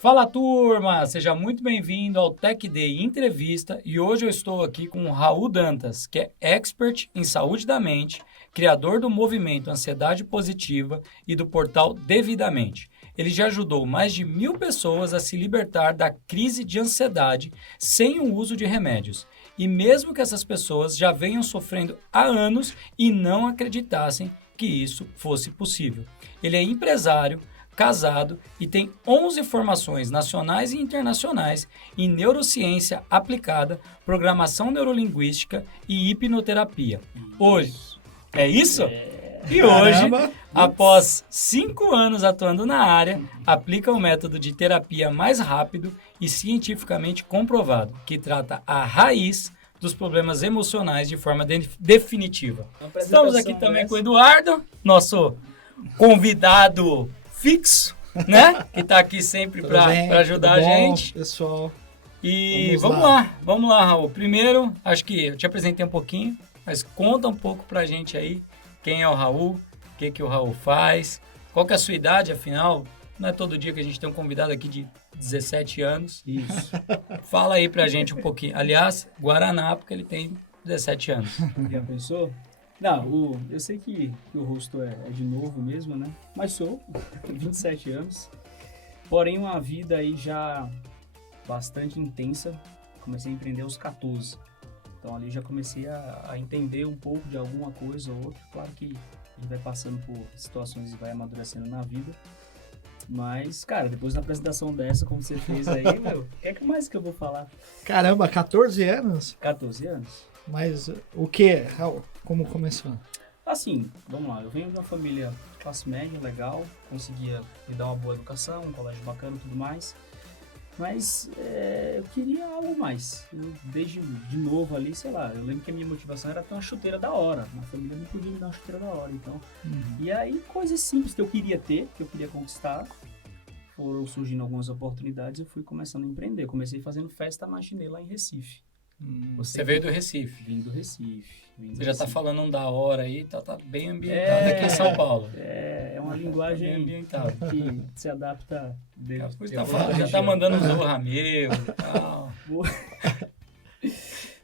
Fala, turma! Seja muito bem-vindo ao Tech Day Entrevista e hoje eu estou aqui com o Raul Dantas, que é expert em saúde da mente, criador do movimento Ansiedade Positiva e do portal Devidamente. Ele já ajudou mais de 1.000 pessoas a se libertar da crise de ansiedade sem o uso de remédios. E mesmo que essas pessoas já venham sofrendo há anos e não acreditassem que isso fosse possível. Ele é empresário, casado e tem 11 formações nacionais e internacionais em neurociência aplicada, programação neurolinguística e hipnoterapia. Hoje, é isso? E hoje, após 5 anos atuando na área, aplica o método de terapia mais rápido e cientificamente comprovado, que trata a raiz dos problemas emocionais de forma definitiva. Estamos aqui também com o Eduardo, nosso convidado fixo, né? Que tá aqui sempre para ajudar a gente. Pessoal. E vamos lá, Raul. Primeiro, acho que eu te apresentei um pouquinho, mas conta um pouco pra gente aí quem é o Raul, o que o Raul faz, qual que é a sua idade, afinal, não é todo dia que a gente tem um convidado aqui de 17 anos. Isso. Fala aí pra gente um pouquinho. Aliás, Guaraná, porque ele tem 17 anos. Já pensou? Não, eu sei que o rosto é de novo mesmo, né? Mas sou, 27 anos. Porém, uma vida aí já bastante intensa. Comecei a empreender aos 14. Então, ali já comecei a entender um pouco de alguma coisa ou outra. Claro que a gente vai passando por situações e vai amadurecendo na vida. Mas, cara, depois da apresentação dessa, como você fez aí, meu, o que mais que eu vou falar? Caramba, 14 anos? 14 anos. Mas o que, Raul? Como começou? Assim, vamos lá, eu venho de uma família classe média, legal, conseguia me dar uma boa educação, um colégio bacana e tudo mais, mas eu queria algo mais. Eu, desde de novo ali, sei lá, eu lembro que a minha motivação era ter uma chuteira da hora, minha família não podia me dar uma chuteira da hora, então. E aí, coisas simples que eu queria ter, que eu queria conquistar, foram surgindo algumas oportunidades e eu fui começando a empreender. Eu comecei fazendo festa matinê lá em Recife. Você veio do Recife. Vim do Recife. Você já tá falando um da hora aí, tá bem ambientado aqui em São Paulo. É uma linguagem ambientada que se adapta dele. Já tá mandando um zorra meu e tal.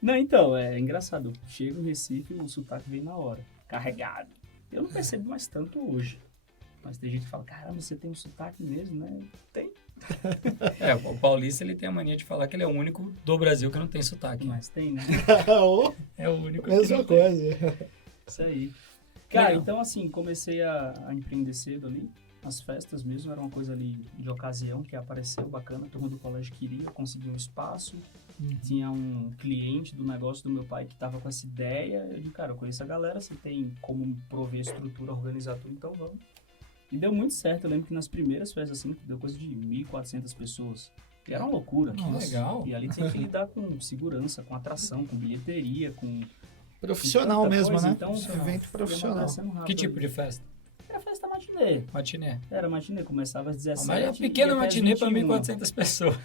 Não, então, é engraçado. Eu chego em Recife e o sotaque vem na hora, carregado. Eu não percebo mais tanto hoje. Mas tem gente que fala, caramba, você tem um sotaque mesmo, né? Tem. O paulista, ele tem a mania de falar que ele é o único do Brasil que não tem sotaque. Mas tem, né? É o único Mesma que não coisa. tem. Isso aí. Cara, Legal. então assim, comecei a empreender cedo ali. As festas mesmo, era uma coisa ali de ocasião que apareceu bacana. A turma do colégio queria, eu consegui um espaço. Tinha um cliente do negócio do meu pai que tava com essa ideia. Eu disse, cara, eu conheço a galera, você tem como prover estrutura, organizar tudo, então vamos. E deu muito certo. Eu lembro que nas primeiras festas, assim, deu coisa de 1.400 pessoas. E era uma loucura. Que legal. E ali tinha que lidar com segurança, com atração, com bilheteria, com... Profissional tanta mesmo, coisa. né? Então, Evento profissional. Que tipo de festa? Era festa matinê. Matinê. Era matinê, começava às 17. Mas é uma pequena e até às matinê para 21. 1.400 pessoas.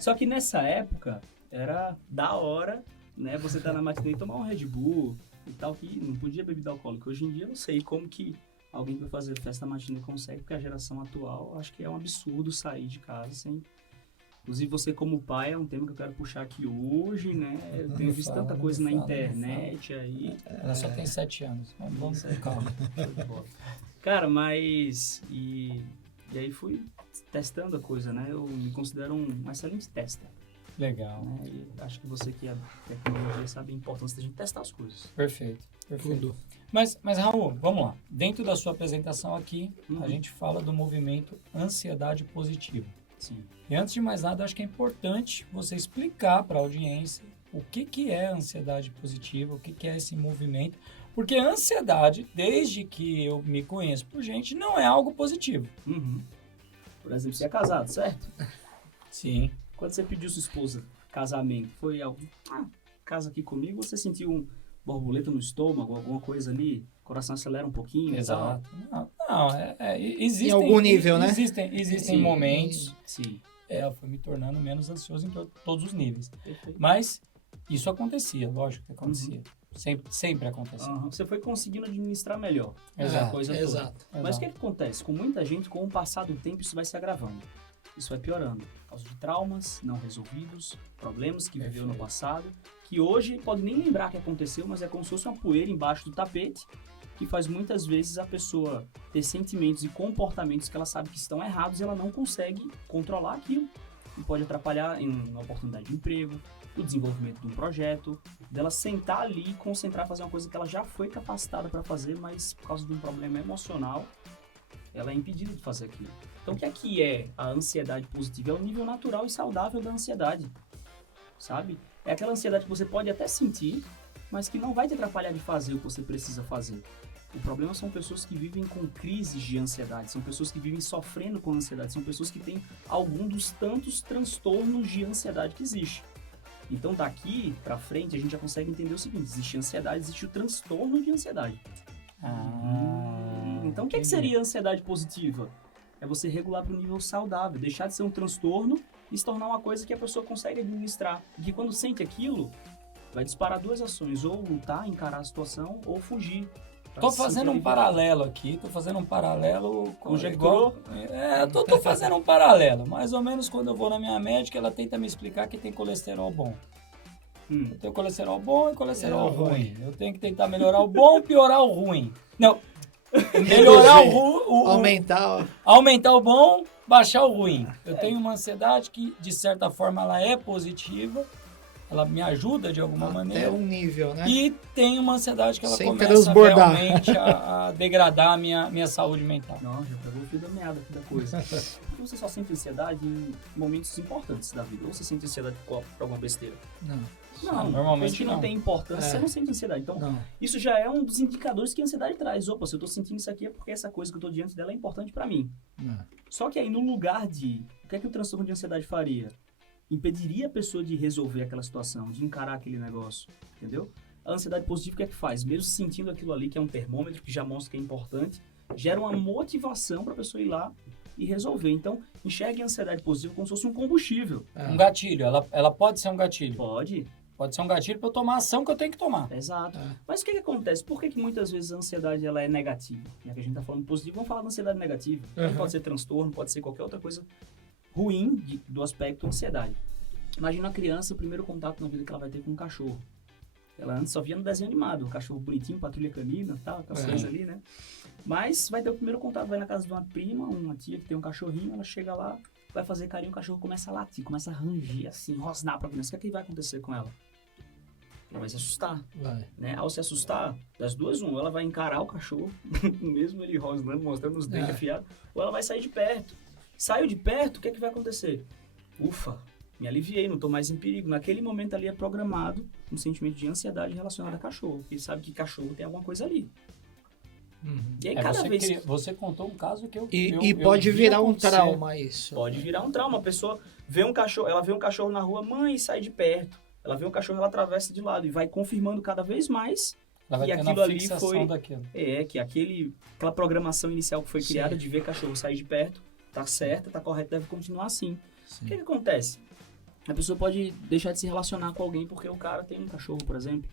Só que nessa época, era da hora, né? Você tá na matinê e tomar um Red Bull e tal, que não podia bebida alcoólica. Hoje em dia, eu não sei como que alguém que vai fazer festa matinê consegue, porque a geração atual, acho que é um absurdo sair de casa sem... Inclusive, você como pai, é um tema que eu quero puxar aqui hoje, né? Eu tenho visto tanta coisa na internet aí. Ela só tem 7 anos. Vamos com calma. Cara, mas... E aí fui testando a coisa, né? Eu me considero um excelente tester. Legal. Né? E acho que você que é tecnologia sabe a importância da gente testar as coisas. Perfeito. Tudo. Mas, Raul, vamos lá. Dentro da sua apresentação aqui, a gente fala do movimento Ansiedade Positiva. Sim. E antes de mais nada, acho que é importante você explicar para a audiência o que é ansiedade positiva, o que é esse movimento. Porque a ansiedade, desde que eu me conheço por gente, não é algo positivo. Por exemplo, você é casado, certo? Sim. Quando você pediu sua esposa casamento, foi algo... casa aqui comigo, você sentiu um borboleta no estômago, alguma coisa ali? O coração acelera um pouquinho? Exato. Não, existem... Em algum nível, né? Existem momentos. Sim. Eu fui me tornando menos ansioso em todos os níveis. Perfeito. Mas isso acontecia, lógico que acontecia. Sempre acontecia. Você foi conseguindo administrar melhor. Exato. A coisa toda. Exato. Mas o que acontece? Com muita gente, com o passar do tempo, isso vai se agravando. isso vai piorando. Por causa de traumas não resolvidos, problemas que viveu no passado, que hoje pode nem lembrar que aconteceu, mas é como se fosse uma poeira embaixo do tapete, que faz muitas vezes a pessoa ter sentimentos e comportamentos que ela sabe que estão errados e ela não consegue controlar aquilo. E pode atrapalhar em uma oportunidade de emprego, o desenvolvimento de um projeto, dela sentar ali e concentrar, fazer uma coisa que ela já foi capacitada para fazer, mas por causa de um problema emocional, ela é impedida de fazer aquilo. Então, o que é a ansiedade positiva? É o nível natural e saudável da ansiedade, sabe? É aquela ansiedade que você pode até sentir, mas que não vai te atrapalhar de fazer o que você precisa fazer. O problema são pessoas que vivem com crises de ansiedade, são pessoas que vivem sofrendo com ansiedade, são pessoas que têm algum dos tantos transtornos de ansiedade que existe. Então, daqui pra frente, a gente já consegue entender o seguinte: existe ansiedade, existe o transtorno de ansiedade. Então, o que seria ansiedade positiva? É você regular para um nível saudável, deixar de ser um transtorno e se tornar uma coisa que a pessoa consegue administrar. E que quando sente aquilo, vai disparar duas ações: ou lutar, encarar a situação, ou fugir. Tô fazendo um paralelo aqui, tô fazendo um paralelo... Conjecturou? Tô fazendo um paralelo. Mais ou menos quando eu vou na minha médica, ela tenta me explicar que tem colesterol bom. Eu tenho colesterol bom e colesterol ruim. Eu tenho que tentar melhorar o bom e piorar o ruim. Não, melhorar aumentar o bom, baixar o ruim. Eu tenho uma ansiedade que, de certa forma, ela é positiva. Ela me ajuda de alguma maneira. Até um nível, né? E tem uma ansiedade que ela sem começa transbordar. realmente a degradar a minha saúde mental. Não, já pegou o fio da meada aqui da coisa. Porque você só sente ansiedade em momentos importantes da vida. Ou você sente ansiedade por alguma besteira? Não. Não, normalmente que não tem importância, você não sente ansiedade. Então, isso já é um dos indicadores que a ansiedade traz. Opa, se eu tô sentindo isso aqui é porque essa coisa que eu tô diante dela é importante pra mim. Só que aí, no lugar de... O que é que o transtorno de ansiedade faria? Impediria a pessoa de resolver aquela situação, de encarar aquele negócio, entendeu? A ansiedade positiva, o que é que faz? Mesmo sentindo aquilo ali, que é um termômetro, que já mostra que é importante, gera uma motivação para a pessoa ir lá e resolver. Então, enxergue a ansiedade positiva como se fosse um combustível. Um gatilho, ela pode ser um gatilho. Pode ser um gatilho para eu tomar a ação que eu tenho que tomar. Exato. Mas o que acontece? Por que muitas vezes a ansiedade ela é negativa? Já que a gente está falando positivo, vamos falar da ansiedade negativa. Pode ser transtorno, pode ser qualquer outra coisa ruim do aspecto ansiedade. Imagina uma criança, o primeiro contato na vida que ela vai ter com um cachorro. Ela antes só via no desenho animado, um cachorro bonitinho, patrulha canina, tal, aquelas coisas ali, né? Mas vai ter o primeiro contato, vai na casa de uma prima, uma tia que tem um cachorrinho, ela chega lá, vai fazer carinho, o cachorro começa a latir, começa a rangir, assim, rosnar pra criança. O que vai acontecer com ela? Ela vai se assustar, né? Ao se assustar, das duas, ela vai encarar o cachorro, mesmo ele rosnando, mostrando os dentes afiados, ou ela vai sair de perto. Saiu de perto, o que vai acontecer? Ufa, me aliviei, não tô mais em perigo. Naquele momento ali é programado um sentimento de ansiedade relacionado a cachorro, porque ele sabe que cachorro tem alguma coisa ali. E aí cada vez... Você contou um caso que eu... E pode virar um trauma isso. Pode virar um trauma. A pessoa vê um cachorro, ela vê um cachorro na rua, mãe, sai de perto. Ela vê um cachorro, ela atravessa de lado e vai confirmando cada vez mais que aquilo ali foi... daquilo. Que aquela programação inicial que foi criada de ver cachorro sair de perto, tá certa, tá correta, deve continuar assim. O que acontece? A pessoa pode deixar de se relacionar com alguém porque o cara tem um cachorro, por exemplo.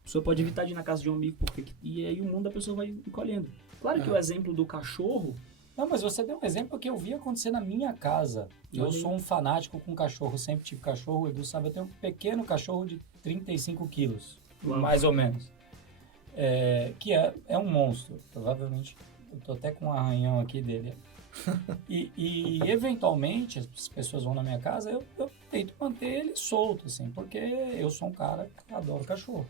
A pessoa pode evitar de ir na casa de um amigo e aí o mundo da pessoa vai encolhendo. Claro que o exemplo do cachorro... Não, mas você deu um exemplo que eu vi acontecer na minha casa. Eu sou um fanático com cachorro, sempre tive cachorro. O Edu sabe, eu tenho um pequeno cachorro de 35 quilos, mais ou menos. Que é um monstro, provavelmente. Eu tô até com um arranhão aqui dele. E eventualmente, as pessoas vão na minha casa, eu tento manter ele solto, assim, porque eu sou um cara que adora cachorro.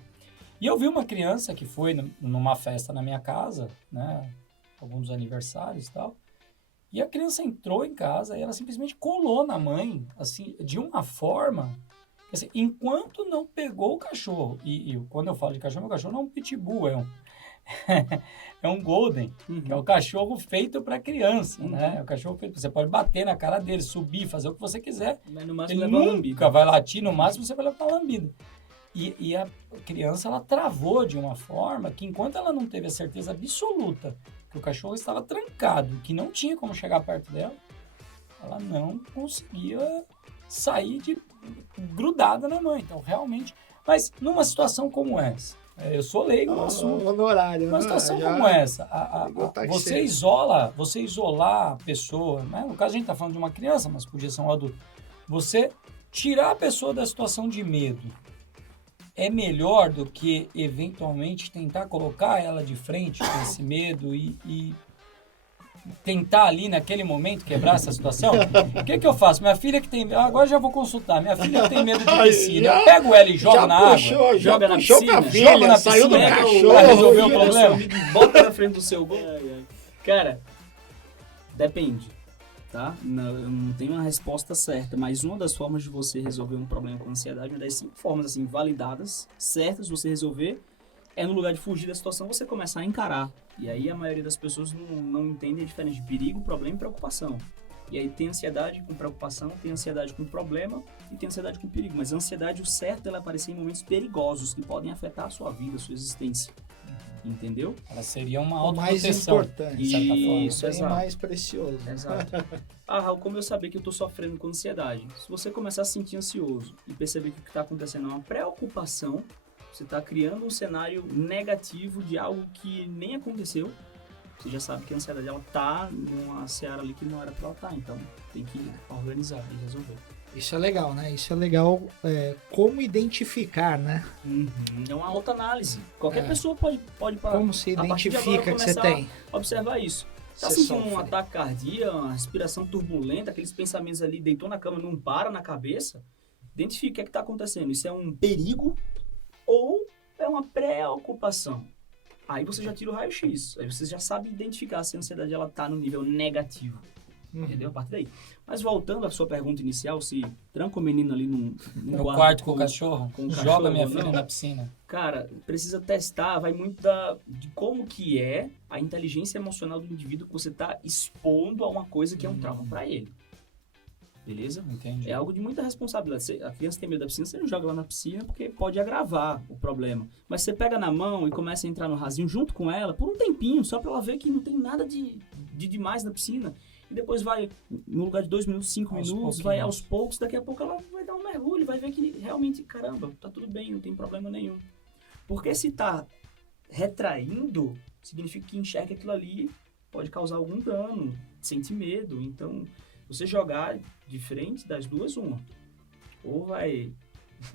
E eu vi uma criança que foi numa festa na minha casa, né, alguns aniversários e tal, e a criança entrou em casa e ela simplesmente colou na mãe, assim, de uma forma, assim, enquanto não pegou o cachorro, e quando eu falo de cachorro, meu cachorro não é um pitbull, é um golden, que é o cachorro feito para criança, né? É o cachorro feito, você pode bater na cara dele, subir, fazer o que você quiser. Mas no máximo ele levar uma lambida. Nunca vai latir, no máximo você vai levar uma lambida. E a criança, ela travou de uma forma que enquanto ela não teve a certeza absoluta que o cachorro estava trancado, que não tinha como chegar perto dela, ela não conseguia sair grudada na mãe. Então, realmente... Mas numa situação como essa, Eu sou leigo no assunto. Honorário. Uma situação já- como essa, botar que você seja. isolar a pessoa, né? No caso a gente está falando de uma criança, mas podia ser um adulto. Você tirar a pessoa da situação de medo é melhor do que eventualmente tentar colocar ela de frente com esse medo e tentar ali naquele momento quebrar essa situação? O que eu faço? Minha filha que tem... Agora já vou consultar. Minha filha que tem medo de piscina. Eu pego ela e jogo na água. Já Joga na puxou piscina. pra filha, Joga na saiu do piscina. cachorro. Pra resolver o Olha, problema. seu amigo bota na frente do seu gol. Cara, depende, tá? Não tem uma resposta certa, mas uma das formas de você resolver um problema com ansiedade, uma das 5 formas assim validadas, certas de você resolver, é no lugar de fugir da situação você começar a encarar. E aí a maioria das pessoas não entende a diferença de perigo, problema e preocupação. E aí tem ansiedade com preocupação, tem ansiedade com problema e tem ansiedade com perigo. Mas a ansiedade, o certo é ela aparecer em momentos perigosos que podem afetar a sua vida, a sua existência. Entendeu? Ela seria uma O mais autoproteção. importante. de certa forma. Isso, Bem exato. mais precioso. Exato. Ah, Raul, como eu sabia que eu tô sofrendo com ansiedade? Se você começar a se sentir ansioso e perceber que o que está acontecendo é uma preocupação, você está criando um cenário negativo de algo que nem aconteceu, você já sabe que a ansiedade ela tá numa seara ali que não era pra ela estar, então tem que organizar e resolver. Isso é legal, né? Isso é legal. Como identificar, né? É uma autoanálise. Qualquer É. pessoa pode Como se a partir de agora, identifica que você começar tem. a observar isso. Tá Você sentindo um sofre. ataque cardíaco, uma respiração turbulenta, aqueles pensamentos ali, deitou na cama, não para na cabeça? Identifique o que é que tá acontecendo. Isso é um perigo ou é uma preocupação? Aí você já tira o raio-x. Aí você já sabe identificar se a ansiedade ela tá no nível negativo. Entendeu? A partir daí. Mas voltando à sua pergunta inicial, se tranca o menino ali No quarto com o cachorro, com o joga cachorro, minha não. filha na piscina. Cara, precisa testar, vai muito de como que é a inteligência emocional do indivíduo que você está expondo a uma coisa que é um trauma para ele. Beleza? Entendi. É algo de muita responsabilidade. A criança tem medo da piscina, você não joga ela na piscina porque pode agravar o problema. Mas você pega na mão e começa a entrar no rasinho junto com ela por um tempinho, só para ela ver que não tem nada de demais na piscina. E depois vai, no lugar de 2 minutos, 5 Aos minutos, vai pouquinhos. aos poucos, daqui a pouco ela vai dar um mergulho, vai ver que realmente, caramba, tá tudo bem, não tem problema nenhum. Porque se tá retraindo, significa que enxerga aquilo ali pode causar algum dano, sente medo. Então, você jogar de frente das duas, uma. Ou vai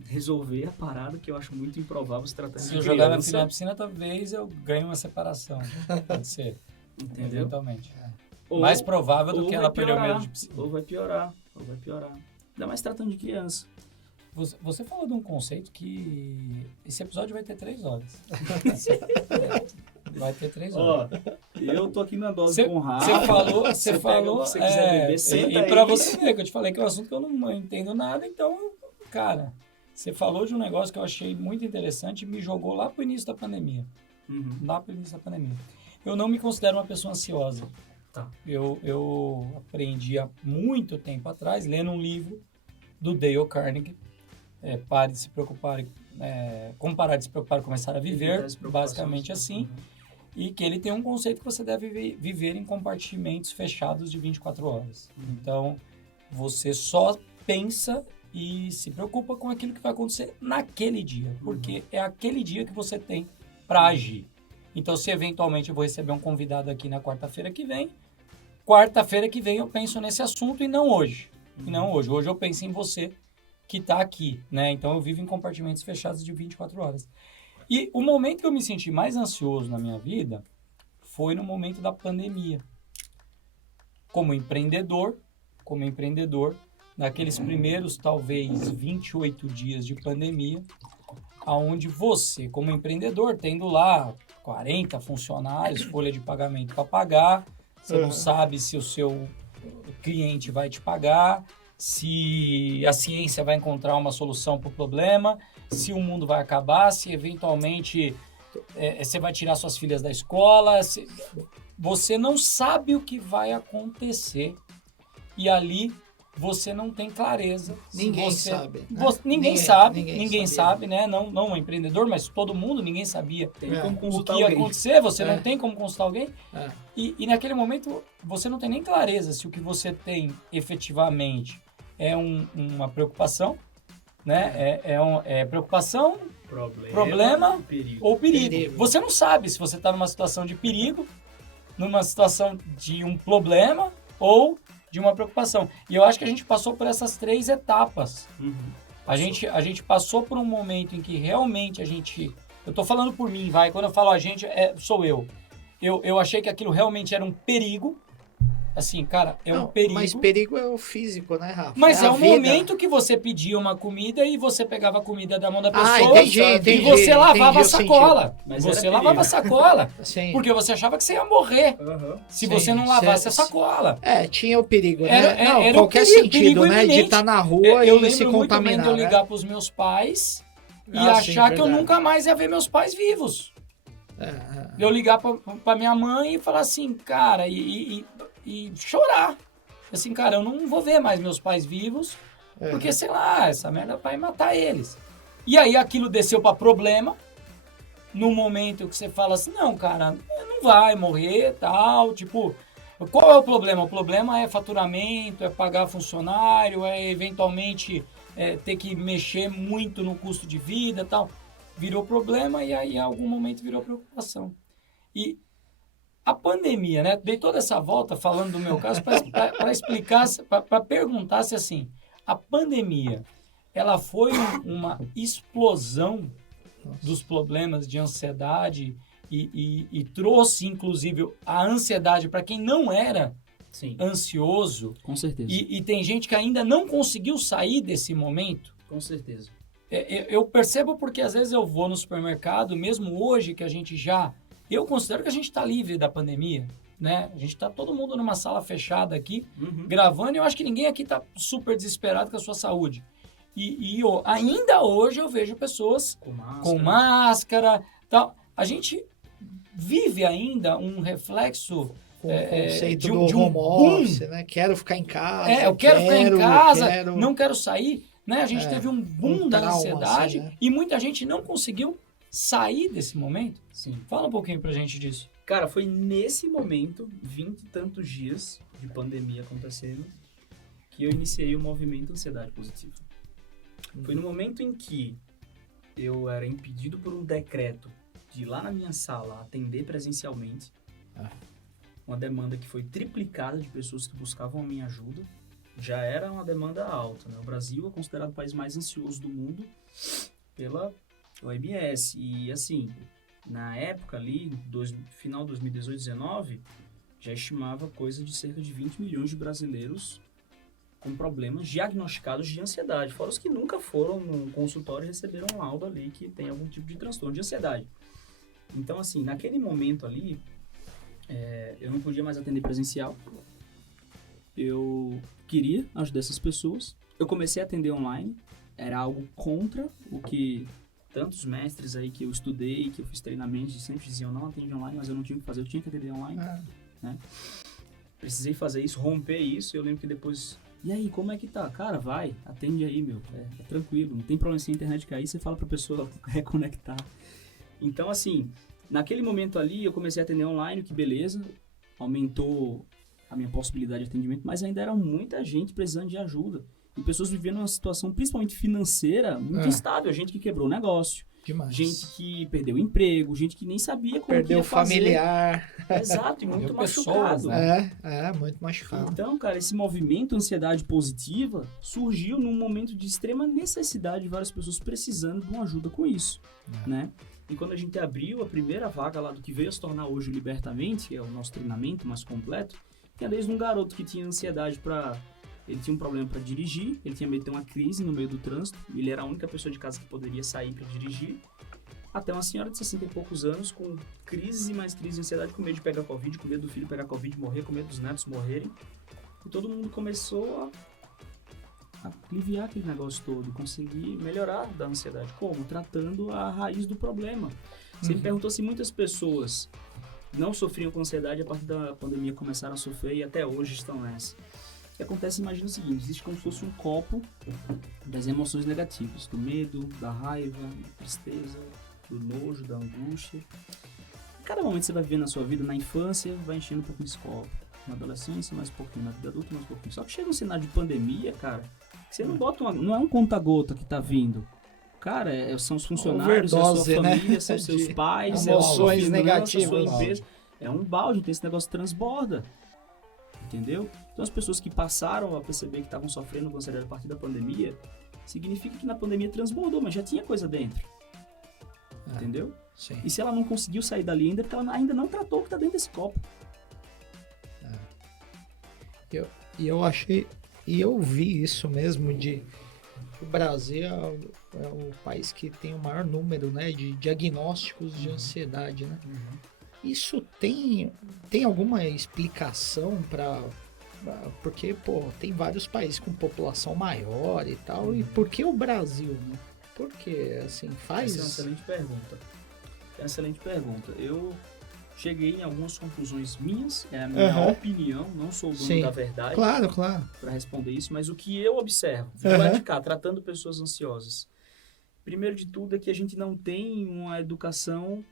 resolver a parada, que eu acho muito improvável se tratando Se de eu jogar minha criança, filha na piscina, talvez eu ganhe uma separação. Pode ser, entendeu? eventualmente. Ou- Mais provável do ou que vai ela perder o piorar, medo de piscina. Ou vai piorar. Ainda mais tratando de criança. Você falou de um conceito que esse episódio vai ter 3 horas. Vai ter 3 horas. Ó, eu tô aqui na dose com o Rafa. Você pega falou, o que você quiser beber, senta e pra aí. você ver, que eu te falei que é um assunto que eu não entendo nada, então, cara, você falou de um negócio que eu achei muito interessante e me jogou lá pro início da pandemia. Uhum. Eu não me considero uma pessoa ansiosa. Tá. Eu aprendi há muito tempo atrás, lendo um livro do Dale Carnegie, Pare de se preocupar, como parar de se preocupar e começar a viver, As preocupações. basicamente assim. E que ele tem um conceito que você deve viver em compartimentos fechados de 24 horas. Então, você só pensa e se preocupa com aquilo que vai acontecer naquele dia, porque é aquele dia que você tem para agir. Então, se eventualmente eu vou receber um convidado aqui na quarta-feira que vem eu penso nesse assunto e não hoje. Hoje eu penso em você que está aqui, né? Então, eu vivo em compartimentos fechados de 24 horas. E o momento que eu me senti mais ansioso na minha vida foi no momento da pandemia. Como empreendedor, naqueles primeiros, talvez, 28 dias de pandemia, aonde você, como empreendedor, tendo lá 40 funcionários, folha de pagamento para pagar, você não sabe se o seu cliente vai te pagar, se a ciência vai encontrar uma solução para o problema, se o mundo vai acabar, se eventualmente você vai tirar suas filhas da escola, você não sabe o que vai acontecer e ali você não tem clareza. Ninguém sabe. Né? Ninguém sabe, né? Não um empreendedor, mas todo mundo, ninguém sabia Tem como o consultar que ia alguém. acontecer, você não tem como consultar alguém. É. E naquele momento, você não tem nem clareza se o que você tem efetivamente é uma preocupação né? É preocupação, problema e perigo. ou perigo. Perigo. Você não sabe se você está numa situação de perigo, numa situação de um problema ou de uma preocupação. E eu acho que a gente passou por essas 3 etapas. Uhum. A gente passou por um momento em que realmente a gente... Eu tô falando por mim, vai. Quando eu falo a gente, sou eu. Eu achei que aquilo realmente era um perigo. Assim, cara, um perigo. Mas perigo é o físico, né, Rafa? Mas é a o vida. momento que você pedia uma comida e você pegava a comida da mão da pessoa entendi, e você lavava a o sacola. Mas Você era lavava a sacola. Sim. Porque você achava que você ia morrer Uhum. se Sim, você não lavasse a sacola. Tinha o perigo, né? Era qualquer o perigo, sentido, perigo né? De iminente. estar na rua Eu e se lembro muito bem contaminar, de eu né? ligar pros meus pais e Ah, sim, achar que eu verdade. nunca mais ia ver meus pais vivos. Eu ligar pra minha mãe e falar assim, cara, e chorar. Assim, cara, eu não vou ver mais meus pais vivos, porque, sei lá, essa merda vai matar eles. E aí aquilo desceu pra problema, no momento que você fala assim, não, cara, não vai morrer, tal, tipo... Qual é o problema? O problema é faturamento, é pagar funcionário, é eventualmente ter que mexer muito no custo de vida, tal. Virou problema e aí em algum momento virou preocupação. E a pandemia, né? Dei toda essa volta falando do meu caso para explicar, para perguntar se assim, a pandemia, ela foi uma explosão dos problemas de ansiedade e trouxe, inclusive, a ansiedade para quem não era Sim, ansioso. com certeza. E tem gente que ainda não conseguiu sair desse momento. Com certeza. Eu percebo porque às vezes eu vou no supermercado, mesmo hoje que a gente já... Eu considero que a gente está livre da pandemia, né? A gente está todo mundo numa sala fechada aqui, Uhum. gravando, e eu acho que ninguém aqui está super desesperado com a sua saúde. Ainda hoje eu vejo pessoas com máscara, tal. A gente vive ainda um reflexo Com o conceito de do um home boom. office, né? Quero ficar em casa. Eu quero ficar em casa, quero... não quero sair. Né? A gente teve um boom da trauma, ansiedade assim, né? e muita gente não conseguiu sair desse momento. Sim. Fala um pouquinho pra gente disso. Cara, foi nesse momento, 20 e tantos dias de pandemia acontecendo, que eu iniciei o movimento Ansiedade Positiva. Foi no momento em que eu era impedido por um decreto de ir lá na minha sala atender presencialmente, uma demanda que foi triplicada de pessoas que buscavam a minha ajuda. Já era uma demanda alta, né? O Brasil é considerado o país mais ansioso do mundo pela OMS. E, assim, na época ali, final de 2018, 2019, já estimava coisa de cerca de 20 milhões de brasileiros com problemas diagnosticados de ansiedade. Fora os que nunca foram no consultório e receberam um laudo ali que tem algum tipo de transtorno de ansiedade. Então, assim, naquele momento ali, eu não podia mais atender presencial. Eu queria ajudar essas pessoas. Eu comecei a atender online. Era algo contra o que tantos mestres aí que eu estudei, que eu fiz treinamento, sempre diziam, não atende online, mas eu não tinha o que fazer, eu tinha que atender online. Né? Precisei fazer isso, romper isso. Eu lembro que depois... E aí, como é que tá? Cara, vai, atende aí, meu. É tranquilo, não tem problema se a internet cair, você fala pra pessoa reconectar. Então, assim, naquele momento ali, eu comecei a atender online, que beleza, aumentou a minha possibilidade de atendimento, mas ainda era muita gente precisando de ajuda. E pessoas vivendo uma situação, principalmente financeira, muito instável. Gente que quebrou o negócio, Demais. gente que perdeu o emprego, gente que nem sabia como Perdeu ia fazer. familiar. Exato, e muito Perdeu pessoas, machucado. né? Muito machucado. Então, cara, esse movimento Ansiedade Positiva surgiu num momento de extrema necessidade de várias pessoas precisando de uma ajuda com isso, né? E quando a gente abriu a primeira vaga lá do que veio a se tornar hoje o Libertamente, que é o nosso treinamento mais completo, tinha desde um garoto que tinha ansiedade ele tinha um problema para dirigir, ele tinha medo de ter uma crise no meio do trânsito, ele era a única pessoa de casa que poderia sair para dirigir, até uma senhora de 60 e poucos anos com crises e mais crises de ansiedade, com medo de pegar Covid, com medo do filho pegar Covid e morrer, com medo dos netos morrerem. E todo mundo começou a aliviar aquele negócio todo, conseguir melhorar da ansiedade. Como? Tratando a raiz do problema. Você me perguntou se muitas pessoas não sofriam com ansiedade, a partir da pandemia começaram a sofrer e até hoje estão nessa. O que acontece, imagina o seguinte, existe como se fosse um copo das emoções negativas, do medo, da raiva, da tristeza, do nojo, da angústia. Em cada momento você vai viver na sua vida, na infância, vai enchendo um pouquinho esse copo. Na adolescência, mais um pouquinho. Na vida adulta, mais um pouquinho. Só que chega um cenário de pandemia, cara, Você não bota não é um conta-gota que tá vindo. Cara, são os funcionários, Overdose, é a sua né? família, são seus De pais, emoções é a sua negativas. sua empresa. É um balde, então esse negócio transborda. Entendeu? Então as pessoas que passaram a perceber que estavam sofrendo com ansiedade a partir da pandemia, significa que na pandemia transbordou, mas já tinha coisa dentro. Entendeu? Sim. E se ela não conseguiu sair dali ainda, é porque ela ainda não tratou o que tá dentro desse copo. E eu achei, e eu vi isso mesmo de o Brasil é o país que tem o maior número, né, de diagnósticos de ansiedade, né? Isso tem alguma explicação para porque, pô, tem vários países com população maior e tal, e por que o Brasil, né? Porque, assim, faz... Essa é uma excelente pergunta. Excelente pergunta. Eu cheguei em algumas conclusões minhas, é a minha opinião, não sou o dono Sim. da verdade Claro, claro. para responder isso, mas o que eu observo, do lado de cá, tratando pessoas ansiosas. Primeiro de tudo é que a gente não tem uma educação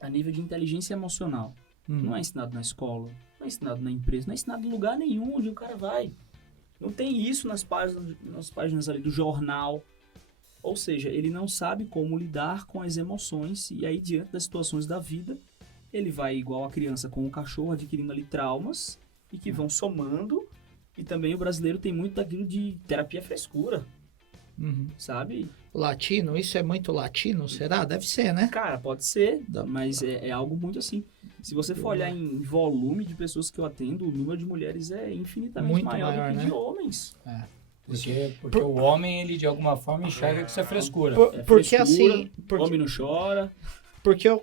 a nível de inteligência emocional. Não é ensinado na escola, não é ensinado na empresa, não é ensinado em lugar nenhum onde o cara vai. Não tem isso nas páginas ali do jornal. Ou seja, ele não sabe como lidar com as emoções e aí, diante das situações da vida, ele vai igual a criança com o cachorro, adquirindo ali traumas e que vão somando. E também o brasileiro tem muito daquilo de terapia frescura, sabe? Latino, isso é muito latino, será? Deve ser, né? Cara, pode ser, mas é algo muito assim. Se você for olhar em volume de pessoas que eu atendo, o número de mulheres é infinitamente Muito maior do maior, que né? de homens. Porque o homem, ele de alguma forma enxerga que isso é frescura. Porque frescura, assim... Homem não chora. Porque eu,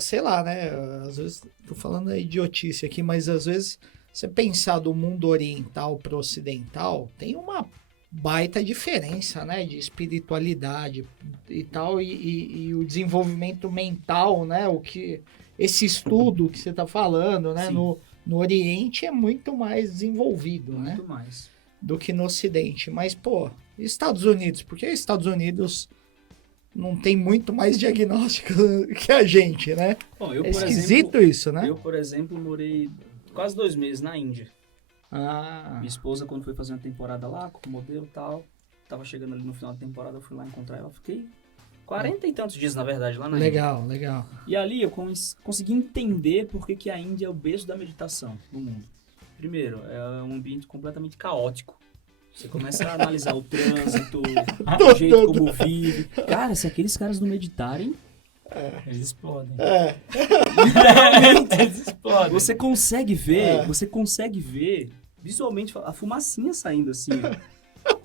sei lá, né? Às vezes, tô falando a idiotice aqui, mas às vezes você pensar do mundo oriental pro ocidental, tem uma baita diferença, né? De espiritualidade e tal, e o desenvolvimento mental, né? Esse estudo que você tá falando, né? Sim. No Oriente é muito mais desenvolvido, né? Muito mais. Do que no Ocidente. Mas, pô, Estados Unidos, por que Estados Unidos não tem muito mais diagnóstico que a gente, né? Bom, eu, É por esquisito exemplo, isso, né? Eu, por exemplo, morei quase 2 meses na Índia. Ah, Minha esposa, quando foi fazer uma temporada lá, com modelo e tal, tava chegando ali no final da temporada, eu fui lá encontrar ela. Fiquei 40 e tantos dias, na verdade, lá na Índia. legal, legal. E ali eu consegui entender por que a Índia é o berço da meditação no mundo. Primeiro, é um ambiente completamente caótico. Você começa a analisar o trânsito, o jeito como vive. Cara, se aqueles caras não meditarem, Eles explodem. realmente, Eles explodem. você consegue ver visualmente a fumacinha saindo assim.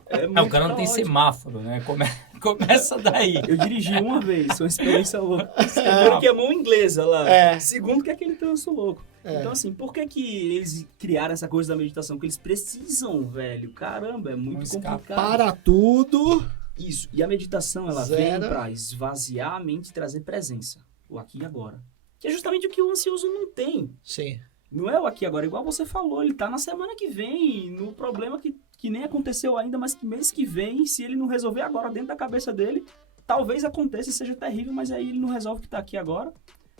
É Não, o muito cara não tem caótico. semáforo, né? Começa daí. Eu dirigi uma vez, foi uma experiência louca. Primeiro que é mão inglesa lá. Segundo que é aquele trânsito louco. Então assim, por que eles criaram essa coisa da meditação? Porque eles precisam, velho. Caramba, é muito Não escapa. complicado. Para tudo. Isso. E a meditação, ela Zero. vem pra esvaziar a mente e trazer presença. O aqui e agora. Que é justamente o que o ansioso não tem. Sim. Não é o aqui e agora, igual você falou. Ele tá na semana que vem, no problema que nem aconteceu ainda, mas que mês que vem, se ele não resolver agora dentro da cabeça dele, talvez aconteça e seja terrível, mas aí ele não resolve o que tá aqui agora.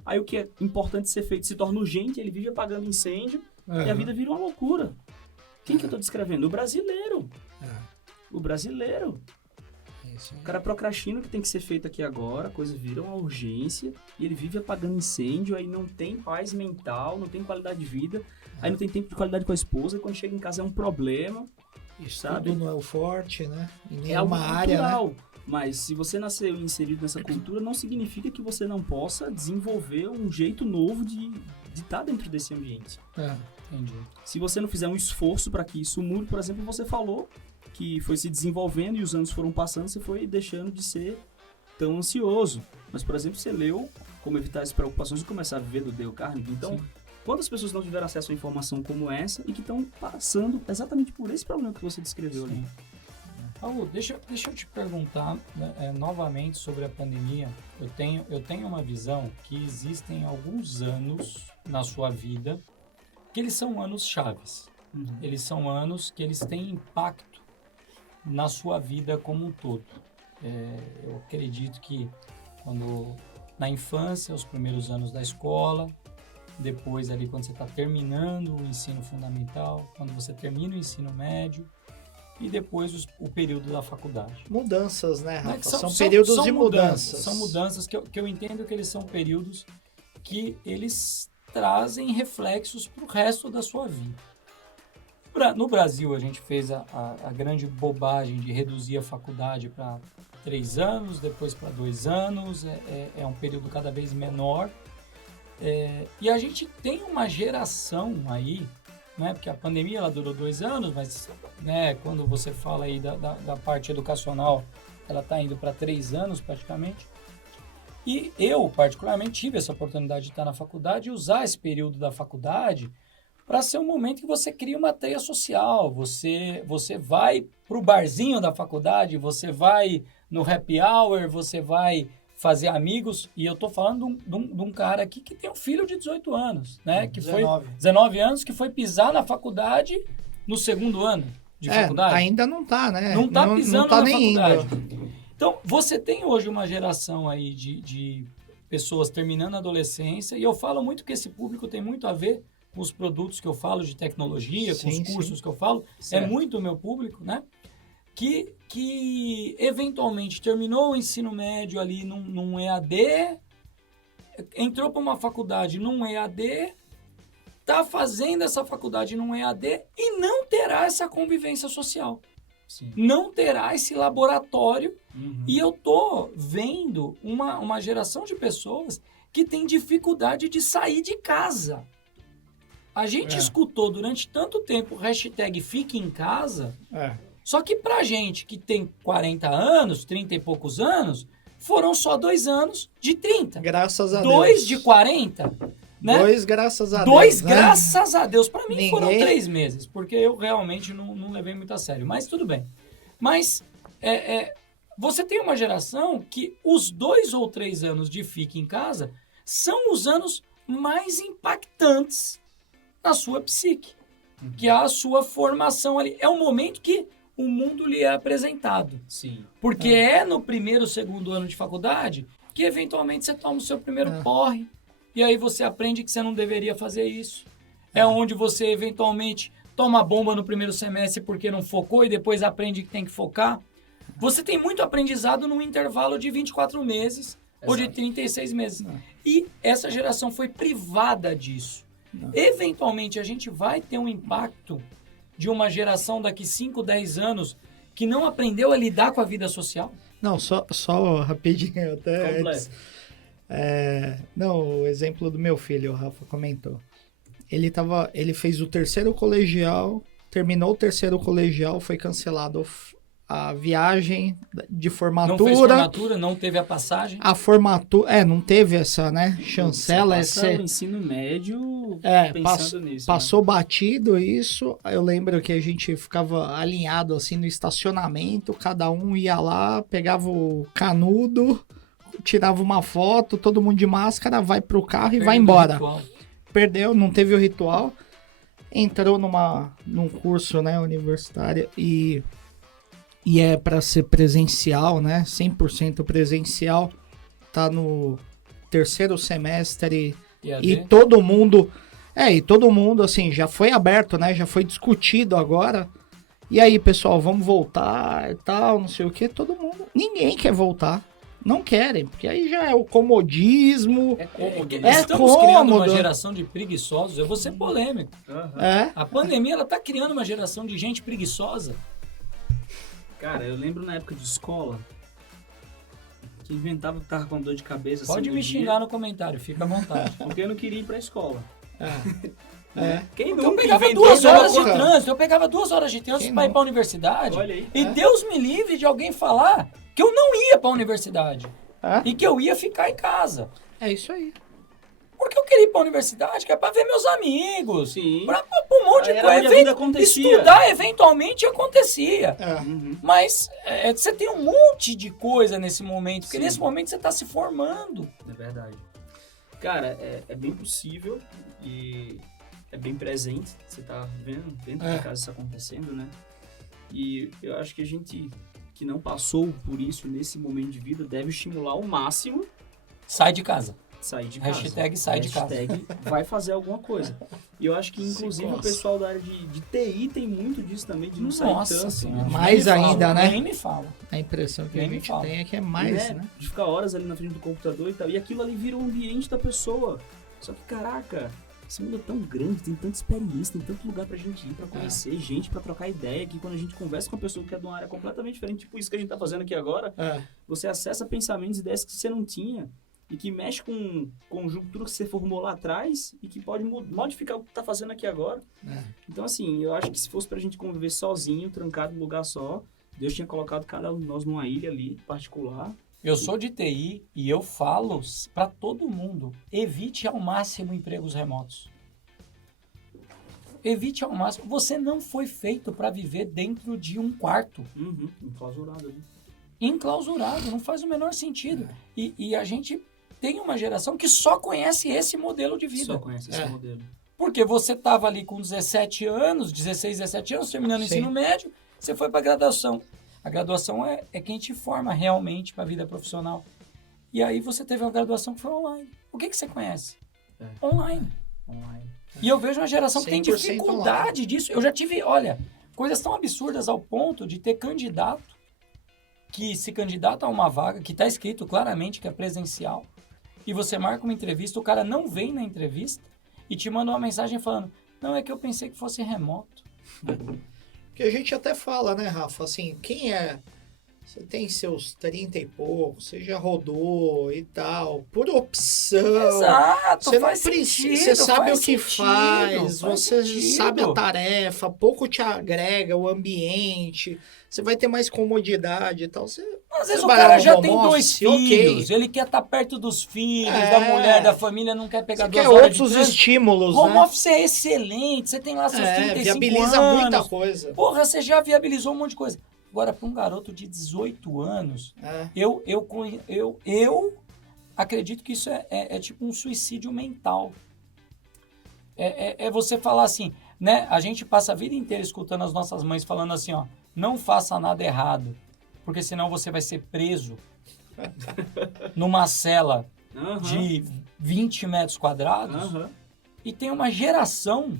Aí o que é importante ser feito se torna urgente, ele vive apagando incêndio e a vida vira uma loucura. Quem que eu tô descrevendo? O brasileiro. O brasileiro. Isso. O cara procrastina o que tem que ser feito aqui agora, a coisa vira uma urgência e ele vive apagando incêndio, aí não tem paz mental, não tem qualidade de vida, aí não tem tempo de qualidade com a esposa, e quando chega em casa é um problema. Isso Sabe? tudo não é o forte, né? Em É algo nenhuma área, né? cultural. Mas se você nasceu inserido nessa cultura, não significa que você não possa desenvolver um jeito novo de estar dentro desse ambiente. Entendi. Se você não fizer um esforço para que isso mude, por exemplo, você falou que foi se desenvolvendo e os anos foram passando, você foi deixando de ser tão ansioso. Mas, por exemplo, você leu Como Evitar as Preocupações e Começar a Viver, do Dale Carnegie. Então, Sim. quantas pessoas não tiveram acesso a informação como essa e que estão passando exatamente por esse problema que você descreveu ali? Raul, deixa eu te perguntar novamente sobre a pandemia. Eu tenho uma visão que existem alguns anos na sua vida que eles são anos chaves. Eles são anos que eles têm impacto na sua vida como um todo. Eu acredito que na infância, os primeiros anos da escola, depois ali quando você está terminando o ensino fundamental, quando você termina o ensino médio, e depois o período da faculdade. Mudanças, né, Né, Rafa? que São períodos são de mudanças. São mudanças que eu entendo que eles são períodos que eles trazem reflexos para o resto da sua vida. No Brasil, a gente fez a grande bobagem de reduzir a faculdade para 3 anos, depois para 2 anos, é um período cada vez menor. E a gente tem uma geração aí, né, porque a pandemia ela durou 2 anos, mas né, quando você fala aí da parte educacional, ela está indo para 3 anos praticamente. E eu, particularmente, tive essa oportunidade de estar na faculdade e usar esse período da faculdade para ser um momento que você cria uma teia social. Você vai para o barzinho da faculdade, você vai no happy hour, você vai fazer amigos. E eu estou falando de um cara aqui que tem um filho de 18 anos, né? Que 19. foi 19 anos, que foi pisar na faculdade no 2º ano de faculdade. Ainda não tá, né? Não está pisando não tá na nem faculdade. indo. Então, você tem hoje uma geração aí de pessoas terminando a adolescência, e eu falo muito que esse público tem muito a ver com os produtos que eu falo de tecnologia, com os cursos que eu falo, certo. É muito o meu público, né? Que eventualmente terminou o ensino médio ali num EAD, entrou para uma faculdade num EAD, está fazendo essa faculdade num EAD e não terá essa convivência social. Sim. Não terá esse laboratório. Uhum. E eu tô vendo uma geração de pessoas que tem dificuldade de sair de casa. A gente escutou durante tanto tempo o hashtag Fique em Casa, só que pra gente que tem 40 anos, 30 e poucos anos, foram só 2 anos de 30. Graças a Deus. 2 de 40, né? 2 graças a Deus. 2 né? graças a Deus. Pra mim foram 3 meses, porque eu realmente não levei muito a sério. Mas tudo bem. Mas você tem uma geração que os 2 ou 3 anos de Fique em Casa são os anos mais impactantes na sua psique, que é a sua formação ali. É o momento que o mundo lhe é apresentado. Sim. Porque é no 1º, 2º ano de faculdade que eventualmente você toma o seu primeiro porre, e aí você aprende que você não deveria fazer isso. É onde você eventualmente toma bomba no 1º semestre porque não focou e depois aprende que tem que focar. Você tem muito aprendizado num intervalo de 24 meses ou de 36 meses. E essa geração foi privada disso. Eventualmente, a gente vai ter um impacto de uma geração daqui 5, 10 anos que não aprendeu a lidar com a vida social? Não, só rapidinho até antes. Não, o exemplo do meu filho, o Rafa comentou. Ele fez o 3º colegial, terminou o 3º colegial, foi cancelado a viagem de formatura. Não fez formatura, não teve a passagem. A formatura, não teve essa, né, chancela. Você passa o ensino médio pensando nisso. Passou batido isso. Eu lembro que a gente ficava alinhado assim no estacionamento, cada um ia lá, pegava o canudo, tirava uma foto, todo mundo de máscara, vai pro carro e vai embora. Perdeu, não teve o ritual. Entrou num curso, né, universitário e é para ser presencial, né? 100% presencial. Tá no 3º semestre e todo mundo... assim, já foi aberto, né? Já foi discutido agora. E aí, pessoal, vamos voltar e tal, não sei o que. Todo mundo... Ninguém quer voltar. Não querem, porque aí já é o comodismo. Estamos criando uma geração de preguiçosos. Eu vou ser polêmico. A pandemia, ela tá criando uma geração de gente preguiçosa. Cara, eu lembro na época de escola que inventava que tava com dor de cabeça. Pode me xingar no comentário, fica à vontade. Porque eu não queria ir pra escola. Quem Eu nunca pegava inventou 2 horas de alguma coisa? trânsito, eu pegava 2 horas de trânsito pra ir pra universidade. Olha aí. E Deus me livre de alguém falar que eu não ia pra universidade. E que eu ia ficar em casa. É isso aí. Porque eu queria ir pra universidade, que é pra ver meus amigos. Sim. Pra um monte de Era onde a coisa. vida acontecia. Estudar eventualmente acontecia. Uhum. Mas você tem um monte de coisa nesse momento. Porque Sim. nesse momento você tá se formando. É verdade. Cara, é bem possível e é bem presente. Você tá vendo dentro de casa isso acontecendo, né? E eu acho que a gente que não passou por isso nesse momento de vida deve estimular ao máximo Sai de casa. sair de casa. Hashtag sai de casa. Hashtag vai fazer alguma coisa. E eu acho que, inclusive, o pessoal da área de TI tem muito disso também, de não sair tanto. Senhora, Mais nem me ainda, fala, né? Nem me fala. A impressão que Nem a me gente fala. tem é que é mais, né? De ficar horas ali na frente do computador e tal. E aquilo ali vira o ambiente da pessoa. Só que, caraca, esse mundo é tão grande, tem tanta experiência, tem tanto lugar pra gente ir, pra conhecer gente, pra trocar ideia. Que quando a gente conversa com uma pessoa que é de uma área completamente diferente, tipo isso que a gente tá fazendo aqui agora, você acessa pensamentos e ideias que você não tinha. E que mexe com conjuntura que você formou lá atrás e que pode modificar o que tá fazendo aqui agora. Então, assim, eu acho que se fosse pra gente conviver sozinho, trancado num lugar só, Deus tinha colocado cada um de nós numa ilha ali, particular. Eu sou de TI e eu falo para todo mundo, evite ao máximo empregos remotos. Evite ao máximo. Você não foi feito para viver dentro de um quarto. Enclausurado ali. Enclausurado, não faz o menor sentido. E a gente tem uma geração que só conhece esse modelo de vida. Só conhece esse modelo. Porque você estava ali com 17 anos, 16, 17 anos, terminando o ensino médio, você foi para a graduação. A graduação é quem te forma realmente para a vida profissional. E aí você teve uma graduação que foi online. O que você conhece? Online. E eu vejo uma geração que tem dificuldade online. Disso. Eu já tive, olha, coisas tão absurdas ao ponto de ter candidato que se candidata a uma vaga que está escrito claramente que é presencial e você marca uma entrevista, o cara não vem na entrevista e te manda uma mensagem falando, não, é que eu pensei que fosse remoto. Que a gente até fala, né, Rafa? Assim, quem é... Você tem seus 30 e pouco, você já rodou e tal, por opção. Exato, você não precisa, você sabe o que faz, você sabe a tarefa, pouco te agrega o ambiente, você vai ter mais comodidade e tal. Às vezes o cara já tem 2 filhos, ele quer estar perto dos filhos, da mulher, da família, não quer pegar 2 horas outros estímulos, Home office é excelente, você tem lá seus 35 viabiliza anos. muita coisa. Porra, você já viabilizou um monte de coisa. Agora, para um garoto de 18 anos, eu acredito que isso é tipo um suicídio mental. É você falar assim, né? A gente passa a vida inteira escutando as nossas mães falando assim, ó, não faça nada errado, porque senão você vai ser preso numa cela de 20 metros quadrados. E tem uma geração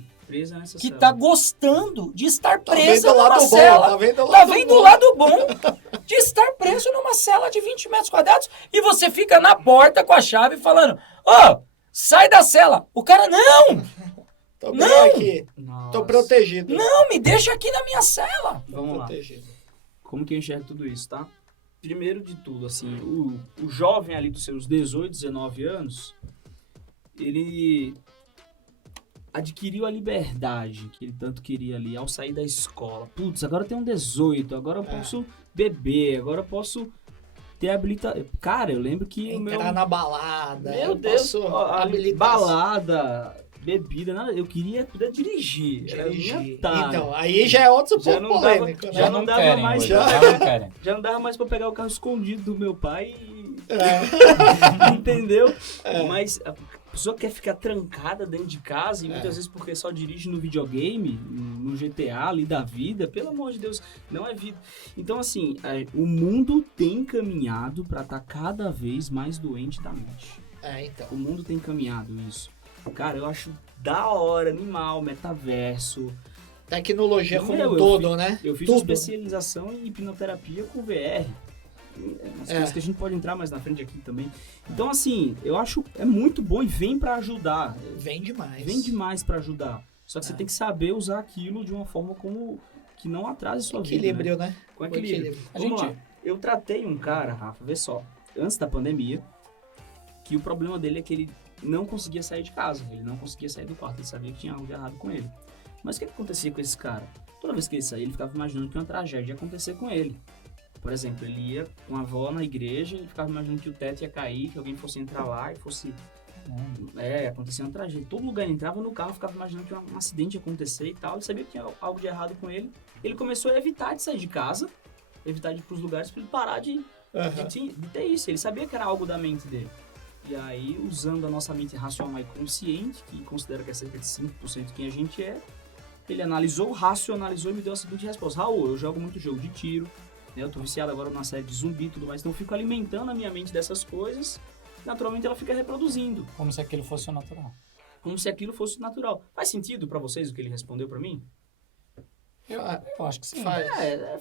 que tá gostando de estar presa numa cela. Tá vendo o lado bom de estar preso numa cela de 20 metros quadrados e você fica na porta com a chave falando, sai da cela. O cara, não! Tô bem aqui. Tô protegido. Não, me deixa aqui na minha cela. Vamos lá. Como que eu enxergo tudo isso, tá? Primeiro de tudo, assim, o jovem ali dos seus 18, 19 anos, ele adquiriu a liberdade que ele tanto queria ali ao sair da escola. Putz, agora eu tenho 18, agora eu posso beber, agora eu posso ter habilitação. Cara, eu lembro que entrar na balada. Meu Deus, balada, bebida, nada. Eu queria poder dirigir. Então, aí já é outro ponto polêmico, né? Já não dava mais. Já não dava mais pra pegar o carro escondido do meu pai e... Entendeu? Mas a pessoa quer ficar trancada dentro de casa e muitas vezes porque só dirige no videogame, no GTA ali da vida, pelo amor de Deus, não é vida. Então, assim, o mundo tem caminhado pra estar cada vez mais doente da mente. Então. O mundo tem caminhado isso. Cara, eu acho da hora, animal, metaverso. Tecnologia como um todo, né? Eu fiz uma especialização em hipnoterapia com VR. Umas coisas que a gente pode entrar mais na frente aqui também. Então, assim, eu acho é muito bom e vem pra ajudar. Vem demais. Vem demais pra ajudar. Só que você tem que saber usar aquilo de uma forma que não atrase sua vida. Equilíbrio, né? Com equilíbrio. Vamos lá. Eu tratei um cara, Rafa, vê só, antes da pandemia, que o problema dele é que ele não conseguia sair de casa. Ele não conseguia sair do quarto. Ele sabia que tinha algo de errado com ele. Mas o que acontecia com esse cara? Toda vez que ele saía, ele ficava imaginando que uma tragédia ia acontecer com ele. Por exemplo, ele ia com a avó na igreja, ele ficava imaginando que o teto ia cair, que alguém fosse entrar lá e fosse... acontecia uma tragédia. Todo lugar ele entrava no carro, ficava imaginando que um acidente ia acontecer e tal. Ele sabia que tinha algo de errado com ele. Ele começou a evitar de sair de casa, evitar de ir pros lugares para ele parar de ter isso. Ele sabia que era algo da mente dele. E aí, usando a nossa mente racional e consciente, que considera que é cerca de 5% de quem a gente é, ele analisou, racionalizou e me deu a seguinte resposta. Raul, eu jogo muito jogo de tiro, né? Eu tô viciado agora na série de zumbi e tudo mais, então eu fico alimentando a minha mente dessas coisas naturalmente ela fica reproduzindo. Como se aquilo fosse o natural. Como se aquilo fosse natural. Faz sentido pra vocês o que ele respondeu pra mim? Eu acho que sim. Faz.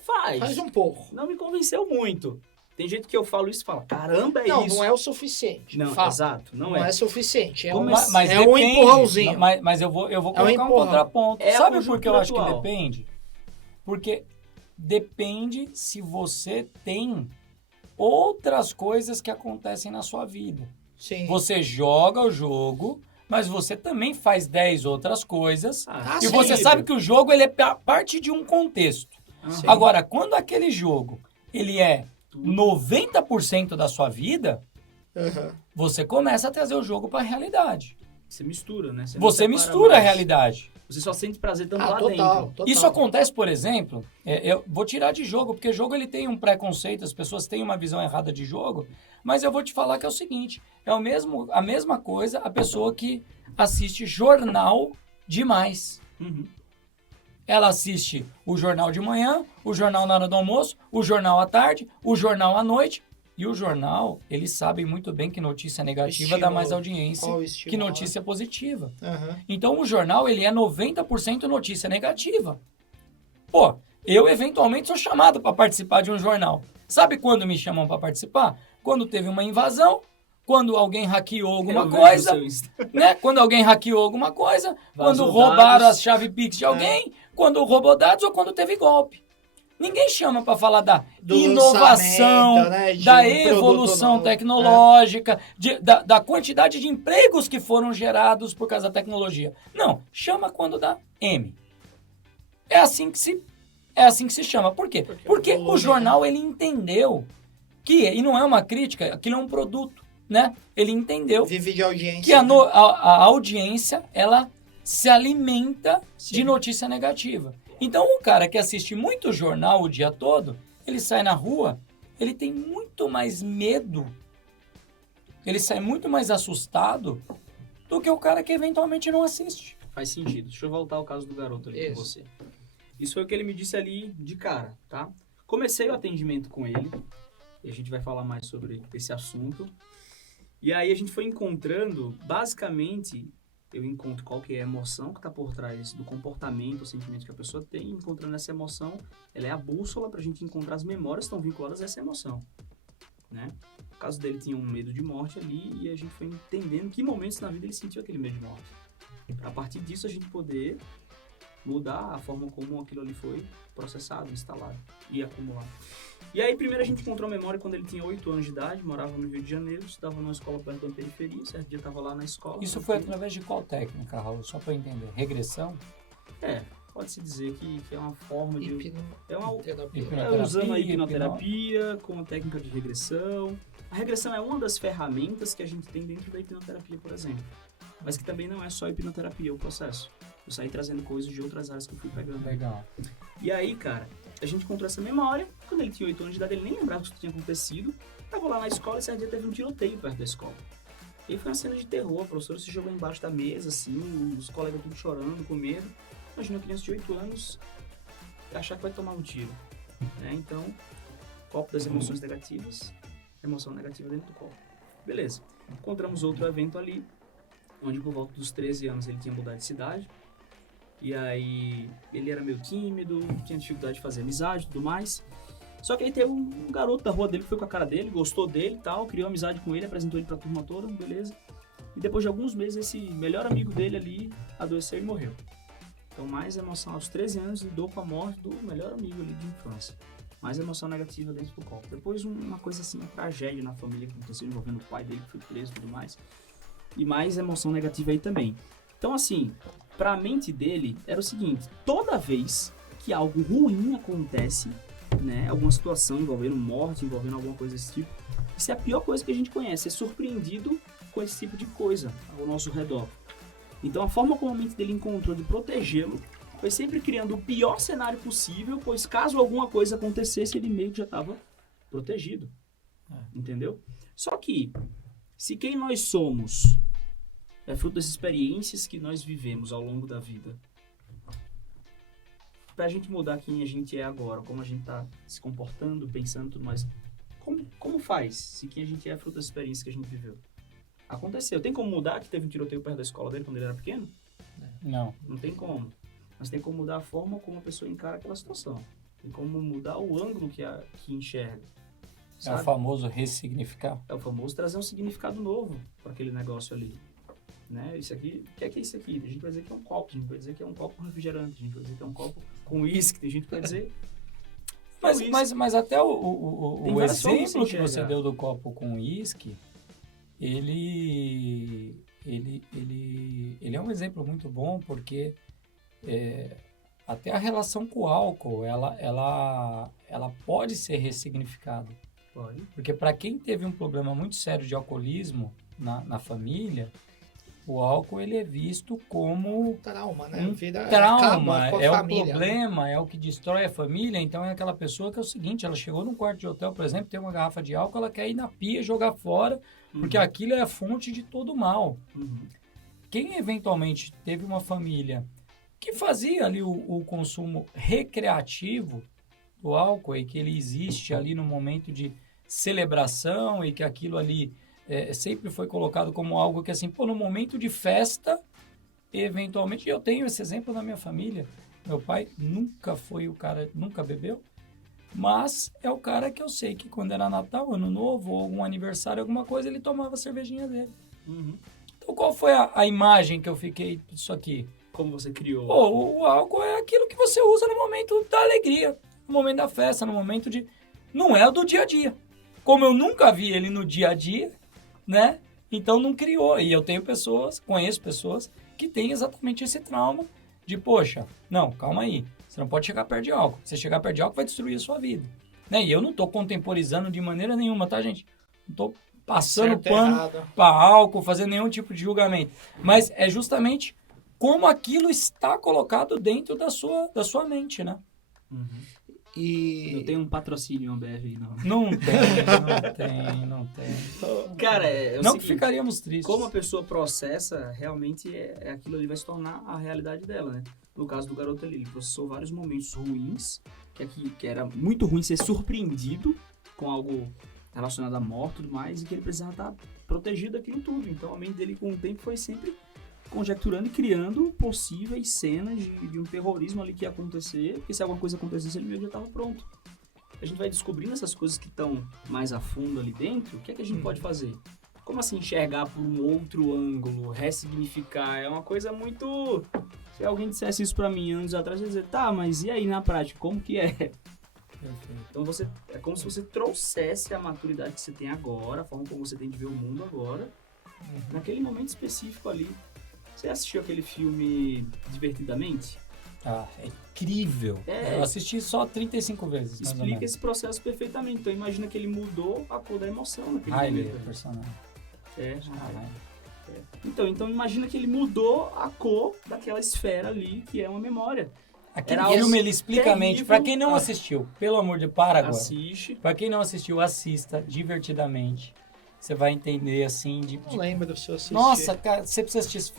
Faz. Faz um pouco. Não me convenceu muito. Tem gente que eu falo isso e fala, caramba, é Não, isso. não é o suficiente. Não, fato. exato, não Não é. é suficiente. É, Como um, é- Mas é um depende. empurrãozinho. Mas eu vou colocar um empurrão. contraponto. É a Sabe por que eu conjuntura acho que atual. depende? Porque depende se você tem outras coisas que acontecem na sua vida. Sim. Você joga o jogo, mas você também faz 10 outras coisas. Ah, E sim. você sabe que o jogo ele é parte de um contexto. Aham. Agora, quando aquele jogo ele é Tudo. 90% da sua vida, Aham. você começa a trazer o jogo para a realidade. Você mistura, né? não Você separa mistura a mais. realidade. Você só sente prazer estando Ah, lá total, dentro. total. Isso acontece, por exemplo, eu vou tirar de jogo, porque jogo ele tem um preconceito, as pessoas têm uma visão errada de jogo, mas eu vou te falar que é o seguinte, é a mesma coisa a pessoa que assiste jornal demais. Uhum. Ela assiste o jornal de manhã, o jornal na hora do almoço, o jornal à tarde, o jornal à noite. E o jornal, eles sabem muito bem que notícia negativa dá mais audiência Qual o que estímulo? notícia positiva. Aham. Então o jornal, ele é 90% notícia negativa. Pô, eu eventualmente sou chamado para participar de um jornal. Sabe quando me chamam para participar? Quando teve uma invasão, quando alguém hackeou alguma Eu vejo coisa, no seu Insta. né? Quando alguém hackeou alguma coisa, Vazou quando roubaram dados. as chave Pix de alguém, quando roubou dados ou quando teve golpe. Ninguém chama para falar da Do inovação, lançamento, né, de da um produto evolução novo. tecnológica, da quantidade de empregos que foram gerados por causa da tecnologia. Não, chama quando dá M. É assim que se chama. Por quê? Porque o jornal ele entendeu que, e não é uma crítica, aquilo é um produto, né? Ele entendeu Vive de audiência. que a audiência, ela se alimenta Sim. de notícia negativa. Então, o cara que assiste muito jornal o dia todo, ele sai na rua, ele tem muito mais medo, ele sai muito mais assustado do que o cara que eventualmente não assiste. Faz sentido. Deixa eu voltar ao caso do garoto ali com Isso. você. Isso foi o que ele me disse ali de cara, tá? Comecei o atendimento com ele, e a gente vai falar mais sobre esse assunto. E aí a gente foi encontrando, basicamente, eu encontro qual que é a emoção que está por trás do comportamento, o sentimento que a pessoa tem, encontrando essa emoção, ela é a bússola para a gente encontrar as memórias que estão vinculadas a essa emoção, né? No caso dele tinha um medo de morte ali, e a gente foi entendendo que momentos na vida ele sentiu aquele medo de morte. A partir disso a gente poder mudar a forma como aquilo ali foi processado, instalado e acumulado. E aí, primeiro a gente encontrou a memória quando ele tinha 8 anos de idade, morava no Rio de Janeiro, estudava numa escola perto da periferia, certo dia estava lá na escola. Isso foi através de qual técnica, Raul? Só para eu entender. Regressão? Pode-se dizer que é uma forma de... É uma, Hipnoterapia. usando a hipnoterapia como técnica de regressão. A regressão é uma das ferramentas que a gente tem dentro da hipnoterapia, por exemplo. Mas que também não é só hipnoterapia o processo. Eu saí trazendo coisas de outras áreas que eu fui pegando. Legal. E aí, cara, a gente encontrou essa memória. Quando ele tinha 8 anos de idade, ele nem lembrava o que tinha acontecido. Tava lá na escola e certo dia teve um tiroteio perto da escola. E aí foi uma cena de terror. A professora se jogou embaixo da mesa, assim, os colegas tudo chorando, com medo. Imagina uma criança de 8 anos achar que vai tomar um tiro. Né? Então, copo das emoções negativas, emoção negativa dentro do copo. Beleza. Encontramos outro evento ali, onde por volta dos 13 anos ele tinha mudado de cidade. E aí ele era meio tímido, tinha dificuldade de fazer amizade e tudo mais. Só que aí teve um garoto da rua dele que foi com a cara dele, gostou dele e tal, criou amizade com ele, apresentou ele pra turma toda, beleza. E depois de alguns meses esse melhor amigo dele ali adoeceu e morreu. Então mais emoção aos 13 anos, lidou com a morte do melhor amigo ali de infância. Mais emoção negativa dentro do copo. Depois uma coisa assim, uma tragédia na família que aconteceu envolvendo o pai dele que foi preso e tudo mais. E mais emoção negativa aí também. Então assim, pra mente dele era o seguinte, toda vez que algo ruim acontece, né, alguma situação envolvendo morte, envolvendo alguma coisa desse tipo, isso é a pior coisa que a gente conhece, é surpreendido com esse tipo de coisa ao nosso redor. Então a forma como a mente dele encontrou de protegê-lo foi sempre criando o pior cenário possível, pois caso alguma coisa acontecesse, ele meio que já estava protegido. Entendeu? Só que, se quem nós somos é fruto das experiências que nós vivemos ao longo da vida, pra gente mudar quem a gente é agora, como a gente tá se comportando, pensando e tudo mais, como faz se quem a gente é fruto das experiências que a gente viveu? Aconteceu. Tem como mudar que teve um tiroteio perto da escola dele quando ele era pequeno? Não. Não tem como. Mas tem como mudar a forma como a pessoa encara aquela situação. Tem como mudar o ângulo que enxerga. É o Sabe? famoso ressignificar. É o famoso trazer um significado novo para aquele negócio ali. Né? Isso aqui, o que é isso aqui? A gente vai dizer que é um copo, a gente vai dizer que é um copo com refrigerante, a gente vai dizer que é um copo com uísque, a gente vai dizer... Mas até o várias formas de exemplo que você enxergar. deu do copo com uísque, ele é um exemplo muito bom porque até a relação com o álcool, ela pode ser ressignificada. Pode. Porque para quem teve um problema muito sério de alcoolismo na família, o álcool ele é visto como Trauma, né? um Vida trauma, acaba com a é o família, né? problema, é o que destrói a família. Então é aquela pessoa que é o seguinte, ela chegou num quarto de hotel, por exemplo, tem uma garrafa de álcool, ela quer ir na pia e jogar fora, porque aquilo é a fonte de todo o mal. Uhum. Quem eventualmente teve uma família que fazia ali o consumo recreativo do álcool e que ele existe ali no momento de celebração e que aquilo ali sempre foi colocado como algo que assim, pô, no momento de festa, eventualmente, eu tenho esse exemplo na minha família, meu pai nunca foi o cara, nunca bebeu, mas é o cara que eu sei que quando era Natal, Ano Novo, ou algum aniversário, alguma coisa, ele tomava a cervejinha dele. Uhum. Então qual foi a imagem que eu fiquei disso aqui? Como você criou? Pô, o álcool é aquilo que você usa no momento da alegria, no momento da festa, no momento de... Não é o do dia a dia. Como eu nunca vi ele no dia a dia, né? Então não criou. E eu conheço pessoas que têm exatamente esse trauma de, poxa, não, calma aí. Você não pode chegar perto de álcool. Se chegar perto de álcool, vai destruir a sua vida. Né? E eu não tô contemporizando de maneira nenhuma, tá, gente? Não tô passando Certo, pano errado. para álcool, fazendo nenhum tipo de julgamento. Mas é justamente como aquilo está colocado dentro da sua mente, né? Uhum. E Eu tenho um patrocínio Ambev aí, não. Não tem. Cara, é o Não que seguinte, ficaríamos tristes. como a pessoa processa, realmente aquilo ali vai se tornar a realidade dela, né? No caso do garoto ali, ele processou vários momentos ruins, que era muito ruim ser surpreendido com algo relacionado à morte e tudo mais, e que ele precisava estar protegido daquilo tudo. Então a mente dele com o tempo foi sempre conjecturando e criando possíveis cenas de um terrorismo ali que ia acontecer, porque se alguma coisa acontecesse, ele mesmo já estava pronto. A gente vai descobrindo essas coisas que estão mais a fundo ali dentro, o que é que a gente pode fazer? Como assim enxergar por um outro ângulo, ressignificar? É uma coisa muito... Se alguém dissesse isso pra mim anos atrás, eu ia dizer, tá, mas e aí na prática, como que é? Perfeito. Então é como se você trouxesse a maturidade que você tem agora, a forma como você tem de ver o mundo agora, naquele momento específico ali. Você assistiu aquele filme Divertidamente? Ah, é incrível. É. Eu assisti só 35 vezes. mais ou Explica menos. esse processo perfeitamente. Então imagina que ele mudou a cor da emoção naquele Riley, momento. o personagem. É, Riley. Então imagina que ele mudou a cor daquela esfera ali, que é uma memória. Aquele Era filme, algo ele explica a mente. terrível. Pra quem não Ah. assistiu, pelo amor de para agora. Assiste. Pra quem não assistiu, assista divertidamente. Você vai entender assim não lembro se eu assisti. Nossa, cara, você precisa assistir esse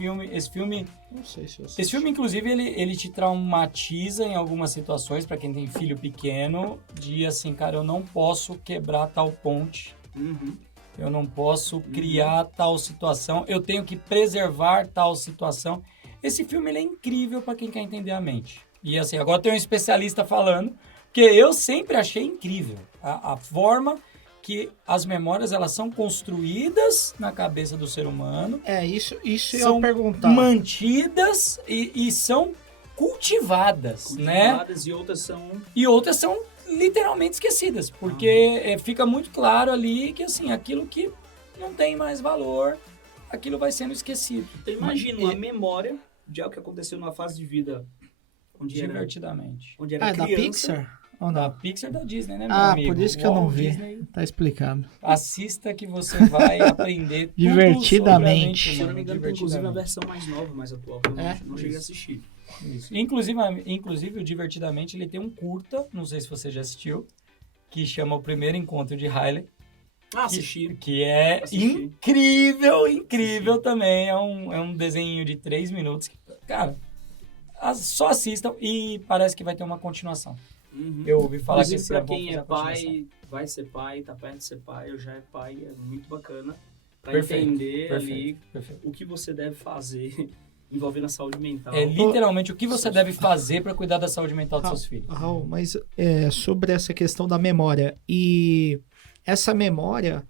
filme. Não sei se eu assisti. Esse filme, inclusive, ele te traumatiza em algumas situações, pra quem tem filho pequeno, de assim, cara, eu não posso quebrar tal ponte, Uhum. eu não posso criar tal situação, eu tenho que preservar tal situação. Esse filme ele é incrível pra quem quer entender a mente. E assim, agora tem um especialista falando, que eu sempre achei incrível a forma que as memórias elas são construídas na cabeça do ser humano, Isso eu são ia perguntar. mantidas e são cultivadas, né? Cultivadas e outras são... E outras são literalmente esquecidas, porque fica muito claro ali que assim, aquilo que não tem mais valor, aquilo vai sendo esquecido. Então imagina uma memória de algo que aconteceu numa fase de vida onde era Divertidamente. Da criança. Pixar? Ou Da não? Pixar da Disney, né, meu Ah, amigo? por isso que eu não Walt vi. Disney, Tá explicado. assista que você vai aprender tudo Divertidamente. sobre a mente Se eu não me engano, tem inclusive uma divertidamente. versão mais nova, mais atual, que eu não cheguei a assistir. Isso. Inclusive, o Divertidamente, ele tem um curta, não sei se você já assistiu, que chama O Primeiro Encontro de Riley, Ah, assisti. que é Assisti. incrível também. É um desenho de 3 minutos. Cara, só assistam e parece que vai ter uma continuação. Uhum. Eu ouvi falar que Inclusive, esse pra ano vão quem fazer é a continuação. pai, vai ser pai, tá perto de ser pai, eu já é pai, é muito bacana. Pra Perfeito, entender perfeito, ali perfeito. o que você deve fazer envolvendo a saúde mental. É literalmente o que você deve fazer para cuidar da saúde mental dos seus filhos. Raul, mas sobre essa questão da memória, e essa memória,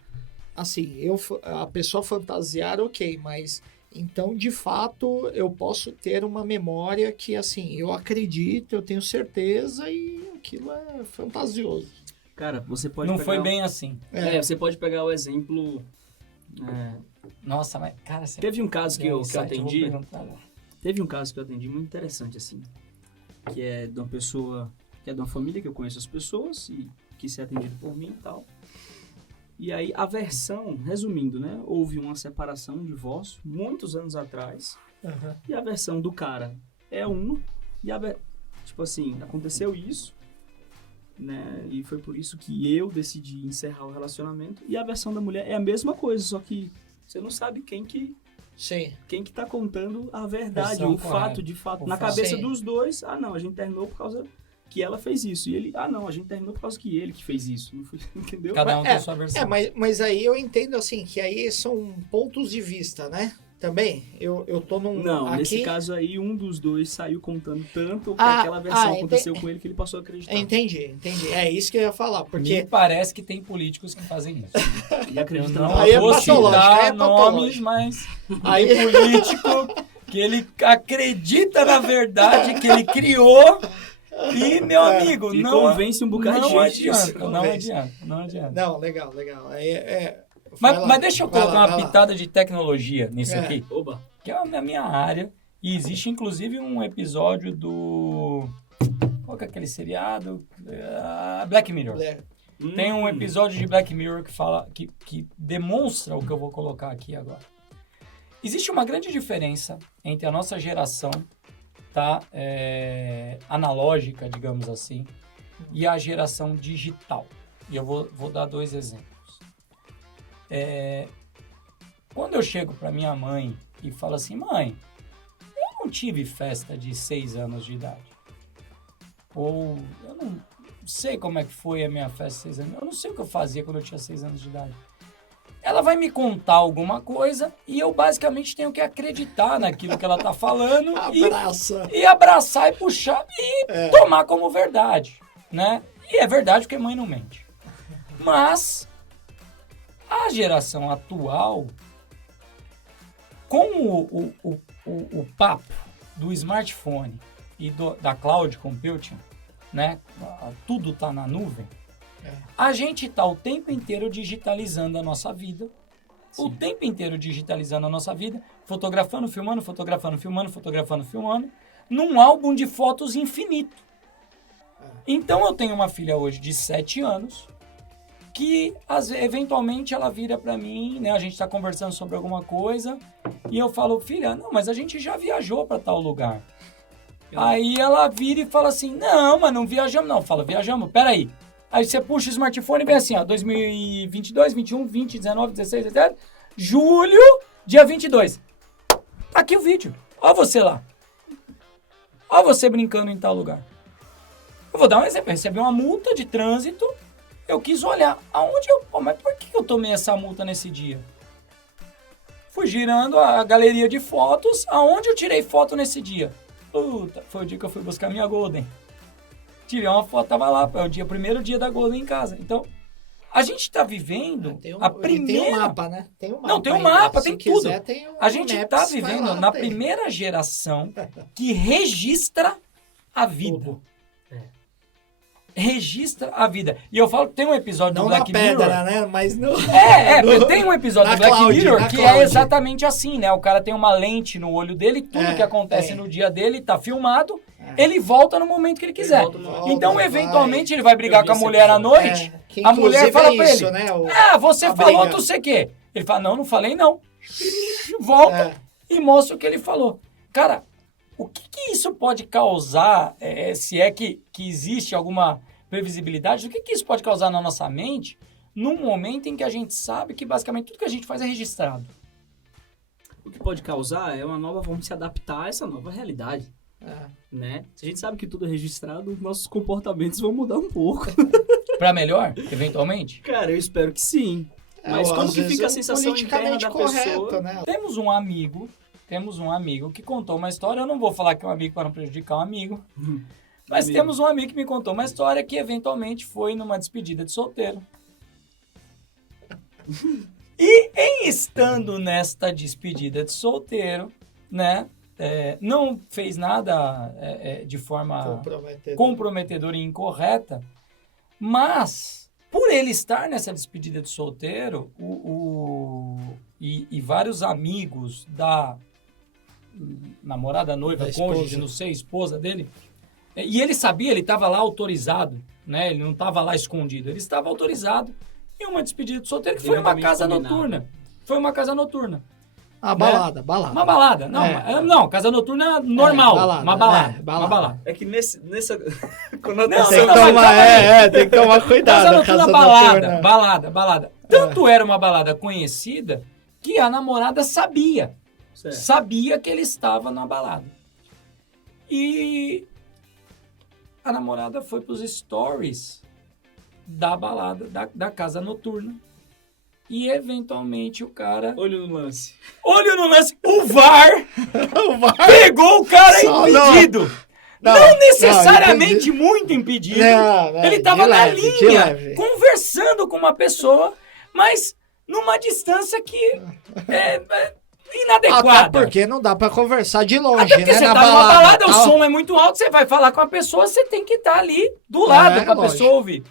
assim, a pessoa fantasiar, ok, mas então, de fato, eu posso ter uma memória que, assim, eu acredito, eu tenho certeza e aquilo é fantasioso. Cara, você pode Não pegar... foi bem assim. você pode pegar o exemplo... Nossa, mas, cara, você Teve um caso que eu atendi... perguntar. Teve um caso que eu atendi muito interessante, assim, que é de uma pessoa, que é de uma família que eu conheço as pessoas e quis ser atendido por mim e tal. E aí a versão, resumindo, né, houve uma separação, um divórcio, muitos anos atrás, Uhum. e a versão do cara é uma, e tipo assim, aconteceu isso, né, e foi por isso que eu decidi encerrar o relacionamento, e a versão da mulher é a mesma coisa, só que você não sabe quem que Sim. tá contando a verdade, Versão o fato, correta. de fato. O Na fato. cabeça Sim. dos dois, não, a gente terminou por causa que ela fez isso. E ele, não, a gente terminou por causa que ele que fez isso. Não foi, entendeu? Cada um tem a sua versão. Mas aí eu entendo, assim, que aí são pontos de vista, né? Também, eu tô num... Não, aqui... nesse caso aí, um dos dois saiu contando tanto que Ah, aquela versão ah, aconteceu com ele que ele passou a acreditar. Entendi. É isso que eu ia falar, Me porque... parece que tem políticos que fazem isso. E acredita Eu na não Aí é vou patológico, citar aí é nomes, patológico. mas Aí- tem político que ele acredita na verdade que ele criou e, meu amigo, E não, convence um bocado de não gente. adianta, não Convence. adianta, não adianta. Não, legal. Aí vai lá, Mas deixa eu vai colocar lá, uma vai lá. pitada de tecnologia nisso É. aqui, Oba. que é a minha área, e existe inclusive um episódio do... Qual que é aquele seriado? Black Mirror. Tem um episódio de Black Mirror que fala, que demonstra o que eu vou colocar aqui agora. Existe uma grande diferença entre a nossa geração, tá, analógica, digamos assim, e a geração digital. E eu vou dar 2 exemplos. Quando eu chego para minha mãe e falo assim, mãe, eu não tive festa de 6 anos de idade. Ou eu não sei como é que foi a minha festa de 6 anos. Eu não sei o que eu fazia quando eu tinha 6 anos de idade. Ela vai me contar alguma coisa e eu basicamente tenho que acreditar naquilo que ela tá falando Abraça. e abraçar e puxar e tomar como verdade, né? E é verdade porque mãe não mente. Mas a geração atual, com o papo do smartphone e da cloud computing, né? Tudo tá na nuvem. A gente tá o tempo inteiro digitalizando a nossa vida. O tempo inteiro digitalizando a nossa vida, fotografando, filmando, num álbum de fotos infinito. Então eu tenho uma filha hoje de 7 anos que eventualmente ela vira pra mim, né? A gente tá conversando sobre alguma coisa e eu falo, filha, não, mas a gente já viajou pra tal lugar. Aí ela vira e fala assim, não, mas não viajamos não. Fala, viajamos, peraí. Aí você puxa o smartphone e vem assim, ó, 2022, 21, 20, 19, 16, etc. Julho, dia 22. Tá aqui o vídeo. Ó você lá. Ó você brincando em tal lugar. Eu vou dar um exemplo. Eu recebi uma multa de trânsito. Eu quis olhar. Aonde eu... Pô, mas por que eu tomei essa multa nesse dia? Fui girando a galeria de fotos. Aonde eu tirei foto nesse dia? Puta, foi o dia que eu fui buscar minha Golden. Tirei uma foto, tava lá. É o primeiro dia da Golden em casa. Então, a gente tá vivendo a primeira... Tem um mapa, né? Tem um mapa. Não, tem um ainda. mapa, Se tem quiser, tudo. tem um A gente Maps, tá vai vivendo lá, na tem. primeira geração que registra a vida. Tudo. Registra a vida. E eu falo, tem um episódio Não do na Black pedra, Mirror... né? Mas no... Tem um episódio na do Black cloud, Mirror na que cloud. é exatamente assim, né? O cara tem uma lente no olho dele, tudo que acontece tem. no dia dele tá filmado, ele volta no momento que ele quiser. volta, Então, vai. eventualmente, ele vai brigar Eu vi com a esse mulher à episódio. noite, que a mulher inclusive fala é pra isso, ele, né? você a falou, briga. não sei o quê. Ele fala, não falei não. Volta e mostra o que ele falou. Cara, o que isso pode causar, se é que existe alguma previsibilidade, o que isso pode causar na nossa mente num momento em que a gente sabe que basicamente tudo que a gente faz é registrado? O que pode causar é uma nova forma de se adaptar a essa nova realidade, né? Se a gente sabe que tudo é registrado, nossos comportamentos vão mudar um pouco. Pra melhor, eventualmente? Cara, eu espero que sim. Mas como às que vezes fica a é sensação interna politicamente da correto, pessoa? né? Temos um amigo que contou uma história, eu não vou falar que é um amigo para não prejudicar um amigo, mas Amigo. temos um amigo que me contou uma história que eventualmente foi numa despedida de solteiro. E em estando nesta despedida de solteiro, né, não fez nada de forma comprometedora e incorreta, mas por ele estar nessa despedida de solteiro, e vários amigos da namorada, noiva, Da cônjuge, esposa. não sei, esposa dele, e ele sabia, ele estava lá autorizado, né? Ele não estava lá escondido, ele estava autorizado em uma despedida de solteiro que foi uma Devidamente casa combinado. noturna. Foi uma casa noturna. A Né? balada. Uma balada. Não, casa noturna normal. balada, Uma balada. balada. Uma balada. É que nessa Não, conotação... Tem que não, tomar, mas calma aí. tem que tomar cuidado. Casa noturna, balada. noturna. Balada. Tanto era uma balada conhecida que a namorada sabia. Certo. Sabia que ele estava na balada. E a namorada foi pros stories da balada, da casa noturna. E, eventualmente, o cara... Olho no lance. Olho no lance, o VAR O VAR. pegou o cara Só impedido. Não necessariamente muito impedido. Não, Ele de estava na leve, de linha, leve. conversando com uma pessoa, mas numa distância que é inadequada. Até porque não dá pra conversar de longe, Até porque né? você na tá numa balada, o tal. som é muito alto, você vai falar com a pessoa, você tem que estar ali do lado pra lógico. pessoa ouvir.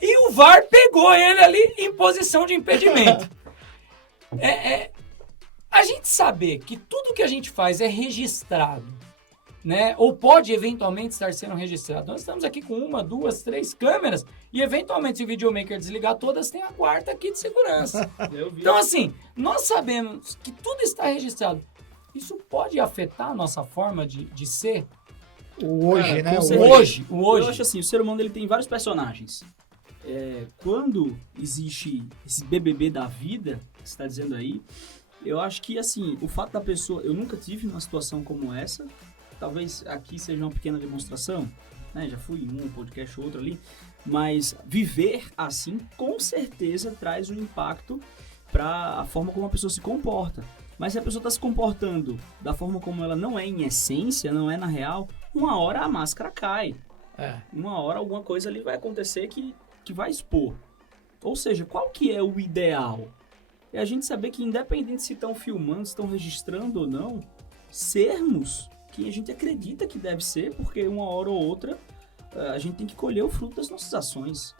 E o VAR pegou ele ali em posição de impedimento. A gente saber que tudo que a gente faz é registrado, né? Ou pode eventualmente estar sendo registrado. Nós estamos aqui com 1, 2, 3 câmeras e eventualmente se o videomaker desligar todas, tem a quarta aqui de segurança. Eu vi. Então assim, nós sabemos que tudo está registrado. Isso pode afetar a nossa forma de ser? O hoje, Cara, né? com O certeza. hoje. O hoje. Eu acho assim, o ser humano ele tem vários personagens. Quando existe esse BBB da vida, que você está dizendo aí, eu acho que assim, o fato da pessoa... Eu nunca tive uma situação como essa. Talvez aqui seja uma pequena demonstração, né? Já fui em um podcast ou outro ali. Mas viver assim, com certeza, traz um impacto para a forma como a pessoa se comporta. Mas se a pessoa está se comportando da forma como ela não é em essência, não é na real, uma hora a máscara cai. Uma hora alguma coisa ali vai acontecer que vai expor. Ou seja, qual que é o ideal? É a gente saber que independente se estão filmando, se estão registrando ou não, sermos quem a gente acredita que deve ser, porque uma hora ou outra a gente tem que colher o fruto das nossas ações.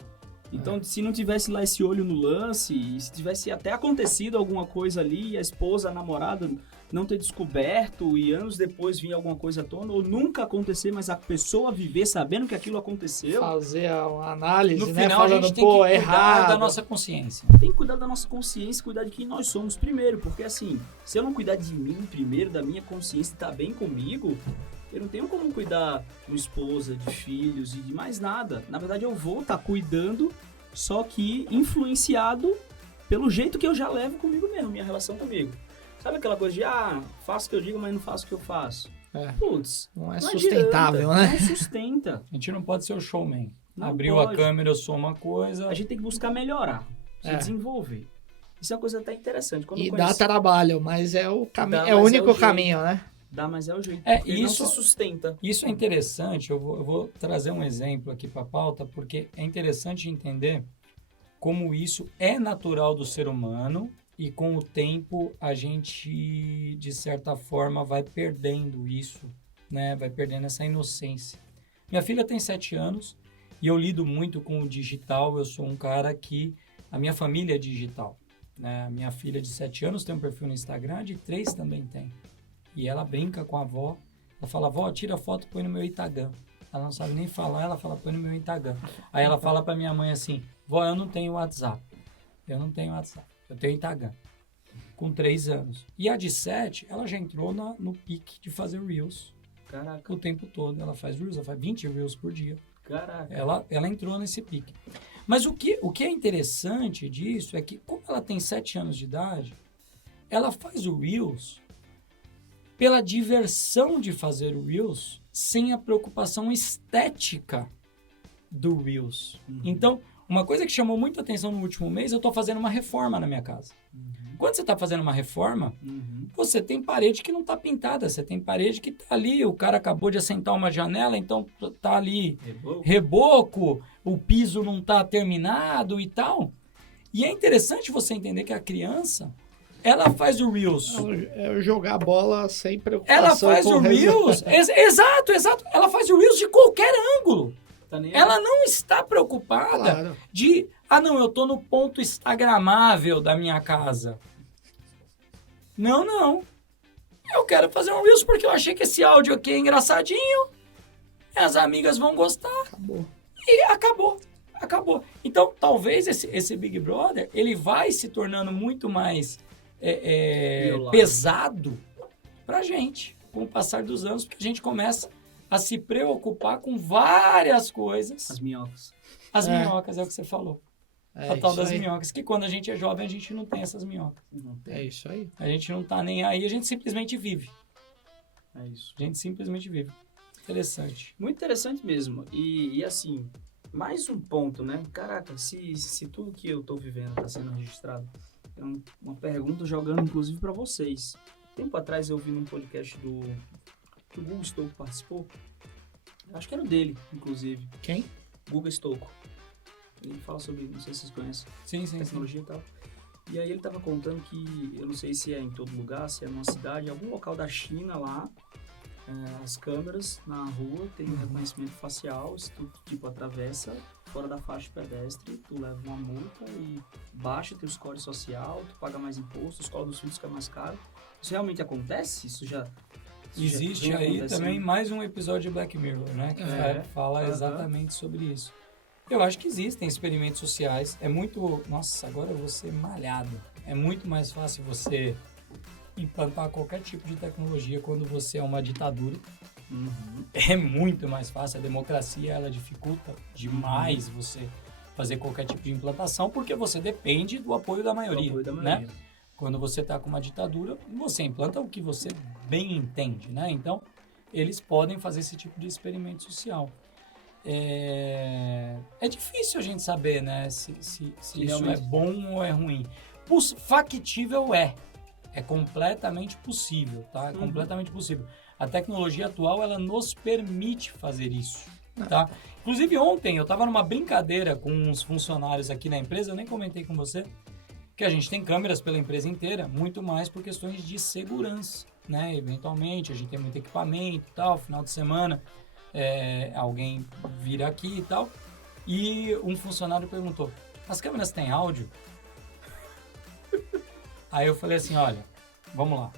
Então, se não tivesse lá esse olho no lance, e se tivesse até acontecido alguma coisa ali, a esposa, a namorada não ter descoberto e anos depois vir alguma coisa à tona, ou nunca acontecer, mas a pessoa viver sabendo que aquilo aconteceu, Fazer a análise, No né? final, a Falando, gente tem que pô, cuidar errado. da nossa consciência. tem que cuidar da nossa consciência, cuidar de quem nós somos primeiro, porque assim, se eu não cuidar de mim primeiro, da minha consciência estar bem comigo, eu não tenho como cuidar de esposa, de filhos e de mais nada. Na verdade, eu vou estar cuidando, só que influenciado pelo jeito que eu já levo comigo mesmo, minha relação comigo. Sabe aquela coisa de, faço o que eu digo, mas não faço o que eu faço? Putz, Não é não sustentável, adianta, né? Não sustenta. A gente não pode ser o showman. Não Abriu pode. a câmera, eu sou uma coisa. A gente tem que buscar melhorar, se É. desenvolver. Isso é uma coisa até interessante. Quando E eu dá conheci- trabalho, mas é o caminho, Dá, é o mas único é o jeito. caminho, né? Dá, mas é o jeito. É, Ele isso- não se sustenta. Isso é interessante, eu vou trazer um exemplo aqui para a pauta, porque é interessante entender como isso é natural do ser humano e com o tempo a gente, de certa forma, vai perdendo isso, né? Vai perdendo essa inocência. Minha filha tem 7 anos e eu lido muito com o digital, eu sou um cara que... A minha família é digital, né? A minha filha de 7 anos tem um perfil no Instagram, a de 3 também tem. E ela brinca com a avó. Ela fala, vó, tira foto e põe no meu Instagram. Ela não sabe nem falar, ela fala, põe no meu Instagram. Aí ela fala pra minha mãe assim, vó, eu não tenho WhatsApp. Eu não tenho WhatsApp. Eu tenho Instagram. Com 3 anos. E a de 7, ela já entrou no pique de fazer Reels. Caraca, O tempo todo. Ela faz Reels, ela faz 20 Reels por dia. caraca. Ela entrou nesse pique. Mas o que é interessante disso é que, como ela tem 7 anos de idade, ela faz o Reels pela diversão de fazer o Reels, sem a preocupação estética do Reels. Uhum. Então, Uma coisa que chamou muita atenção no último mês, eu estou fazendo uma reforma na minha casa. Quando você está fazendo uma reforma, você tem parede que não está pintada, você tem parede que está ali, o cara acabou de assentar uma janela, então está ali reboco, o piso não está terminado e tal. E é interessante você entender que a criança, ela faz o Reels. É jogar bola sem preocupação. Ela faz o Reels. Exato. Ela faz o Reels de qualquer ângulo. Ela não está preocupada de... não, eu tô no ponto instagramável da minha casa. Não. Eu quero fazer um Reels porque eu achei que esse áudio aqui é engraçadinho. As amigas vão gostar. Acabou. E acabou. Então, talvez esse Big Brother, ele vai se tornando muito mais pesado pra gente, com o passar dos anos, porque a gente começa a se preocupar com várias coisas. As minhocas. As minhocas, é o que você falou. A tal das aí. minhocas, que quando a gente é jovem, a gente não tem essas minhocas. É isso aí. A gente não tá nem aí, a gente simplesmente vive. É isso. A gente simplesmente vive. Interessante. Muito interessante mesmo. E assim, mais um ponto, né? Caraca, se tudo que eu tô vivendo tá sendo registrado, é uma pergunta jogando inclusive para vocês. Tempo atrás eu vi num podcast que o Guga Stouco participou. Acho que era o dele, inclusive. Quem? Guga Stouco. Ele fala sobre, não sei se vocês conhecem, Sim. tecnologia e tal. E aí ele tava contando que, eu não sei se é em todo lugar, se é numa cidade, algum local da China lá, as câmeras na rua tem um reconhecimento facial, se tu, tipo, atravessa fora da faixa pedestre, tu leva uma multa e baixa teu score social, tu paga mais imposto, a escola dos filhos fica mais caro. Isso realmente acontece? Isso já Existe aí também mais um episódio de Black Mirror, né? Que fala exatamente sobre isso. Eu acho que existem experimentos sociais. É muito... Nossa, agora eu vou ser malhado. É muito mais fácil você implantar qualquer tipo de tecnologia quando você é uma ditadura. É muito mais fácil. A democracia, ela dificulta demais você fazer qualquer tipo de implantação, porque você depende do apoio da maioria, né? Quando você está com uma ditadura, você implanta o que você bem entende, né? Então, eles podem fazer esse tipo de experimento social. É difícil a gente saber, né, se isso é bom ou é ruim. Factível é completamente possível, tá? É completamente possível. A tecnologia atual, ela nos permite fazer isso, tá? Inclusive ontem eu estava numa brincadeira com uns funcionários aqui na empresa, eu nem comentei com você, que a gente tem câmeras pela empresa inteira, muito mais por questões de segurança, né? Eventualmente a gente tem muito equipamento e tal, final de semana alguém vira aqui e tal, e um funcionário perguntou, as câmeras têm áudio? Aí eu falei assim, olha, vamos lá,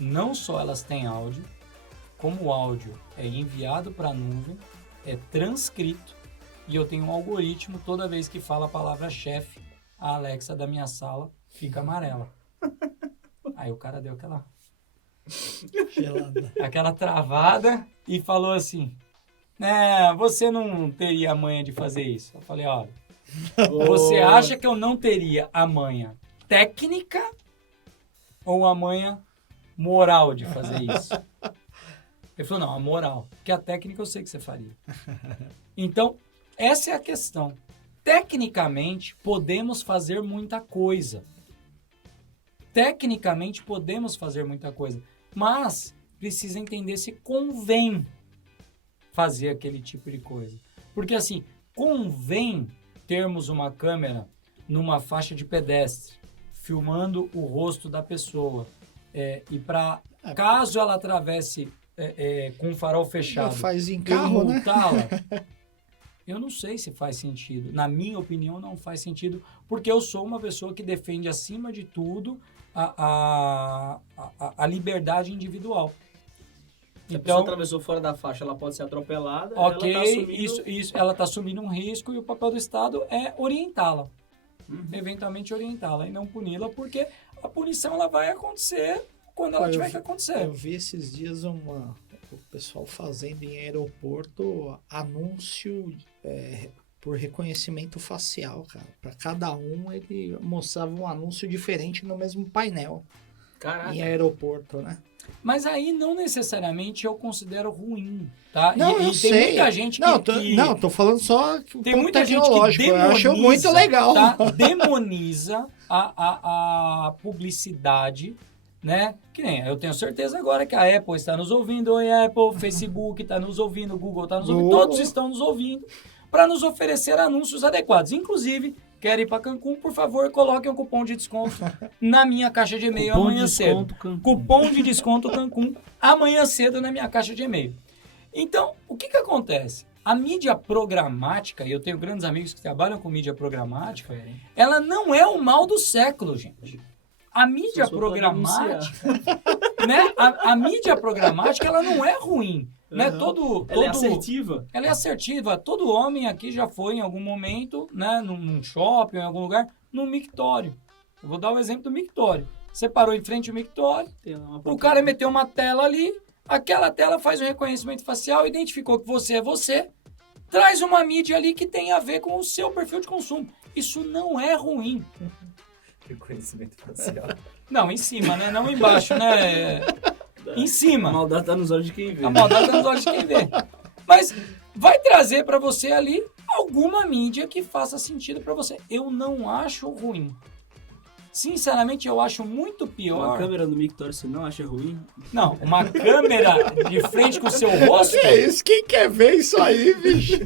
não só elas têm áudio, como o áudio é enviado para a nuvem, é transcrito, e eu tenho um algoritmo, toda vez que fala a palavra chefe, a Alexa da minha sala fica amarela. Aí o cara deu aquela travada e falou assim, você não teria a manha de fazer isso. Eu falei, olha, você acha que eu não teria a manha técnica ou a manha moral de fazer isso? Ele falou, não, a moral, porque a técnica eu sei que você faria. Então, essa é a questão. Tecnicamente, podemos fazer muita coisa. Mas precisa entender se convém fazer aquele tipo de coisa. Porque assim, convém termos uma câmera numa faixa de pedestre, filmando o rosto da pessoa. E para caso ela atravesse com o farol fechado, faz em carro, né? Eu não sei se faz sentido. Na minha opinião, não faz sentido, porque eu sou uma pessoa que defende, acima de tudo, a liberdade individual. Se a pessoa atravessou fora da faixa, ela pode ser atropelada. Ok, ela tá assumindo... isso, ela está assumindo um risco e o papel do Estado é orientá-la. Eventualmente orientá-la e não puni-la, porque a punição ela vai acontecer quando ela tiver que acontecer. Eu vi esses dias o pessoal fazendo em aeroporto anúncio por reconhecimento facial, cara. Para cada um, ele mostrava um anúncio diferente no mesmo painel. Caraca. em aeroporto, né? Mas aí não necessariamente eu considero ruim, tá? Não, e eu tem sei. muita gente Não, que não, tô falando só o tem ponto muita gente que tecnológico. Eu acho demoniza, muito legal. tá? Demoniza a publicidade, né? Que nem eu tenho certeza agora que a Apple está nos ouvindo, oi Apple, Facebook está nos ouvindo, Google está nos ouvindo, Google. todos estão nos ouvindo para nos oferecer anúncios adequados. Inclusive, quer ir para Cancún, por favor, coloquem um cupom de desconto na minha caixa de e-mail Cupom de amanhã cedo. desconto Cancún. Cupom de desconto Cancún amanhã cedo na minha caixa de e-mail. Então, o que acontece? A mídia programática, e eu tenho grandes amigos que trabalham com mídia programática, ela não é o mal do século, gente. A mídia Só pra programática, né? A mídia programática, ela não é ruim, né? Ela é assertiva. Ela é assertiva. Todo homem aqui já foi em algum momento, né, num shopping, em algum lugar, num mictório. Eu vou dar o exemplo do mictório. Você parou em frente ao mictório, Tem lá uma o cara meteu uma tela ali, aquela tela faz um reconhecimento facial, identificou que você é você, traz uma mídia ali que tem a ver com o seu perfil de consumo. Isso não é ruim. Reconhecimento facial. Não, em cima, né? Não embaixo, né? Em A cima. maldade tá nos olhos de quem vê. A maldade tá nos olhos de quem vê. Mas vai trazer para você ali alguma mídia que faça sentido para você. Eu não acho ruim. Sinceramente, eu acho muito Uma pior. câmera no mictório você não acha ruim? Não, uma câmera de frente com o seu rosto. Que isso? Quem quer ver isso aí, bicho?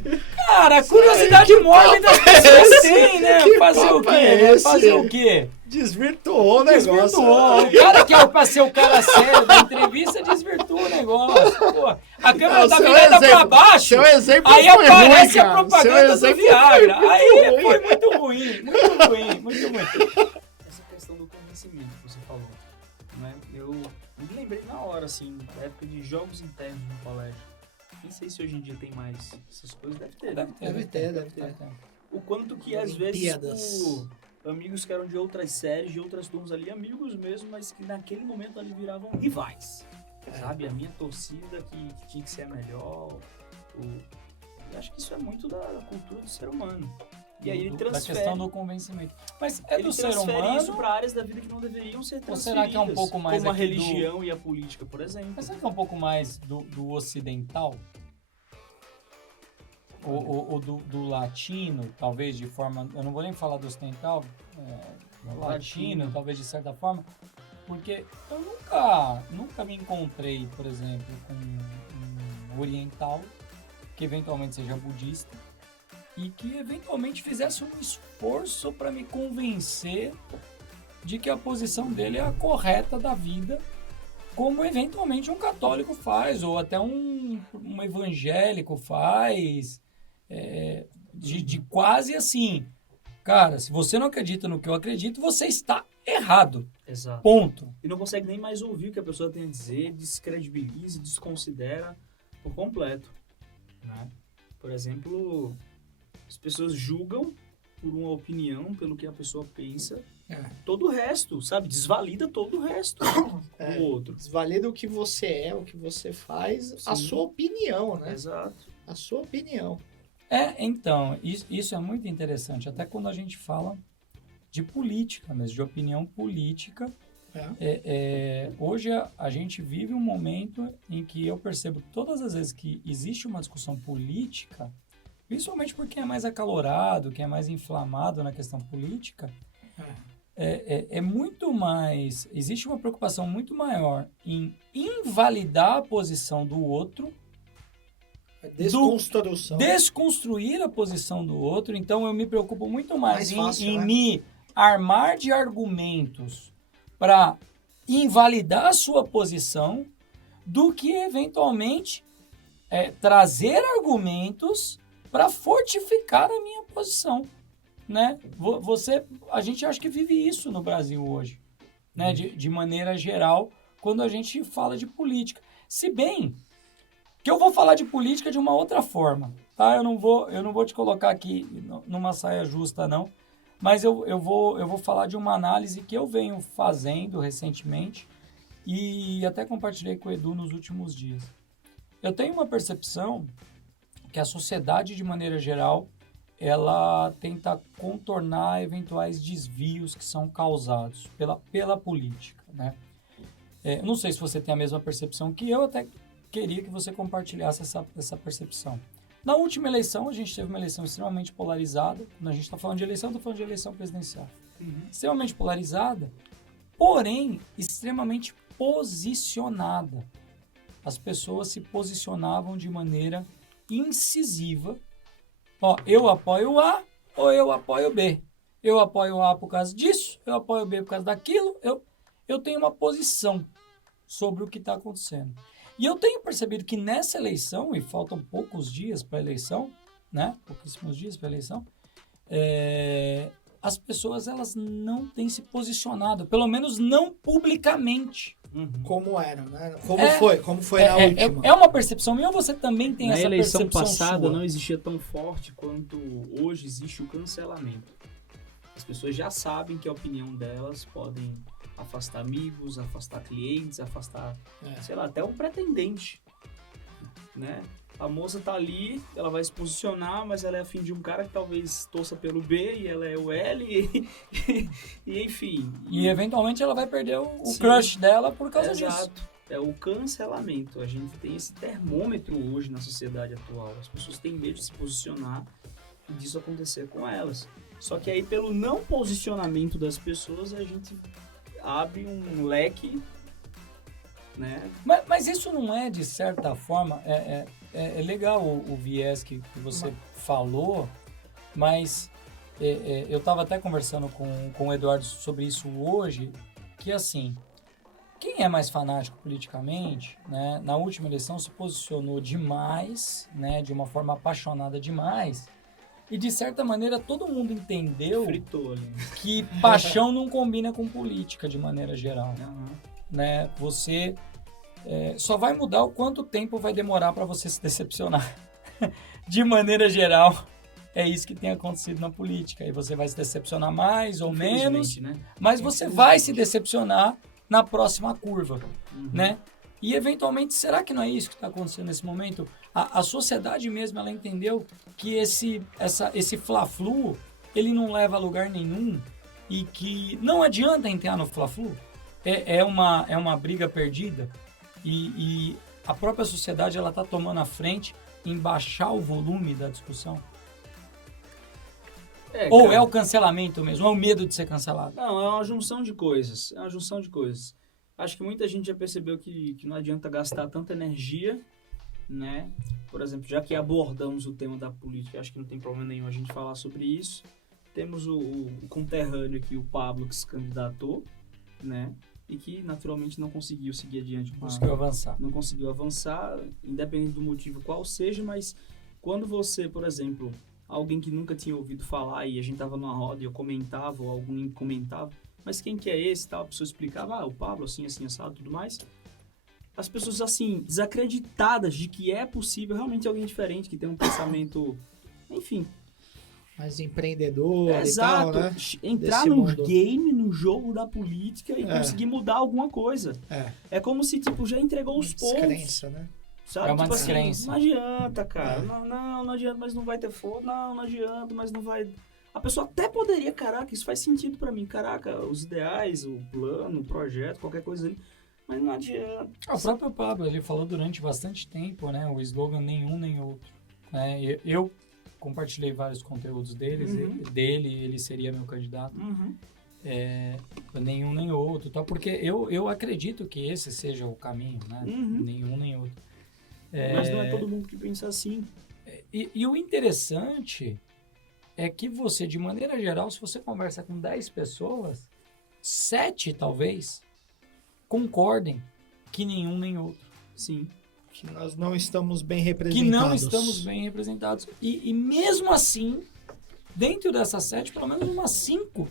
Cara, a curiosidade mórbida as pessoas têm, né? Que Fazer o papo quê? é Né? esse? Fazer o quê? Desvirtuou o negócio. Desvirtuou. O cara que é pra ser o cara sério da entrevista desvirtua o negócio. Pô, a câmera tá Seu virada exemplo- pra baixo. Seu exemplo Aí foi aparece ruim, a cara. propaganda do Seu exemplo Viagra. foi Aí muito foi ruim. muito ruim. Muito ruim. Muito ruim. Essa questão do convencimento que você falou, né? Eu me lembrei na hora, assim, da época de jogos internos no colégio. Nem sei se hoje em dia tem mais essas coisas, deve ter. Deve ter. O quanto que às Olimpíadas. vezes amigos que eram de outras séries, de outras turmas ali, amigos mesmo, mas que naquele momento ali viravam rivais. Sabe? A minha torcida que tinha que ser a melhor. Eu acho que isso é muito da cultura do ser humano. E aí ele Da transfere. questão do convencimento. Mas é Ele do ser transfere humano. isso para áreas da vida que não deveriam ser Ou transferidas. será que é um pouco mais como a aqui do- religião e a política, por exemplo. Mas será que é um pouco mais do ocidental? Ou do latino, talvez de forma. Eu não vou nem falar do ocidental, latino, talvez de certa forma, porque eu nunca me encontrei, por exemplo, com um oriental que eventualmente seja budista e que eventualmente fizesse um esforço para me convencer de que a posição dele é a correta da vida, como eventualmente um católico faz, ou até um evangélico faz, de quase assim, cara, se você não acredita no que eu acredito, você está errado, Exato. ponto. E não consegue nem mais ouvir o que a pessoa tem a dizer, descredibiliza, desconsidera por completo. Né? Por exemplo, as pessoas julgam por uma opinião, pelo que a pessoa pensa, todo o resto, sabe? Desvalida todo o resto do outro. Desvalida o que você é, o que você faz, a Sim. sua opinião, né? Exato. A sua opinião. Então, isso é muito interessante, até quando a gente fala de política, mas de opinião política. Hoje a gente vive um momento em que eu percebo que todas as vezes que existe uma discussão política, principalmente por quem é mais acalorado, quem é mais inflamado na questão política, é muito mais... Existe uma preocupação muito maior em invalidar a posição do outro, Desconstrução. desconstruir a posição do outro. Então eu me preocupo muito mais, Mais fácil, em né? me armar de argumentos para invalidar a sua posição do que eventualmente trazer argumentos para fortificar a minha posição, né? A gente acha que vive isso no Brasil hoje, né? De maneira geral, quando a gente fala de política. Se bem que eu vou falar de política de uma outra forma, tá? Eu não vou te colocar aqui numa saia justa, não. Mas eu vou falar de uma análise que eu venho fazendo recentemente e até compartilhei com o Edu nos últimos dias. Eu tenho uma percepção que a sociedade, de maneira geral, ela tenta contornar eventuais desvios que são causados pela política, né? eu não sei se você tem a mesma percepção que eu, até queria que você compartilhasse essa percepção. Na última eleição, a gente teve uma eleição extremamente polarizada. Quando a gente está falando de eleição, estou falando de eleição presidencial. Extremamente polarizada, porém extremamente posicionada. As pessoas se posicionavam de maneira incisiva. Ó, eu apoio o A ou eu apoio o B. Eu apoio o A por causa disso, eu apoio o B por causa daquilo. Eu tenho uma posição sobre o que está acontecendo. E eu tenho percebido que nessa eleição, e faltam poucos dias para a eleição, né? Pouquíssimos dias para a eleição, as pessoas elas não têm se posicionado, pelo menos não publicamente. Como era, né? Como foi na última. É uma percepção minha ou você também tem Na essa eleição percepção passada sua? não existia tão forte quanto hoje existe o cancelamento. As pessoas já sabem que a opinião delas podem afastar amigos, afastar clientes, afastar, sei lá, até um pretendente, né? A moça tá ali, ela vai se posicionar, mas ela é afim de um cara que talvez torça pelo B e ela é o L e enfim. E eventualmente ela vai perder o Sim. crush dela por causa disso. Exato. É o cancelamento. A gente tem esse termômetro hoje na sociedade atual. As pessoas têm medo de se posicionar e disso acontecer com elas. Só que aí, pelo não posicionamento das pessoas, a gente abre um leque, né? Mas isso não é, de certa forma, é legal o viés que você falou, mas eu estava até conversando com o Eduardo sobre isso hoje, que assim, quem é mais fanático politicamente, né, na última eleição se posicionou demais, né, de uma forma apaixonada demais, e de certa maneira todo mundo entendeu Fritou ali. que paixão não combina com política de maneira geral, Uhum. né? Você só vai mudar o quanto tempo vai demorar para você se decepcionar. De maneira geral, é isso que tem acontecido na política. Aí você vai se decepcionar mais ou menos, Infelizmente, né? mas você vai se decepcionar na próxima curva, né? E eventualmente, será que não é isso que está acontecendo nesse momento? A sociedade mesmo, ela entendeu que esse fla-flu, ele não leva a lugar nenhum e que não adianta entrar no fla-flu. É uma briga perdida e a própria sociedade ela está tomando a frente em baixar o volume da discussão. Ou cara, é o cancelamento mesmo, é o medo de ser cancelado. Não, é uma junção de coisas. É uma junção de coisas. Acho que muita gente já percebeu que não adianta gastar tanta energia, né? Por exemplo, já que abordamos o tema da política, acho que não tem problema nenhum a gente falar sobre isso. Temos o conterrâneo aqui, o Pablo, que se candidatou, né? E que naturalmente não conseguiu seguir adiante. Conseguiu avançar. Não conseguiu avançar, independente do motivo qual seja, mas quando você, por exemplo, alguém que nunca tinha ouvido falar e a gente tava numa roda e eu comentava, ou alguém comentava, mas quem que é esse, tal, a pessoa explicava, o Pablo, assim, assado, tudo mais. As pessoas, assim, desacreditadas de que é possível realmente alguém diferente, que tem um pensamento, enfim. Mais empreendedor Exato. e tal, né? Entrar Desse no mundo. game, no jogo da política e conseguir mudar alguma coisa. É como se, tipo, já entregou os pontos. Descrença, né? Sabe? É uma Tipo descrença. assim, não adianta, cara. Não adianta, mas não vai ter fogo. Não adianta, mas não vai... A pessoa até poderia, caraca, isso faz sentido pra mim. Caraca, os ideais, o plano, o projeto, qualquer coisa ali. Mas não adianta. O próprio Pablo, ele falou durante bastante tempo, né? O slogan nenhum nem outro. Né? Eu compartilhei vários conteúdos dele, ele seria meu candidato. Nenhum nem outro, tá? Porque eu acredito que esse seja o caminho, né? Nenhum nem outro. Mas não é todo mundo que pensa assim. E o interessante é que você, de maneira geral, se você conversa com 10 pessoas, 7 talvez concordem que nenhum nem outro. Sim. Que nós não estamos bem Que representados. não estamos bem representados. E mesmo assim, dentro dessas 7, pelo menos umas 5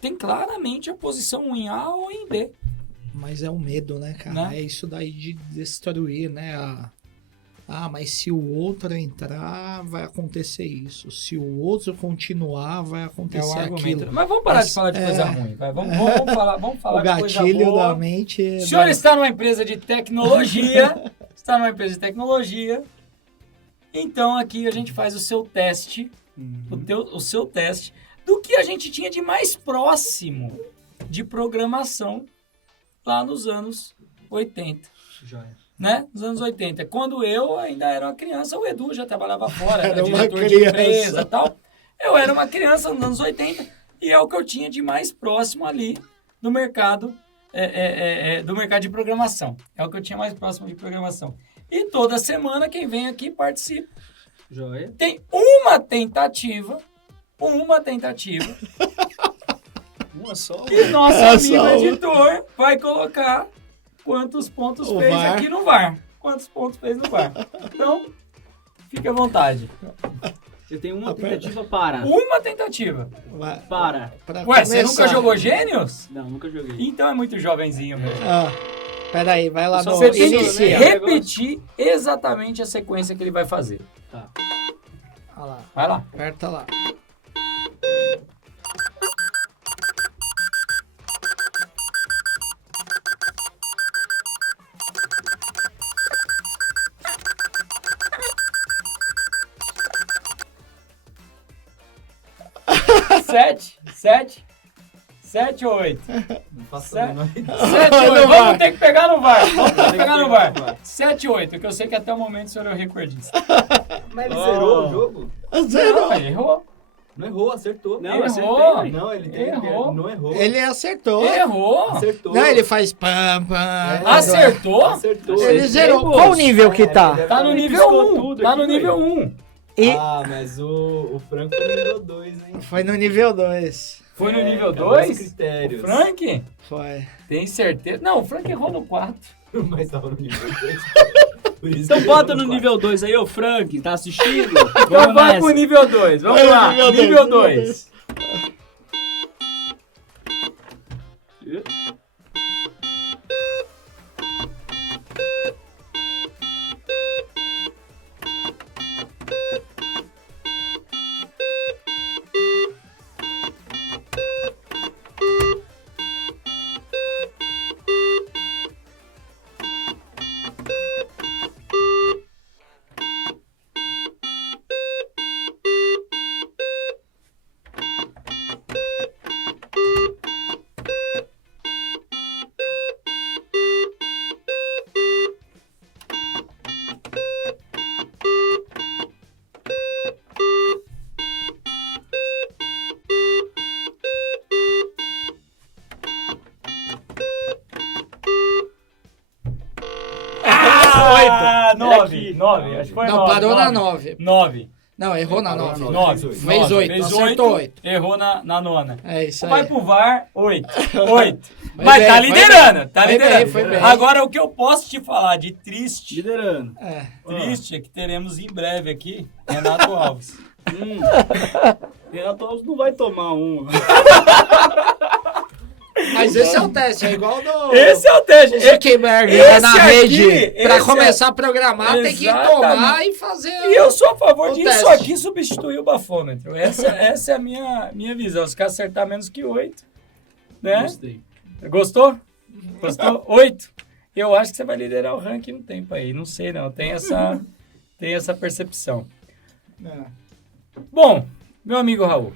tem claramente a posição em A ou em B. Mas é o medo, né, cara? Né? É isso daí de destruir, né? Mas se o outro entrar, vai acontecer isso. Se o outro continuar, vai acontecer aquilo. Mas vamos parar de falar de coisa ruim. Vai, vamos falar O de coisa gatilho boa. da mente... O senhor está numa empresa de tecnologia. Então aqui a gente faz o seu teste, o seu teste do que a gente tinha de mais próximo de programação lá nos anos 80. Joia. Né? Nos anos 80. Quando eu ainda era uma criança, o Edu já trabalhava fora, Era era uma diretor de criança. empresa e tal. Eu era uma criança nos anos 80 e é o que eu tinha de mais próximo ali do mercado, do mercado de programação. É o que eu tinha mais próximo de programação. E toda semana quem vem aqui participa. Joia. Tem uma tentativa, Uma só. e nosso É amigo só uma. editor vai colocar quantos pontos O fez VAR. aqui no VAR. Quantos pontos fez no VAR. Então, fique à vontade. Eu tenho uma Aperta. tentativa para. Uma tentativa. Vai, Para. pra Ué, você começar. nunca jogou Gênios? Não, nunca joguei. Então é muito jovenzinho mesmo. Ah, peraí, vai lá Só no Você tem que inicia. né? repetir exatamente a sequência que ele vai fazer. Tá. Olha lá, Vai lá. aperta lá. Sete ou 8? Não faço Certo. a menor ideia. 7 No 8. VAR. Vamos ter que pegar no VAR. Vamos ter que Tem que pegar no pegar no VAR. VAR. 7 8, que eu sei que até o momento o senhor é o recordista. Mas ele Oh. zerou o jogo? Zero. Não, ele errou. Não errou, acertou. Não, Errou. acertei. Não, ele Errou. não errou. Ele acertou. Errou. Acertou. Não, ele faz pam, pam. É. Acertou? Acertou. Ele zerou. Qual o nível que tá? Tá no Ele nível piscou 1. tudo Tá aqui, no nível velho. 1. E Ah, mas o Franco foi no nível 2, hein? foi no nível 2. Foi no É, nível cara, 2? os critérios. Frank? Foi. Tem certeza? Não, o Frank errou no 4. Mas tava no nível 2. Por isso Então que bota ele no errou nível 2 aí, ô Frank, tá assistindo? Então Vamos vai nessa. pro nível 2. Vamos Vai, lá. nível dois, Nível nível 2. Ah, 9. 9. Acho que foi 9. Não, parou na 9. 9. Não, errou na 9. 9. Fez 8, acertou 8. Errou na nona. É isso aí. Vai pro VAR, 8. 8. Foi Mas bem, tá foi liderando, bem. tá Foi liderando. bem, foi bem. Agora, o que eu posso te falar de triste, Liderando. É. é que teremos em breve aqui Renato Alves. Renato Alves não vai tomar uma. Mas esse é o teste, é igual do Esse é o teste. Zuckerberg esse na aqui, rede. Pra esse começar a programar, tem que Exatamente. tomar e fazer. E eu sou a favor O disso teste. aqui substituir o bafômetro. Essa é a minha visão. Se quer acertar menos que 8, né? Gostei. Gostou? Gostou? 8. Eu acho que você vai liderar o ranking no tempo aí. Não sei, não. Tem essa percepção. É. Bom, meu amigo Raul,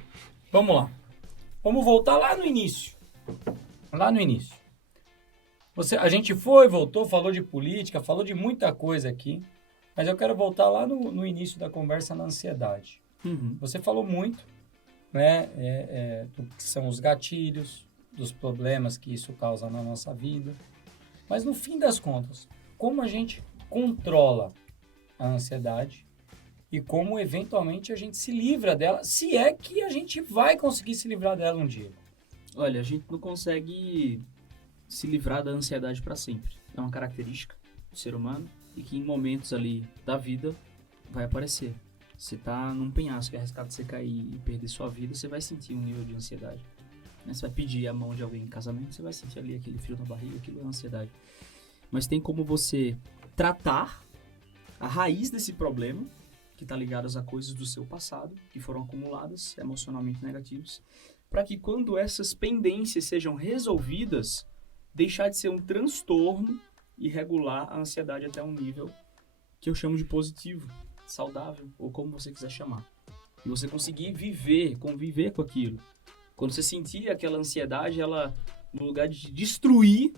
vamos lá. Vamos voltar lá no início. Lá no início. A gente foi, voltou, falou de política, falou de muita coisa aqui, mas eu quero voltar lá no início da conversa na ansiedade. Uhum. Você falou muito, né, do que são os gatilhos, dos problemas que isso causa na nossa vida, mas no fim das contas, como a gente controla a ansiedade e como eventualmente a gente se livra dela, se é que a gente vai conseguir se livrar dela um dia. Olha, a gente não consegue se livrar da ansiedade para sempre. É uma característica do ser humano e que em momentos ali da vida vai aparecer. Você tá num penhasco, é arriscado você cair e perder sua vida, você vai sentir um nível de ansiedade. Né? Você vai pedir a mão de alguém em casamento, você vai sentir ali aquele frio na barriga, aquilo é ansiedade. Mas tem como você tratar a raiz desse problema, que está ligado a coisas do seu passado, que foram acumuladas, emocionalmente negativas, para que quando essas pendências sejam resolvidas, deixar de ser um transtorno e regular a ansiedade até um nível que eu chamo de positivo, saudável, ou como você quiser chamar. E você conseguir conviver com aquilo. Quando você sentir aquela ansiedade, ela, no lugar de te destruir,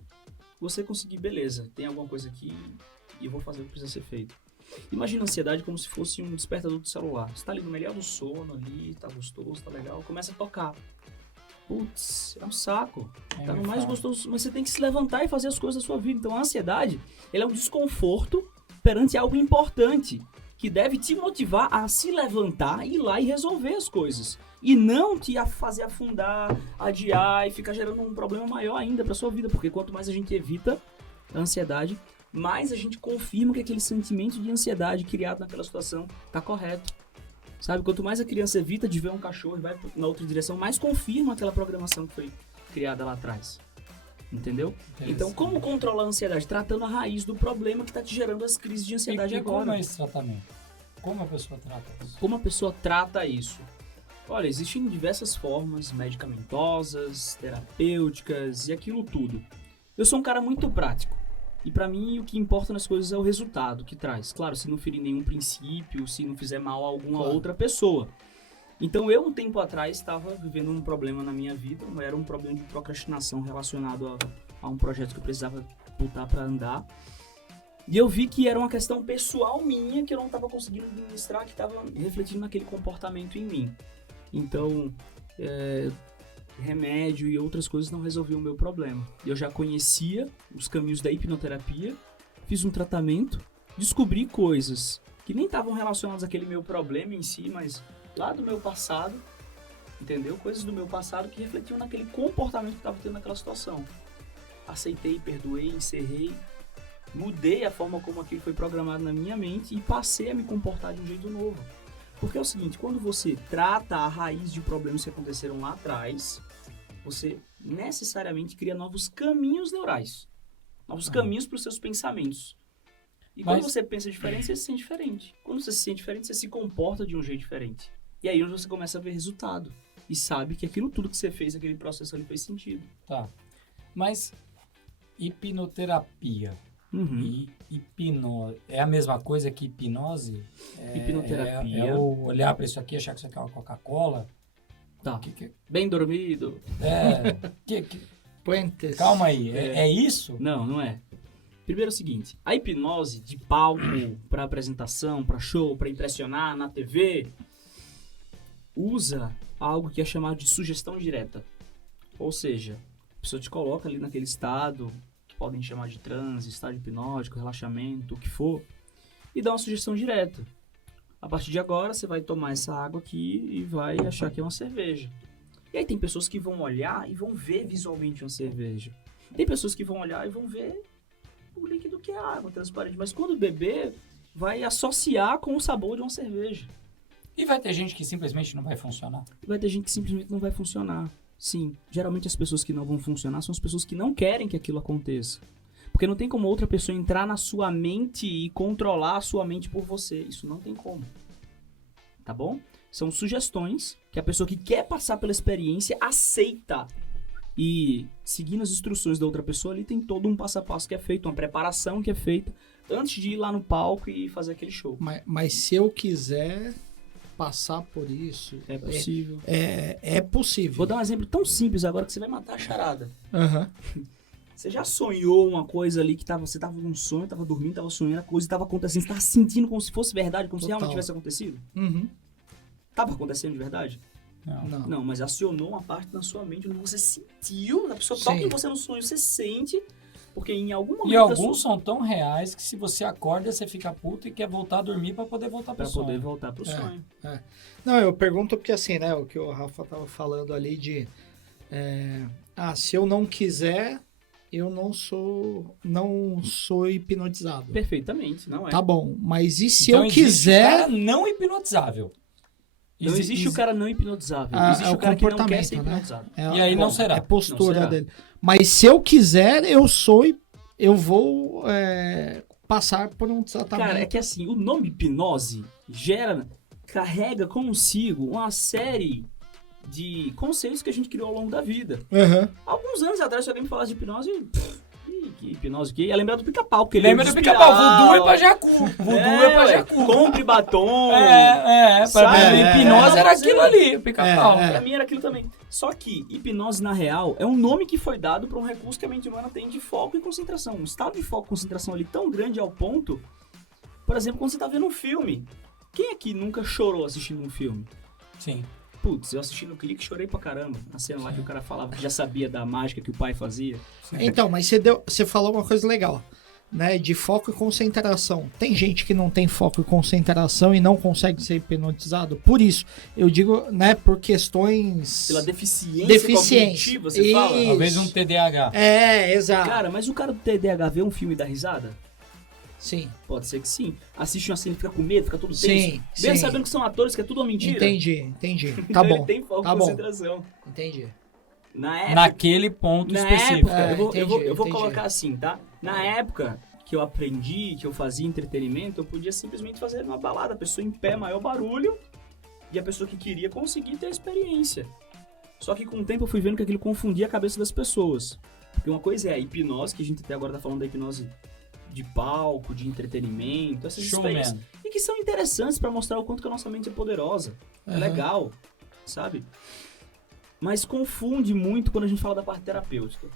você conseguir, beleza, tem alguma coisa aqui e eu vou fazer o que precisa ser feito. Imagina a ansiedade como se fosse um despertador do celular. Você tá ali no melhor do sono, ali, tá gostoso, tá legal, começa a tocar. Putz, é um saco. Tá no mais gostoso, mas você tem que se levantar e fazer as coisas da sua vida. Então a ansiedade, ela é um desconforto perante algo importante, que deve te motivar a se levantar, ir lá e resolver as coisas. E não te fazer afundar, adiar e ficar gerando um problema maior ainda pra sua vida. Porque quanto mais a gente evita a ansiedade, mais a gente confirma que aquele sentimento de ansiedade criado naquela situação tá correto. Sabe? Quanto mais a criança evita de ver um cachorro e vai na outra direção, mais confirma aquela programação que foi criada lá atrás. Entendeu? Então, como controlar a ansiedade? Tratando a raiz do problema que está te gerando as crises de ansiedade agora. Como é esse tratamento? Como a pessoa trata isso? Como a pessoa trata isso? Olha, existem diversas formas medicamentosas, terapêuticas e aquilo tudo. Eu sou um cara muito prático. E pra mim, o que importa nas coisas é o resultado que traz. Claro, se não ferir nenhum princípio, se não fizer mal a alguma outra pessoa. Então, eu, um tempo atrás, estava vivendo um problema na minha vida. Era um problema de procrastinação relacionado a um projeto que eu precisava botar pra andar. E eu vi que era uma questão pessoal minha que eu não estava conseguindo administrar, que estava refletindo naquele comportamento em mim. Então, remédio e outras coisas não resolviam o meu problema. Eu já conhecia os caminhos da hipnoterapia, fiz um tratamento, descobri coisas que nem estavam relacionadas àquele meu problema em si, mas lá do meu passado, entendeu? Coisas do meu passado que refletiam naquele comportamento que eu estava tendo naquela situação. Aceitei, perdoei, encerrei, mudei a forma como aquilo foi programado na minha mente e passei a me comportar de um jeito novo. Porque é o seguinte, quando você trata a raiz de problemas que aconteceram lá atrás, você necessariamente cria novos caminhos neurais, novos caminhos para os seus pensamentos. E quando você pensa diferente, você se sente diferente. Quando você se sente diferente, você se comporta de um jeito diferente. E aí você começa a ver resultado. E sabe que aquilo tudo que você fez, aquele processo ali fez sentido. Tá. Mas hipnoterapia e hipnose é a mesma coisa que hipnose? Hipnoterapia. É eu olhar para isso aqui e achar que isso aqui é uma Coca-Cola? Tá. Bem dormido. Puentes. Calma aí, é isso? Não, não é. Primeiro é o seguinte, a hipnose de palco para apresentação, para show, para impressionar na TV, usa algo que é chamado de sugestão direta. Ou seja, a pessoa te coloca ali naquele estado, que podem chamar de transe, estado hipnótico, relaxamento, o que for, e dá uma sugestão direta. A partir de agora, você vai tomar essa água aqui e vai achar que é uma cerveja. E aí tem pessoas que vão olhar e vão ver visualmente uma cerveja. Tem pessoas que vão olhar e vão ver o líquido que é água, transparente. Mas quando beber, vai associar com o sabor de uma cerveja. E vai ter gente que simplesmente não vai funcionar? Vai ter gente que simplesmente não vai funcionar. Sim, geralmente as pessoas que não vão funcionar são as pessoas que não querem que aquilo aconteça. Porque não tem como outra pessoa entrar na sua mente e controlar a sua mente por você. Isso não tem como. Tá bom? São sugestões que a pessoa que quer passar pela experiência aceita. E seguindo as instruções da outra pessoa, ali tem todo um passo a passo que é feito, uma preparação que é feita antes de ir lá no palco e fazer aquele show. Mas se eu quiser passar por isso... É possível. É possível. Vou dar um exemplo tão simples agora que você vai matar a charada. Uhum. Você já sonhou uma coisa ali que você tava num sonho, tava dormindo, tava sonhando, a coisa tava acontecendo, você tava sentindo como se fosse verdade, como se realmente tivesse acontecido? Uhum. Tava acontecendo de verdade? Não, mas acionou uma parte da sua mente onde você sentiu, a pessoa toca em você no sonho, você sente, porque em algum momento... E alguns são tão reais que se você acorda, você fica puto e quer voltar a dormir para poder voltar pro sonho. Pra poder voltar pro sonho. Não, eu pergunto porque assim, né, o que o Rafa tava falando ali de... se eu não quiser... eu não sou hipnotizado. Perfeitamente, não é. Tá bom, mas e se então eu quiser... Existe o cara não hipnotizável. Não existe o cara não hipnotizável. Existe o cara que não quer ser hipnotizado. E aí não será. É a postura dele. Mas se eu quiser, eu vou passar por um tratamento. Cara, é que assim, o nome hipnose carrega consigo uma série de conceitos que a gente criou ao longo da vida. Uhum. Alguns anos atrás, se alguém me falasse de hipnose, que hipnose o quê? Ia lembrar do Pica-Pau, porque Lembra do Pica-Pau? Voodoo é pra Jacu. Voodoo é pra Jacu. Compre batom. Pra Sabe? mim, hipnose era aquilo ali, o Pica-Pau. Pra mim era aquilo também. Só que hipnose, na real, é um nome que foi dado para um recurso que a mente humana tem de foco e concentração. Um estado de foco e concentração ali tão grande ao ponto, por exemplo, quando você tá vendo um filme. Quem aqui nunca chorou assistindo um filme? Sim. Putz, eu assisti no clique e chorei pra caramba. A cena lá que o cara falava que já sabia da mágica que o pai fazia. Então, mas você falou uma coisa legal, né? De foco e concentração. Tem gente que não tem foco e concentração e não consegue ser hipnotizado. Por isso, eu digo, né? Por questões... Pela deficiência cognitiva, você fala? Isso. Talvez um TDAH. Exato. Cara, mas o cara do TDAH vê um filme e dá risada? Sim. Pode ser que sim. Assiste uma cena e fica com medo, fica todo tenso. Sim, Mesmo sim. sabendo que são atores, que é tudo uma mentira. Entendi. Então Tá bom. ele tem foco tá e bom. concentração. Entendi. Na época, Naquele ponto específico. eu vou entendi. colocar assim, tá? Na época que eu aprendi, que eu fazia entretenimento, eu podia simplesmente fazer uma balada, a pessoa em pé, maior barulho, e a pessoa que queria conseguir ter a experiência. Só que com o tempo eu fui vendo que aquilo confundia a cabeça das pessoas. Porque uma coisa é a hipnose, que a gente até agora tá falando da hipnose de palco, de entretenimento, essas experiências. E que são interessantes pra mostrar o quanto que a nossa mente é poderosa. É legal, sabe? Mas confunde muito quando a gente fala da parte terapêutica.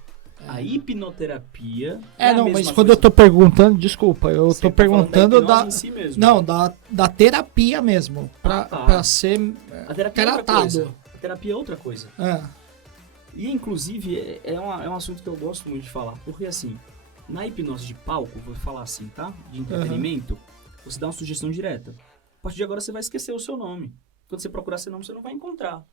A hipnoterapia a não, mesma mas quando coisa. eu tô perguntando, desculpa, eu Você tô tá falando perguntando da da... hipnose em si mesmo. Não, da terapia mesmo. Pra ser A terapia é outra tratado. coisa. A terapia é outra coisa. Ah, E, inclusive, é um assunto que eu gosto muito de falar. Porque, assim, na hipnose de palco, vou falar assim, tá? De entretenimento, você dá uma sugestão direta. A partir de agora, você vai esquecer o seu nome. Quando você procurar seu nome, você não vai encontrar.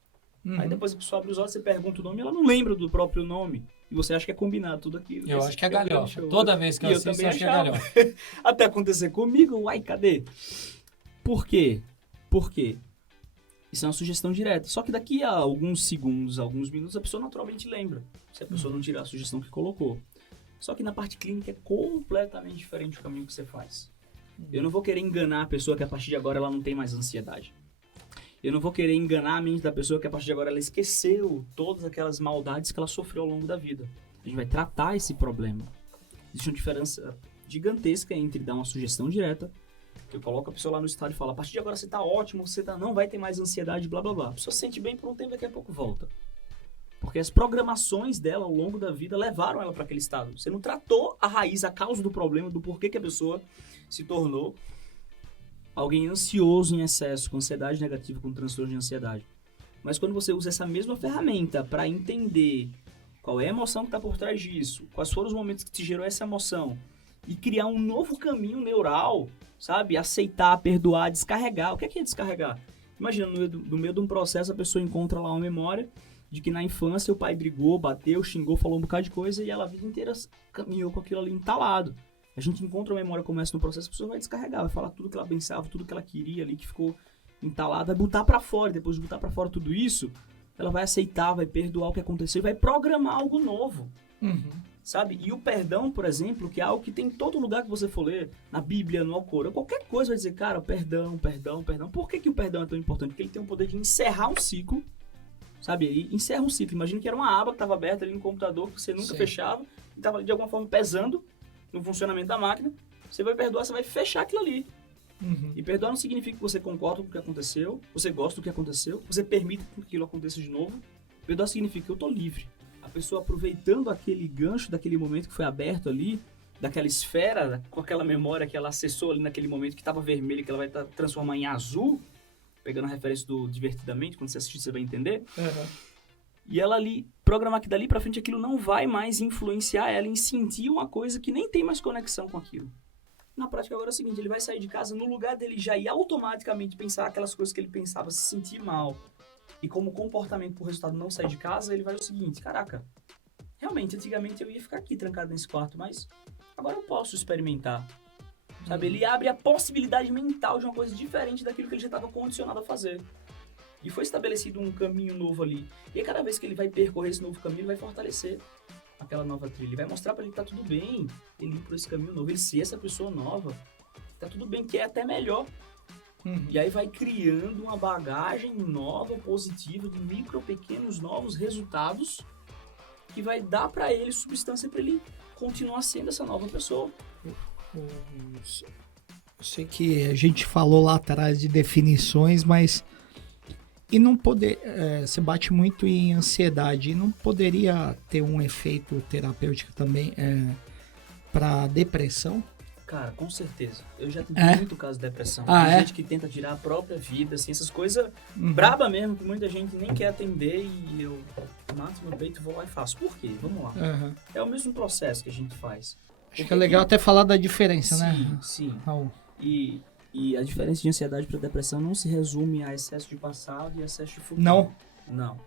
Aí depois a pessoa abre os olhos, você pergunta o nome, ela não lembra do próprio nome. E você acha que é combinado tudo aquilo. Eu acho que é galhofa. Toda vez que eu assisto, eu acho que é achava. galhofa. Até acontecer comigo, uai, cadê? Por quê? Por quê? Isso é uma sugestão direta. Só que daqui a alguns segundos, alguns minutos, a pessoa naturalmente lembra. Se a pessoa não tirar a sugestão que colocou. Só que na parte clínica é completamente diferente o caminho que você faz. Eu não vou querer enganar a pessoa que a partir de agora ela não tem mais ansiedade. Eu não vou querer enganar a mente da pessoa que a partir de agora ela esqueceu todas aquelas maldades que ela sofreu ao longo da vida. A gente vai tratar esse problema. Existe uma diferença gigantesca entre dar uma sugestão direta, que eu coloco a pessoa lá no estado e falo, a partir de agora você tá ótimo, você não vai ter mais ansiedade, blá blá blá. A pessoa se sente bem por um tempo, daqui a pouco volta. Porque as programações dela ao longo da vida levaram ela para aquele estado. Você não tratou a raiz, a causa do problema, do porquê que a pessoa se tornou alguém ansioso em excesso, com ansiedade negativa, com transtorno de ansiedade. Mas quando você usa essa mesma ferramenta para entender qual é a emoção que está por trás disso, quais foram os momentos que te gerou essa emoção, e criar um novo caminho neural, sabe? Aceitar, perdoar, descarregar. O que é descarregar? Imagina, no meio de um processo, a pessoa encontra lá uma memória de que na infância o pai brigou, bateu, xingou, falou um bocado de coisa e ela a vida inteira caminhou com aquilo ali entalado. A gente encontra uma memória como essa no processo, a pessoa vai descarregar, vai falar tudo que ela pensava, tudo que ela queria ali, que ficou entalado, vai botar pra fora. Depois de botar pra fora tudo isso, ela vai aceitar, vai perdoar o que aconteceu e vai programar algo novo. Sabe? E o perdão, por exemplo, que é algo que tem em todo lugar que você for ler, na Bíblia, no Alcorão, qualquer coisa vai dizer, cara, perdão, perdão, perdão. Por que o perdão é tão importante? Porque ele tem o poder de encerrar um ciclo, sabe? Ele encerra um ciclo. Imagina que era uma aba que estava aberta ali no computador, que você nunca fechava, e estava de alguma forma pesando no funcionamento da máquina. Você vai perdoar, você vai fechar aquilo ali. E perdoar não significa que você concorda com o que aconteceu, você gosta do que aconteceu, você permite que aquilo aconteça de novo. Perdoar significa que eu tô livre. A pessoa aproveitando aquele gancho daquele momento que foi aberto ali, daquela esfera, com aquela memória que ela acessou ali naquele momento que estava vermelho, que ela vai transformar em azul, pegando a referência do Divertidamente, quando você assistir você vai entender. E ela ali, programar que dali pra frente aquilo não vai mais influenciar ela em sentir uma coisa que nem tem mais conexão com aquilo. Na prática agora é o seguinte, ele vai sair de casa, no lugar dele já ir automaticamente pensar aquelas coisas que ele pensava, se sentir mal, e como comportamento por resultado não sair de casa, ele vai o seguinte, caraca, realmente, antigamente eu ia ficar aqui trancado nesse quarto, mas agora eu posso experimentar. Sabe, ele abre a possibilidade mental de uma coisa diferente daquilo que ele já estava condicionado a fazer. E foi estabelecido um caminho novo ali. E aí, cada vez que ele vai percorrer esse novo caminho, ele vai fortalecer aquela nova trilha. Ele vai mostrar para ele que tá tudo bem ele ir por esse caminho novo, ele ser essa pessoa nova. Tá tudo bem, que é até melhor. E aí vai criando uma bagagem nova, positiva, de micro, pequenos, novos resultados que vai dar para ele substância para ele continuar sendo essa nova pessoa. Eu sei que a gente falou lá atrás de definições, mas e não poder, você bate muito em ansiedade, e não poderia ter um efeito terapêutico também para depressão? Cara, com certeza. Eu já tive muito caso de depressão. Ah, Tem é? gente que tenta tirar a própria vida, assim, essas coisas Uhum. braba mesmo, que muita gente nem quer atender e eu mato meu peito, vou lá e faço. Por quê? Vamos lá. Aham. É o mesmo processo que a gente faz. Acho que é legal até falar da diferença, né, Sim. Raul? E a diferença de ansiedade para depressão não se resume a excesso de passado e excesso de futuro. Não? Não.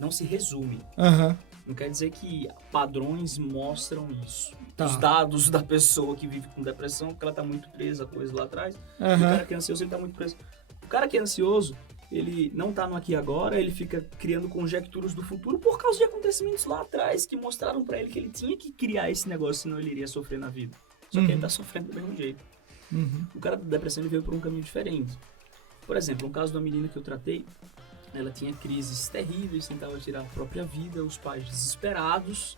Não se resume. Aham. Não quer dizer que padrões mostram isso. Tá. Os dados da pessoa que vive com depressão, porque ela tá muito presa a coisa lá atrás. O Aham. cara que é ansioso, ele tá muito preso. O cara que é ansioso, ele não tá no aqui e agora, ele fica criando conjecturas do futuro por causa de acontecimentos lá atrás que mostraram pra ele que ele tinha que criar esse negócio, senão ele iria sofrer na vida. Só que ele tá sofrendo do mesmo jeito. Uhum. O cara da depressão, ele veio por um caminho diferente. Por exemplo, um caso de uma menina que eu tratei, ela tinha crises terríveis, tentava tirar a própria vida, os pais desesperados.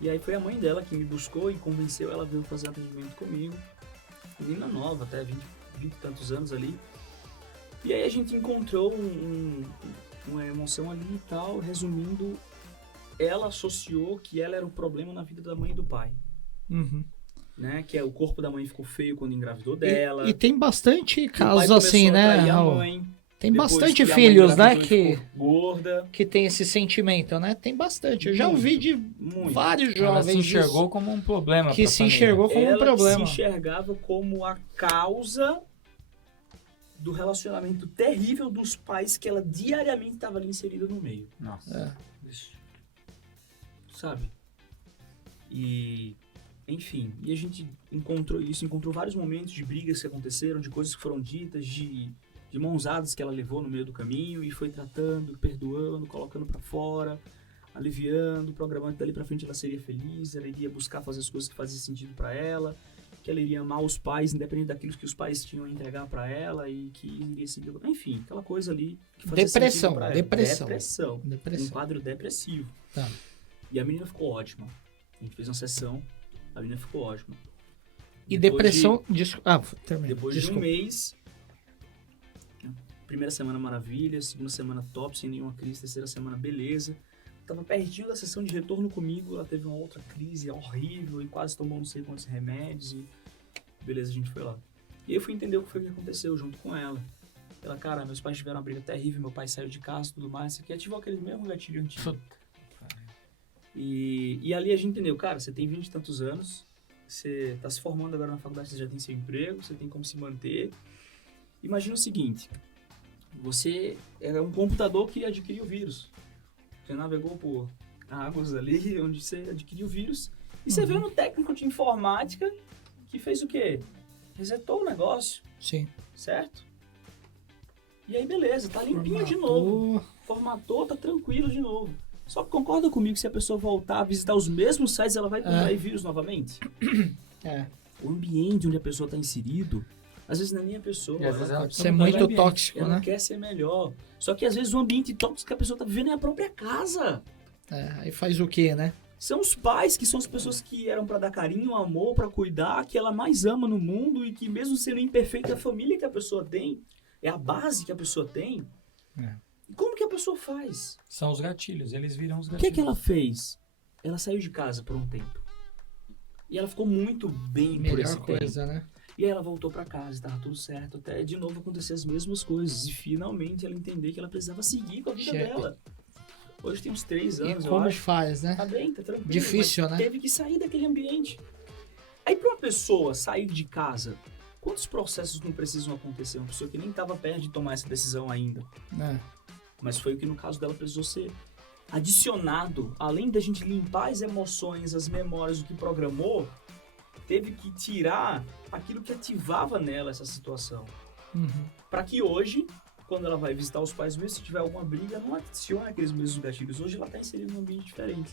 E aí foi a mãe dela que me buscou e convenceu ela a vir fazer atendimento comigo. Menina nova, até 20 e tantos anos ali. E aí a gente encontrou uma emoção ali e tal. Resumindo, ela associou que ela era o problema na vida da mãe e do pai. Uhum. Né? Que é o corpo da mãe ficou feio quando engravidou dela. E tem bastante que o pai casos assim, começou a né, trair a Raul? mãe. Tem Depois bastante que a mãe filhos, né, engravidou e que ficou gorda. tem esse sentimento, né? Tem bastante. Eu já Muito, ouvi de muito. vários Ela jovens se enxergou como um problema que pra se família. enxergou como um Ela problema. se enxergava como a causa do relacionamento terrível dos pais que ela diariamente estava ali inserida no meio, Nossa. sabe? E, enfim, e a gente encontrou vários momentos de brigas que aconteceram, de coisas que foram ditas, de mãozadas que ela levou no meio do caminho e foi tratando, perdoando, colocando pra fora, aliviando, programando que dali pra frente ela seria feliz, ela iria buscar fazer as coisas que faziam sentido pra ela, que ela iria amar os pais, independente daquilo que os pais tinham a entregar pra ela e que iria seguir, enfim, aquela coisa ali que fazia Depressão, sentido pra ela. depressão. Um Depressão. quadro depressivo. Tá. E a menina ficou ótima. A gente fez uma sessão, a menina ficou ótima. E Depois depressão... termina. Depois de um Desculpa. mês, primeira semana maravilha, segunda semana top, sem nenhuma crise, terceira semana beleza. Tava pertinho da sessão de retorno comigo, ela teve uma outra crise horrível e quase tomou não sei quantos remédios e beleza, a gente foi lá. E aí eu fui entender o que foi que aconteceu junto com ela. Ela, cara, meus pais tiveram uma briga terrível, meu pai saiu de casa e tudo mais, isso aqui ativou aquele mesmo gatilho antigo. E ali a gente entendeu, cara, você tem 20 e tantos anos, você tá se formando agora na faculdade, você já tem seu emprego, você tem como se manter. Imagina o seguinte, você é um computador que adquiriu o vírus. Você navegou por águas ali, onde você adquiriu o vírus, e você veio no técnico de informática que fez o quê? Resetou o negócio, Sim. certo? E aí beleza, tá limpinho de novo. Formatou, tá tranquilo de novo. Só que concorda comigo que se a pessoa voltar a visitar os mesmos sites, ela vai contrair vírus novamente? É. O ambiente onde a pessoa está inserido, às vezes não é nem a pessoa. E às vezes ela Pode ser muito ambiente. tóxico, Ela né? quer ser melhor. Só que às vezes o ambiente tóxico que a pessoa está vivendo é a própria casa. Aí faz o quê, né? São os pais que são as pessoas que eram para dar carinho, amor, para cuidar, que ela mais ama no mundo e que mesmo sendo imperfeita, é a família que a pessoa tem, é a base que a pessoa tem. É. E como que a pessoa faz? São os gatilhos, eles viram os O gatilhos. que ela fez? Ela saiu de casa por um tempo. E ela ficou muito bem por Melhor esse coisa, né? E aí ela voltou pra casa, tava tudo certo, até de novo acontecer as mesmas coisas. E finalmente ela entender que ela precisava seguir com a vida Chefe. dela. Hoje tem uns 3 anos, E eu como acho. faz, né? Tá bem, tá tranquilo. Difícil, mas né? Teve que sair daquele ambiente. Aí pra uma pessoa sair de casa, quantos processos não precisam acontecer? Uma pessoa que nem tava perto de tomar essa decisão ainda. É. Mas foi o que no caso dela precisou ser adicionado. Além da gente limpar as emoções, as memórias, o que programou, teve que tirar aquilo que ativava nela essa situação. Uhum. Para que hoje, quando ela vai visitar os pais, mesmo se tiver alguma briga, não adicione aqueles mesmos gatilhos. Hoje ela tá inserida num ambiente diferente.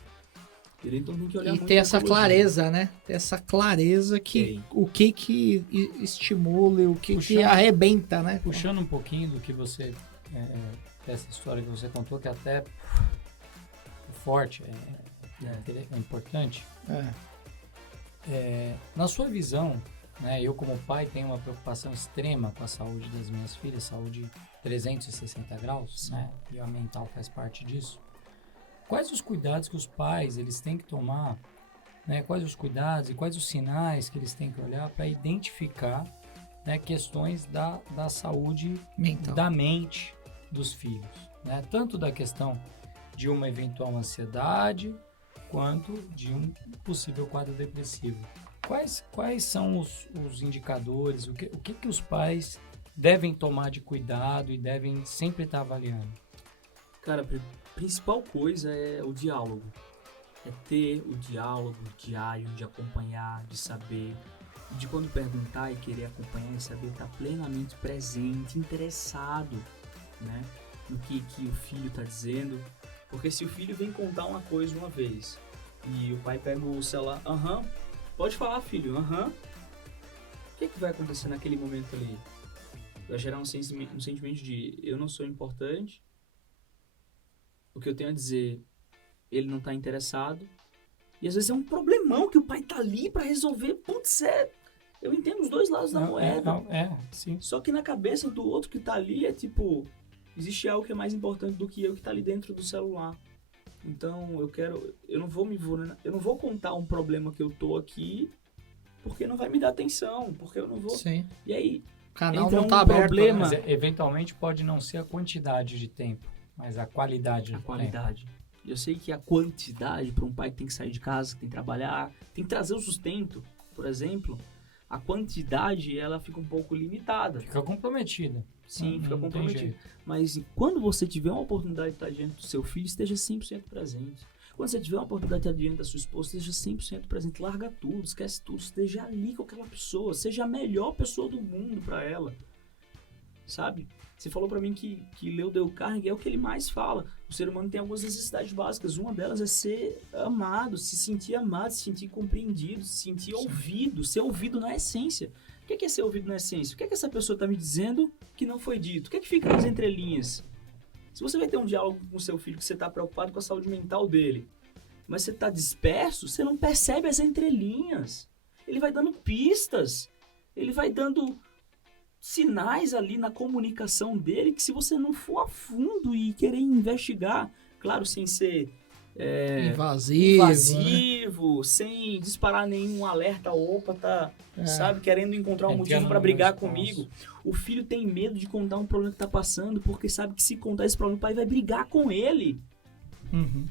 Então tem que olhar E muito ter a essa psicologia. clareza, né? Ter essa clareza que Tem. o que estimula e o que Puxando- arrebenta, né? Puxando um pouquinho do que você... dessa história que você contou, que até é forte, é importante. É. Na sua visão, né, eu como pai tenho uma preocupação extrema com a saúde das minhas filhas, saúde 360 graus, né, e a mental faz parte disso. Quais os cuidados que os pais eles têm que tomar, né, quais os cuidados e quais os sinais que eles têm que olhar para identificar, né, questões da saúde Mental. da mente dos filhos, né, tanto da questão de uma eventual ansiedade quanto de um possível quadro depressivo. Quais são os indicadores, o que os pais devem tomar de cuidado e devem sempre estar avaliando? Cara, a principal coisa é o diálogo. É ter o diálogo diário, de acompanhar, de saber, de quando perguntar e querer acompanhar e saber estar plenamente presente, interessado, né, no que o filho está dizendo. Porque se o filho vem contar uma coisa uma vez e o pai pega o celular, pode falar, filho, o que vai acontecer naquele momento ali? Vai gerar um sentimento de eu não sou importante, o que eu tenho a dizer, ele não tá interessado. E às vezes é um problemão que o pai tá ali pra resolver. Putz, eu entendo os dois lados da moeda. Sim. Só que na cabeça do outro que tá ali é tipo, existe algo que é mais importante do que eu que tá ali dentro do celular. Então eu não vou contar um problema que eu tô aqui, porque não vai me dar atenção, porque eu não vou. Sim. E aí, O canal entra não um tá aberto, problema. né? Mas eventualmente pode não ser a quantidade de tempo, mas a qualidade A do qualidade. Eu sei que a quantidade para um pai que tem que sair de casa, que tem que trabalhar, tem que trazer o sustento, por exemplo, a quantidade ela fica um pouco limitada. tempo. Fica comprometida. Sim, fica Não tem comprometida. jeito. Mas quando você tiver uma oportunidade de estar diante do seu filho, esteja 100% presente. Quando você tiver uma oportunidade de estar diante da sua esposa, esteja 100% presente. Larga tudo, esquece tudo, esteja ali com aquela pessoa, seja a melhor pessoa do mundo para ela. Sabe? Você falou pra mim que leu Dale Carnegie, é o que ele mais fala. O ser humano tem algumas necessidades básicas. Uma delas é ser amado, se sentir compreendido, se sentir ouvido, ser ouvido na essência. O que é ser ouvido na essência? O que é que essa pessoa está me dizendo que não foi dito? O que é que fica nas entrelinhas? Se você vai ter um diálogo com o seu filho que você está preocupado com a saúde mental dele, mas você está disperso, você não percebe as entrelinhas. Ele vai dando pistas, ele vai dando sinais ali na comunicação dele que se você não for a fundo e querer investigar, claro, sem ser invasivo, sem disparar nenhum alerta, sabe, querendo encontrar um motivo para brigar comigo. O filho tem medo de contar um problema que tá passando, porque sabe que se contar esse problema, o pai vai brigar com ele. Uhum.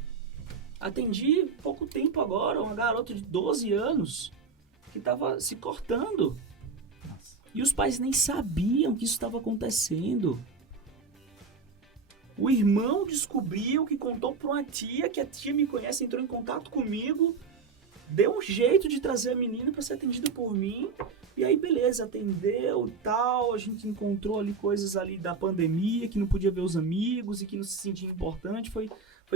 Atendi pouco tempo agora uma garota de 12 anos que tava se cortando. E os pais nem sabiam que isso estava acontecendo. O irmão descobriu, que contou para uma tia, que a tia me conhece, entrou em contato comigo, deu um jeito de trazer a menina para ser atendida por mim. E aí, beleza, atendeu e tal, a gente encontrou ali coisas ali da pandemia, que não podia ver os amigos e que não se sentia importante, foi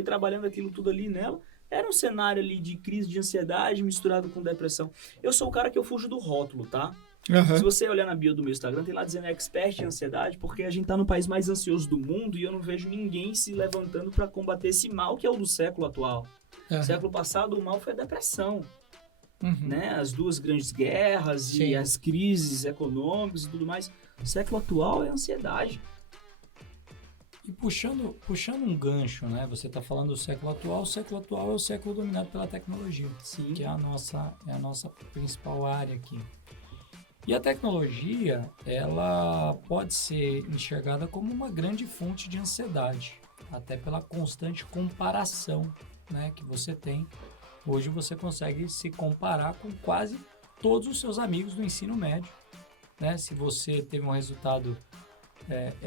trabalhando aquilo tudo ali nela. Era um cenário ali de crise de ansiedade misturado com depressão. Eu sou o cara que eu fujo do rótulo, tá? Uhum. Se você olhar na bio do meu Instagram, tem lá dizendo expert em ansiedade, porque a gente tá no país mais ansioso do mundo e eu não vejo ninguém se levantando para combater esse mal que é o do século atual. Uhum. Século passado, o mal foi a depressão, Uhum. né? As duas grandes guerras Sim. e as crises econômicas e tudo mais. O século atual é a ansiedade. E puxando um gancho, né? Você está falando do século atual. O século atual é o século dominado pela tecnologia, Sim. que é a nossa principal área aqui. E a tecnologia, ela pode ser enxergada como uma grande fonte de ansiedade, até pela constante comparação, né, que você tem. Hoje você consegue se comparar com quase todos os seus amigos do ensino médio, né? Se você teve um resultado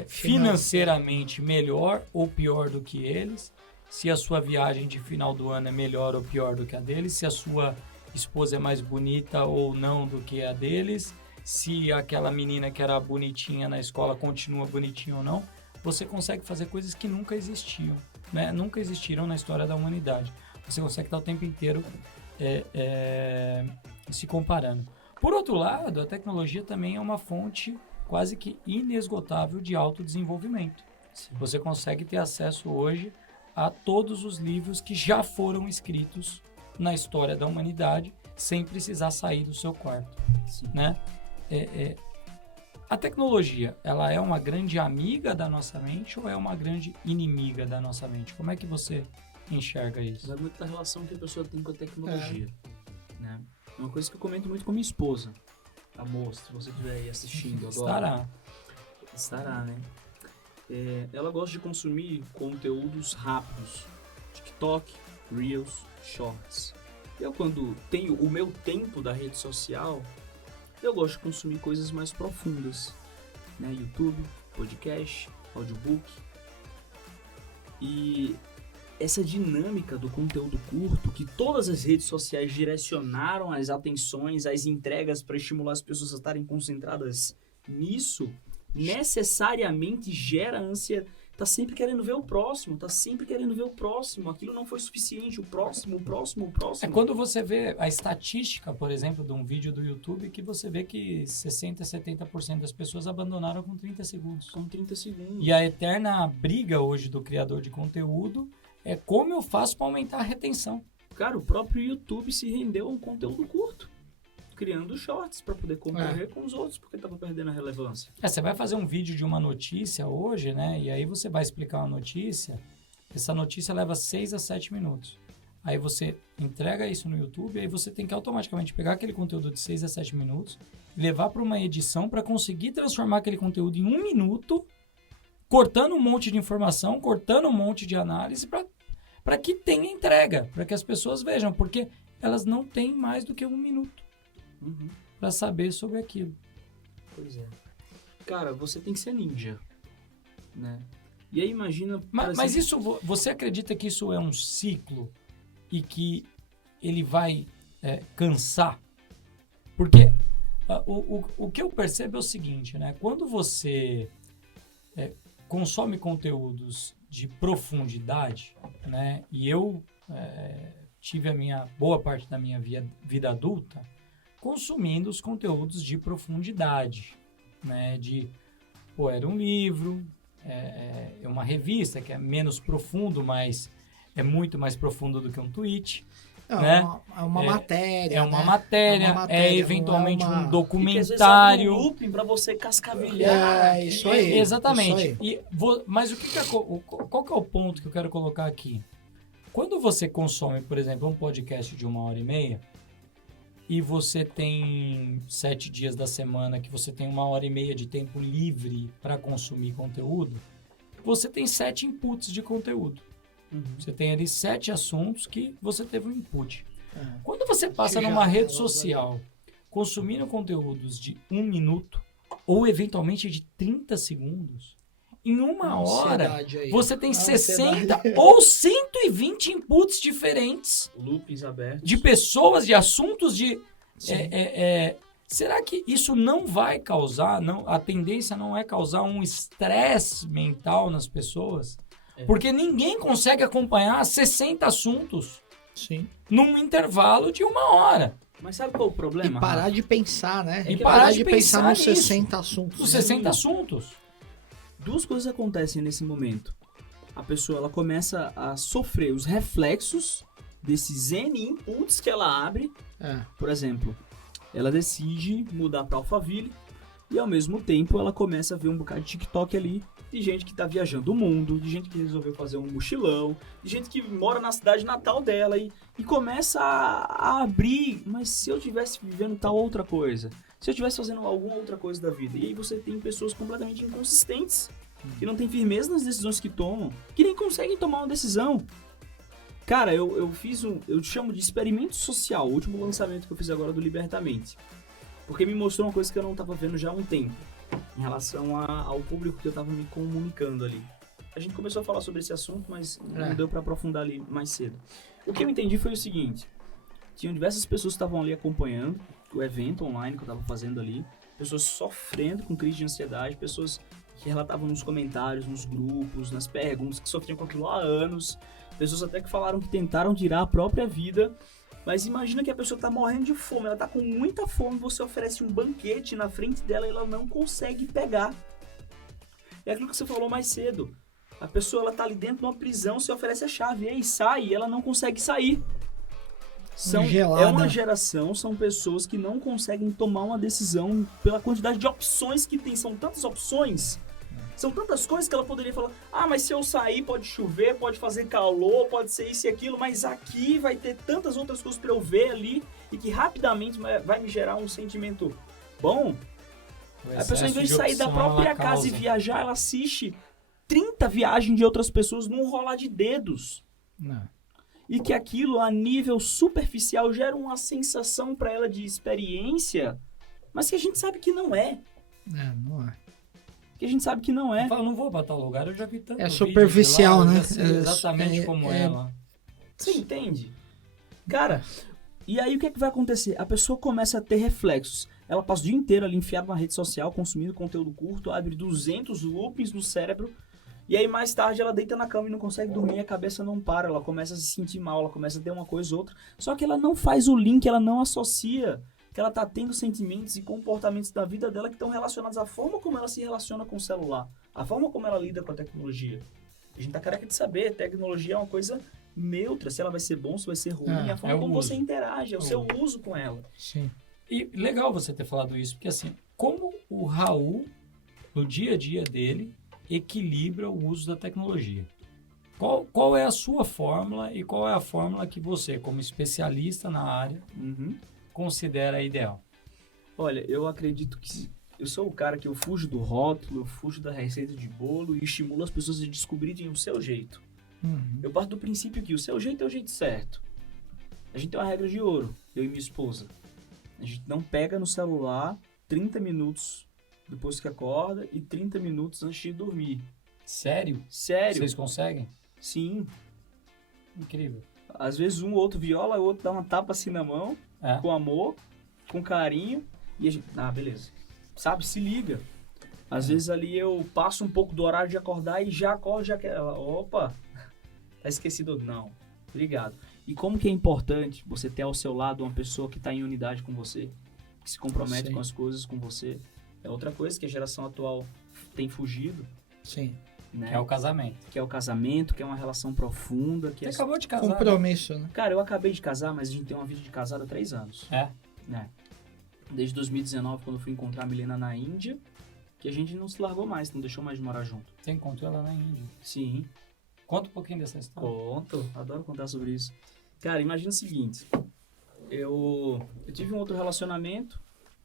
financeiramente melhor ou pior do que eles, se a sua viagem de final do ano é melhor ou pior do que a deles, se a sua esposa é mais bonita ou não do que a deles, se aquela menina que era bonitinha na escola continua bonitinha ou não, você consegue fazer coisas que nunca existiam, né? Nunca existiram na história da humanidade. Você consegue estar o tempo inteiro se comparando. Por outro lado, a tecnologia também é uma fonte quase que inesgotável de autodesenvolvimento. Você consegue ter acesso hoje a todos os livros que já foram escritos na história da humanidade sem precisar sair do seu quarto, Sim. né? A tecnologia, ela é uma grande amiga da nossa mente ou é uma grande inimiga da nossa mente? Como é que você enxerga isso? Vai muito da relação que a pessoa tem com a tecnologia, né? É uma coisa que eu comento muito com minha esposa. Amor, se você estiver aí assistindo agora... Estará, né? Ela gosta de consumir conteúdos rápidos. TikTok, Reels, Shorts. Eu, quando tenho o meu tempo da rede social, eu gosto de consumir coisas mais profundas, né? YouTube, podcast, audiobook. E essa dinâmica do conteúdo curto, que todas as redes sociais direcionaram as atenções, as entregas para estimular as pessoas a estarem concentradas nisso, necessariamente gera ansiedade. Tá sempre querendo ver o próximo, aquilo não foi suficiente, o próximo. É quando você vê a estatística, por exemplo, de um vídeo do YouTube, que você vê que 60%, 70% das pessoas abandonaram com 30 segundos. Com 30 segundos. E a eterna briga hoje do criador de conteúdo é como eu faço para aumentar a retenção. Cara, o próprio YouTube se rendeu a um conteúdo curto, criando shorts para poder concorrer com os outros, porque tava perdendo a relevância. Você vai fazer um vídeo de uma notícia hoje, né? E aí você vai explicar uma notícia. Essa notícia leva 6 a 7 minutos. Aí você entrega isso no YouTube, aí você tem que automaticamente pegar aquele conteúdo de 6 a 7 minutos, levar para uma edição para conseguir transformar aquele conteúdo em 1 minuto, cortando um monte de informação, cortando um monte de análise para que tenha entrega, para que as pessoas vejam, porque elas não têm mais do que 1 minuto para saber sobre aquilo. Pois é. Cara, você tem que ser ninja, né? E aí imagina... Mas isso, você acredita que isso é um ciclo e que ele vai cansar? Porque o que eu percebo é o seguinte, né? Quando você consome conteúdos de profundidade, né? E eu tive boa parte da minha vida adulta consumindo os conteúdos de profundidade, né? Era um livro, é uma revista que é menos profundo, mas é muito mais profundo do que um tweet. Não, né? É uma matéria. É uma né? matéria, É eventualmente não é uma... um documentário. Um looping pra você cascavelhar. É isso aí. Exatamente. Isso aí. Mas qual que é o ponto que eu quero colocar aqui? Quando você consome, por exemplo, um podcast de 1h30 e você tem 7 dias da semana que você tem 1h30 de tempo livre para consumir conteúdo, você tem 7 inputs de conteúdo. Você tem ali 7 assuntos que você teve um input. Quando você passa numa rede social consumindo conteúdos de 1 minuto ou eventualmente de 30 segundos, em 1 hora você tem 60 ou 120 inputs diferentes. Loopings abertos. De pessoas, de assuntos, será que isso não vai causar, a tendência não é causar um estresse mental nas pessoas? Porque ninguém consegue acompanhar 60 assuntos num intervalo de 1 hora. Mas sabe qual é o problema? E parar de pensar, né? E parar de pensar nos nisso. 60 assuntos. Os 60 assuntos. Duas coisas acontecem nesse momento. A pessoa ela começa a sofrer os reflexos desses N inputs que ela abre. Por exemplo, ela decide mudar para Alphaville e ao mesmo tempo ela começa a ver um bocado de TikTok ali de gente que tá viajando o mundo, de gente que resolveu fazer um mochilão, de gente que mora na cidade natal dela e começa a abrir, mas se eu tivesse vivendo tal outra coisa, se eu tivesse fazendo alguma outra coisa da vida, e aí você tem pessoas completamente inconsistentes, que não têm firmeza nas decisões que tomam, que nem conseguem tomar uma decisão. Cara, eu chamo de experimento social, o último lançamento que eu fiz agora do Libertamente, porque me mostrou uma coisa que eu não tava vendo já há um tempo, em relação ao público que eu tava me comunicando ali. A gente começou a falar sobre esse assunto, mas não deu pra aprofundar ali mais cedo. O que eu entendi foi o seguinte: tinham diversas pessoas que estavam ali acompanhando o evento online que eu tava fazendo ali, pessoas sofrendo com crise de ansiedade, pessoas que relatavam nos comentários, nos grupos, nas perguntas, que sofriam com aquilo há anos, pessoas até que falaram que tentaram tirar a própria vida. Mas imagina que a pessoa tá morrendo de fome, ela tá com muita fome, você oferece um banquete na frente dela e ela não consegue pegar. É aquilo que você falou mais cedo. A pessoa ela tá ali dentro de uma prisão, você oferece a chave, e aí sai, e ela não consegue sair. Gelada. É uma geração, são pessoas que não conseguem tomar uma decisão pela quantidade de opções que tem. São tantas opções, são tantas coisas que ela poderia falar, mas se eu sair pode chover, pode fazer calor, pode ser isso e aquilo, mas aqui vai ter tantas outras coisas para eu ver ali e que rapidamente vai me gerar um sentimento bom. A pessoa, em vez de sair da própria casa e viajar, ela assiste 30 viagens de outras pessoas num rolar de dedos. Não. E que aquilo, a nível superficial, gera uma sensação para ela de experiência, mas que a gente sabe que não é. Não é. Que a gente sabe que não é. Eu falo, não vou pra tal lugar, eu já vi tanto É vídeo superficial, de lá, né? eu já sei exatamente como é lá. Você entende? Cara, e aí o que é que vai acontecer? A pessoa começa a ter reflexos. Ela passa o dia inteiro ali enfiada na rede social, consumindo conteúdo curto, abre 200 loopings no cérebro, e aí mais tarde ela deita na cama e não consegue dormir, a cabeça não para, ela começa a se sentir mal, ela começa a ter uma coisa ou outra. Só que ela não faz o link, ela não associa que ela tá tendo sentimentos e comportamentos da vida dela que estão relacionados à forma como ela se relaciona com o celular, a forma como ela lida com a tecnologia. A gente tá careca de saber, tecnologia é uma coisa neutra, se ela vai ser bom, se vai ser ruim, a forma como você interage, é o seu uso com ela. Sim. E legal você ter falado isso, porque assim, como o Raul, no dia a dia dele, equilibra o uso da tecnologia? Qual é a sua fórmula e qual é a fórmula que você, como especialista na área, considera ideal? Olha, eu acredito que eu sou o cara que eu fujo do rótulo, eu fujo da receita de bolo e estimulo as pessoas a descobrirem o seu jeito. Eu parto do princípio que o seu jeito é o jeito certo. A gente tem uma regra de ouro, eu e minha esposa. A gente não pega no celular 30 minutos depois que acorda e 30 minutos antes de dormir. Sério? Sério? Vocês conseguem? Sim. Incrível. Às vezes um ou outro viola, o outro dá uma tapa assim na mão, com amor, com carinho, e a gente... beleza. Sabe? Se liga. Às vezes ali eu passo um pouco do horário de acordar e já acordo, já quero... Opa! Tá esquecido? Não. Obrigado. E como que é importante você ter ao seu lado uma pessoa que está em unidade com você, que se compromete com as coisas com você. É outra coisa que a geração atual tem fugido. Sim. Né? Que é o casamento. Que é o casamento, que é uma relação profunda. Que você acabou de casar. Compromisso, né? Cara, eu acabei de casar, mas a gente tem uma vida de casado há 3 anos. Né? Desde 2019, quando eu fui encontrar a Milena na Índia, que a gente não se largou mais, não deixou mais de morar junto. Você encontrou ela na Índia? Sim. Conta um pouquinho dessa história. Conto, adoro contar sobre isso. Cara, imagina o seguinte, eu tive um outro relacionamento,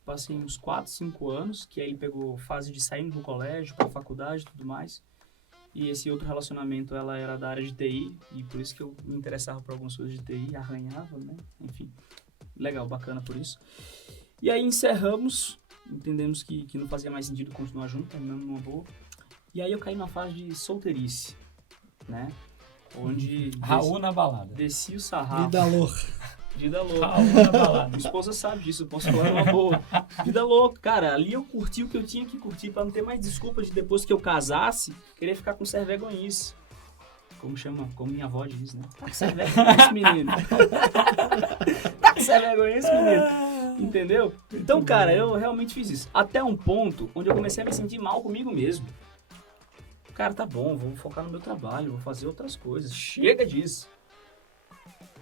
passei uns 4, 5 anos, que aí pegou fase de saindo do colégio, pra faculdade e tudo mais, e esse outro relacionamento, ela era da área de TI, e por isso que eu me interessava por algumas coisas de TI, arranhava, né, enfim, legal, bacana por isso. E aí encerramos, entendemos que não fazia mais sentido continuar junto, terminando numa boa, e aí eu caí numa fase de solteirice, né, onde... Raul na balada. Desci o sarrafo. Vida louca. Vida louca. Raul na balada. Minha esposa sabe disso, eu posso falar uma boa. Vida louca. Cara, ali eu curti o que eu tinha que curtir pra não ter mais desculpa de depois que eu casasse, querer ficar com cervegonhice. Como minha avó diz, né? Tá com cervegonhice, menino. Tá com cervegonhice, menino. Entendeu? Então, cara, eu realmente fiz isso. Até um ponto onde eu comecei a me sentir mal comigo mesmo. Cara, tá bom, vou focar no meu trabalho, vou fazer outras coisas. Chega disso.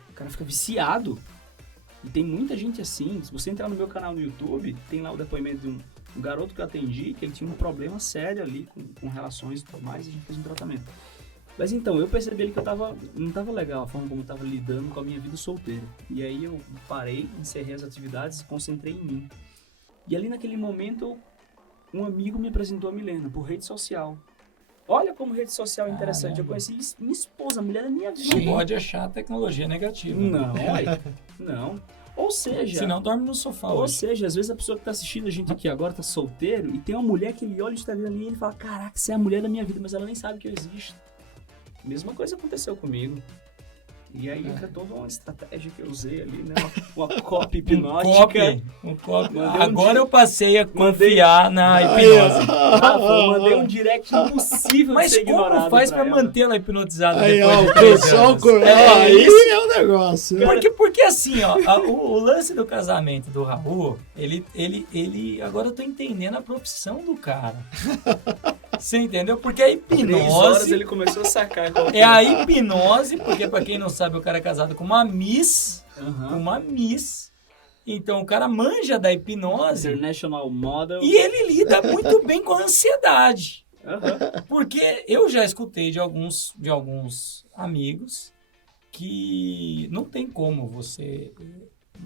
O cara fica viciado. E tem muita gente assim. Se você entrar no meu canal no YouTube, tem lá o depoimento de um garoto que eu atendi, que ele tinha um problema sério ali com relações e tudo mais, e a gente fez um tratamento. Mas então, eu percebi ali que não tava legal a forma como eu tava lidando com a minha vida solteira. E aí eu parei, encerrei as atividades e concentrei em mim. E ali naquele momento, um amigo me apresentou a Milena por rede social. Olha como rede social é interessante. Eu conheci minha esposa, a mulher da minha vida. Não pode achar a tecnologia negativa. Não, não. Ou seja... Se não, dorme no sofá Ou hoje. seja, às vezes a pessoa que tá assistindo a gente aqui agora tá solteiro e tem uma mulher que ele olha o Instagram ali e ele fala, caraca, você é a mulher da minha vida, mas ela nem sabe que eu existo. Mesma coisa aconteceu comigo. E aí entra toda uma estratégia que eu usei ali, né? Uma copy hipnótica. Um copy. Agora eu passei a confiar na Eu hipnose. mandei um direct impossível Mas de ser ignorado. como faz pra ela. mantê-la hipnotizada Aí, depois ó, de o 3 pessoal... anos? Aí é o negócio. Porque assim, ó, o lance do casamento do Raul, ele agora eu tô entendendo a profissão do cara. Você entendeu? Porque a 3 horas hipnose... ele começou a sacar. É a hipnose, porque pra quem não sabe, o cara é casado com uma Miss, Aham. uma Miss. Então, o cara manja da hipnose International Model. e ele lida muito bem com a ansiedade. Aham. Porque eu já escutei de alguns amigos que não tem como você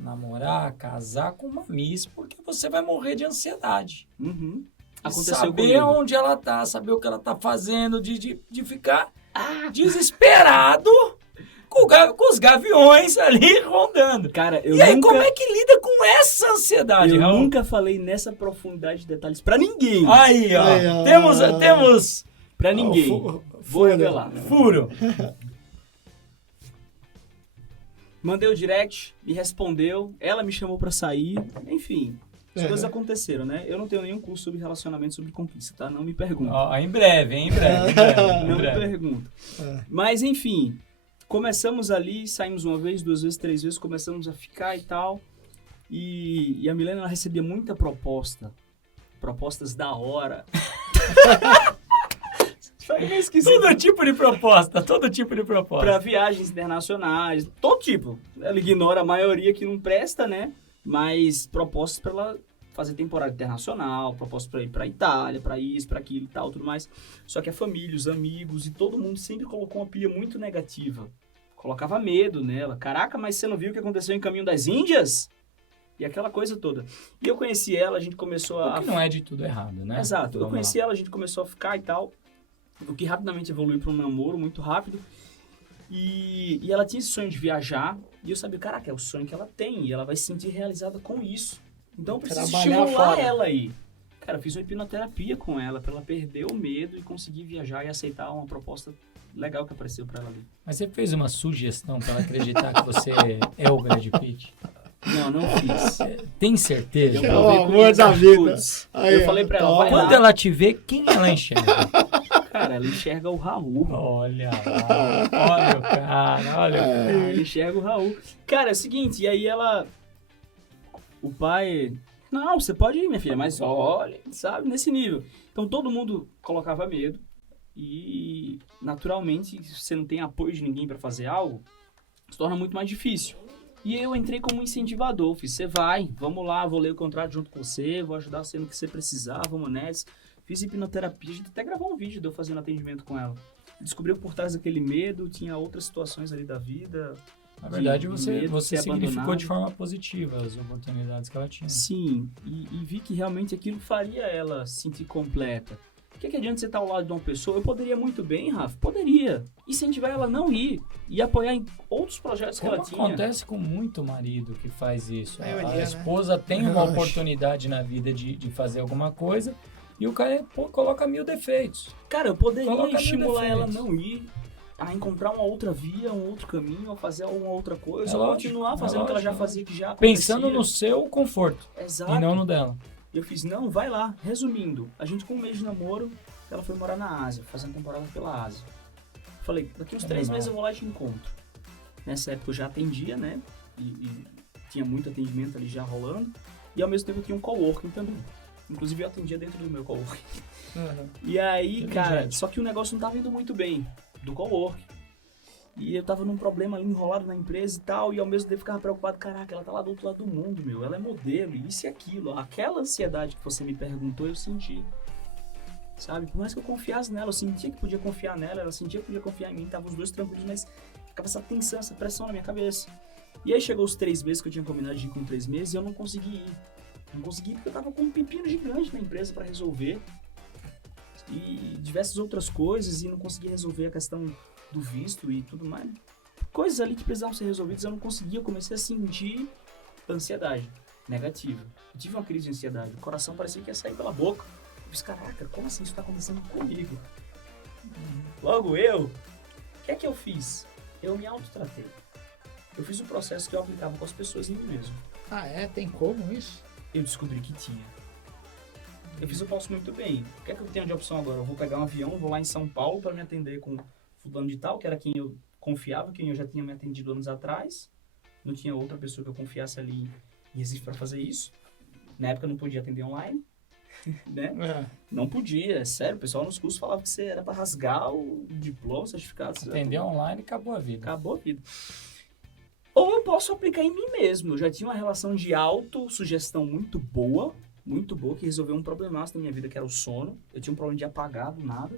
namorar, casar com uma Miss, porque você vai morrer de ansiedade. Uhum. E Aconteceu saber comigo. onde ela tá, saber o que ela tá fazendo, de ficar desesperado com os gaviões ali rondando. Cara, eu E aí, nunca... como é que lida com essa ansiedade, Eu Raul? nunca falei nessa profundidade de detalhes pra ninguém. Aí, ó. Aí, ó. Temos Pra ninguém. Vou revelar. furo. Mandei o direct, me respondeu, ela me chamou pra sair, enfim. As Uhum. coisas aconteceram, né? Eu não tenho nenhum curso sobre relacionamento, sobre conquista, tá? Não me pergunta. Ó, em breve, hein? Em breve, em breve, em Não me breve. pergunta. É. Mas, enfim, começamos ali, saímos uma vez, 2 vezes, 3 vezes, começamos a ficar e tal. E a Milena, ela recebia muita proposta. Propostas da hora. Só que meio esquisito. Todo tipo de proposta, todo tipo de proposta. Pra viagens internacionais, todo tipo. Ela ignora a maioria que não presta, né? Mas propostas pra ela fazer temporada internacional, propostas pra ir pra Itália, pra isso, pra aquilo e tal, tudo mais. Só que a família, os amigos e todo mundo sempre colocou uma pilha muito negativa. Colocava medo nela. Caraca, mas você não viu o que aconteceu em Caminho das Índias? E aquela coisa toda. E eu conheci ela, a gente começou O a... que não é de tudo errado, né? Exato. Eu Vamos conheci ela, a gente começou a ficar e tal. O que rapidamente evoluiu para um namoro muito rápido. E ela tinha esse sonho de viajar. E eu sabia, caraca, é o sonho que ela tem. E ela vai se sentir realizada com isso. Então eu preciso Trabalhar estimular fora. ela aí. Cara, eu fiz uma hipnoterapia com ela para ela perder o medo e conseguir viajar e aceitar uma proposta legal que apareceu para ela ali. Mas você fez uma sugestão pra ela acreditar que você é o Brad Pitt? Não, não fiz. Tem certeza? Eu É o provei com amor minhas da vida. atitudes. Aí, Eu falei pra ela, toma. vai Quando lá. ela te vê, quem ela enxerga? Cara, ela enxerga o Raul. Olha lá, olha o cara, olha o cara. Ela enxerga o Raul. Cara, é o seguinte, e aí ela... O pai... Não, você pode ir, minha filha, mas olha, sabe, nesse nível. Então todo mundo colocava medo e, naturalmente, se você não tem apoio de ninguém pra fazer algo, se torna muito mais difícil. E eu entrei como incentivador, fiz, você vai, vamos lá, vou ler o contrato junto com você, vou ajudar você no que você precisar, vamos nessa. Fiz hipnoterapia, a gente até gravou um vídeo de eu fazendo atendimento com ela. Descobriu que por trás daquele medo, tinha outras situações ali da vida. Na verdade, de você medo de ser significou abandonado. de forma positiva as oportunidades que ela tinha. Sim, e vi que realmente aquilo faria ela se sentir completa. O que adianta você estar ao lado de uma pessoa? Eu poderia muito bem, Rafa, poderia. Incentivar ela a não ir e apoiar em outros projetos que Como ela tinha. acontece com muito marido que faz isso. Maioria, A né? esposa tem uma Eu acho. oportunidade na vida de fazer alguma coisa e o cara coloca 1000 defeitos. Cara, eu poderia Coloca mil estimular ela a defeitos. não ir, a encontrar uma outra via, um outro caminho, a fazer uma outra coisa, É ou lógico, continuar é fazendo o que ela já lógico. fazia, que já acontecia. Pensando no seu conforto Exato. e não no dela. Eu fiz, não, vai lá. Resumindo, a gente com um mês de namoro, ela foi morar na Ásia, fazendo temporada pela Ásia. Falei, daqui uns 3 Animal. meses eu vou lá e te encontro. Nessa época eu já atendia, né? E tinha muito atendimento ali já rolando. E ao mesmo tempo eu tinha um coworking também. Inclusive eu atendia dentro do meu coworking. E aí, cara, Inteligente. só que o negócio não tava indo muito bem do coworking. E eu tava num problema ali enrolado na empresa e tal, e ao mesmo tempo ficava preocupado, caraca, ela tá lá do outro lado do mundo, meu, ela é modelo, isso e aquilo. Aquela ansiedade que você me perguntou, eu senti. Sabe? Por mais que eu confiasse nela, eu sentia que podia confiar nela, ela sentia que podia confiar em mim, tava os dois tranquilos, mas ficava essa tensão, essa pressão na minha cabeça. E aí chegou os 3 meses que eu tinha combinado de ir com 3 meses e eu não consegui ir. Não consegui porque eu tava com um pepino gigante na empresa pra resolver. E diversas outras coisas, e não consegui resolver a questão do visto e tudo mais. Coisas ali que precisavam ser resolvidas, eu não conseguia, eu comecei a sentir ansiedade negativa. Eu tive uma crise de ansiedade, o coração parecia que ia sair pela boca. Eu disse, caraca, como assim isso tá acontecendo comigo? Logo eu, o que é que eu fiz? Eu me autotratei. Eu fiz o processo que eu aplicava com as pessoas em mim mesmo. Ah, é? Tem como isso? Eu descobri que tinha. Eu fiz o posso muito bem. O que é que eu tenho de opção agora? Eu vou pegar um avião, vou lá em São Paulo para me atender com fulano de tal, que era quem eu confiava, quem eu já tinha me atendido anos atrás. Não tinha outra pessoa que eu confiasse ali em Recife para fazer isso. Na época eu não podia atender online, né? É. Não podia, é sério. O pessoal nos cursos falava que você era para rasgar o diploma, o certificado. Atender online e acabou a vida. Acabou a vida. Ou eu posso aplicar em mim mesmo. Eu já tinha uma relação de autossugestão muito boa, que resolveu um problemaço da minha vida, que era o sono. Eu tinha um problema de apagar do nada.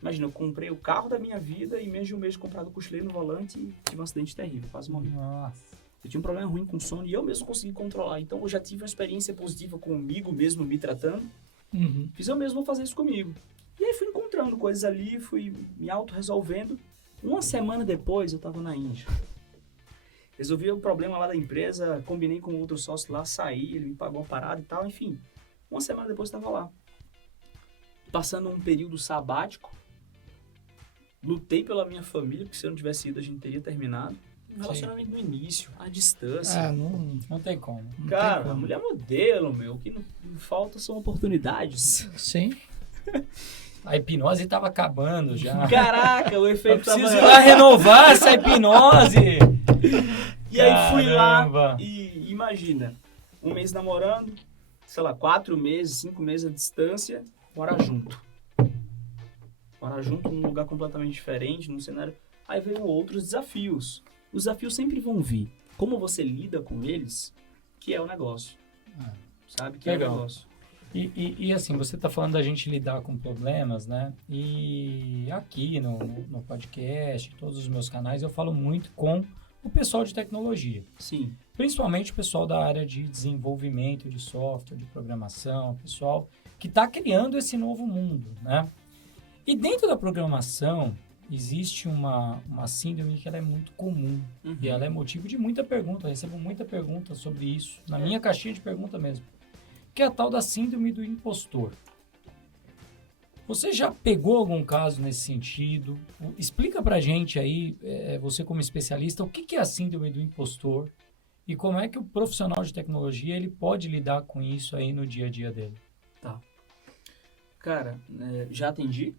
Imagina, eu comprei o carro da minha vida e menos de um mês comprado, cochilei no volante e tive um acidente terrível, quase morri. Nossa. Eu tinha um problema ruim com sono e eu mesmo consegui controlar. Então eu já tive uma experiência positiva comigo mesmo, me tratando. Uhum. Fiz eu mesmo fazer isso comigo. E aí fui encontrando coisas ali, fui me auto-resolvendo. Uma semana depois eu tava na Índia. Resolvi o problema lá da empresa, combinei com outro sócio lá, saí, ele me pagou a parada e tal, enfim. Uma semana depois eu tava lá. Passando um período sabático. Lutei pela minha família, porque se eu não tivesse ido a gente teria terminado. Um relacionamento no início, à distância. Não tem como. Cara, a mulher modelo, meu. O que não falta são oportunidades. Sim. A hipnose tava acabando já. Caraca, o efeito Eu preciso tava... ir lá renovar essa hipnose. E aí fui Caramba. lá e imagina, um mês namorando, sei lá, 4 meses, 5 meses à distância, morar junto. Morar junto num lugar completamente diferente, num cenário... Aí veio outros desafios. Os desafios sempre vão vir. Como você lida com eles, que é o negócio. Sabe? Que Legal. é o negócio. E assim, você está falando da gente lidar com problemas, né? E aqui no podcast, todos os meus canais, eu falo muito com o pessoal de tecnologia. Sim. Principalmente o pessoal da área de desenvolvimento de software, de programação, o pessoal que está criando esse novo mundo, né? E dentro da programação, existe uma síndrome que ela é muito comum. E ela é motivo de muita pergunta. Eu recebo muita pergunta sobre isso, na minha caixinha de pergunta mesmo. Que é a tal da síndrome do impostor. Você já pegou algum caso nesse sentido? Explica pra gente aí, você como especialista, o que é a síndrome do impostor e como é que o profissional de tecnologia ele pode lidar com isso aí no dia a dia dele. Tá. Cara, já atendi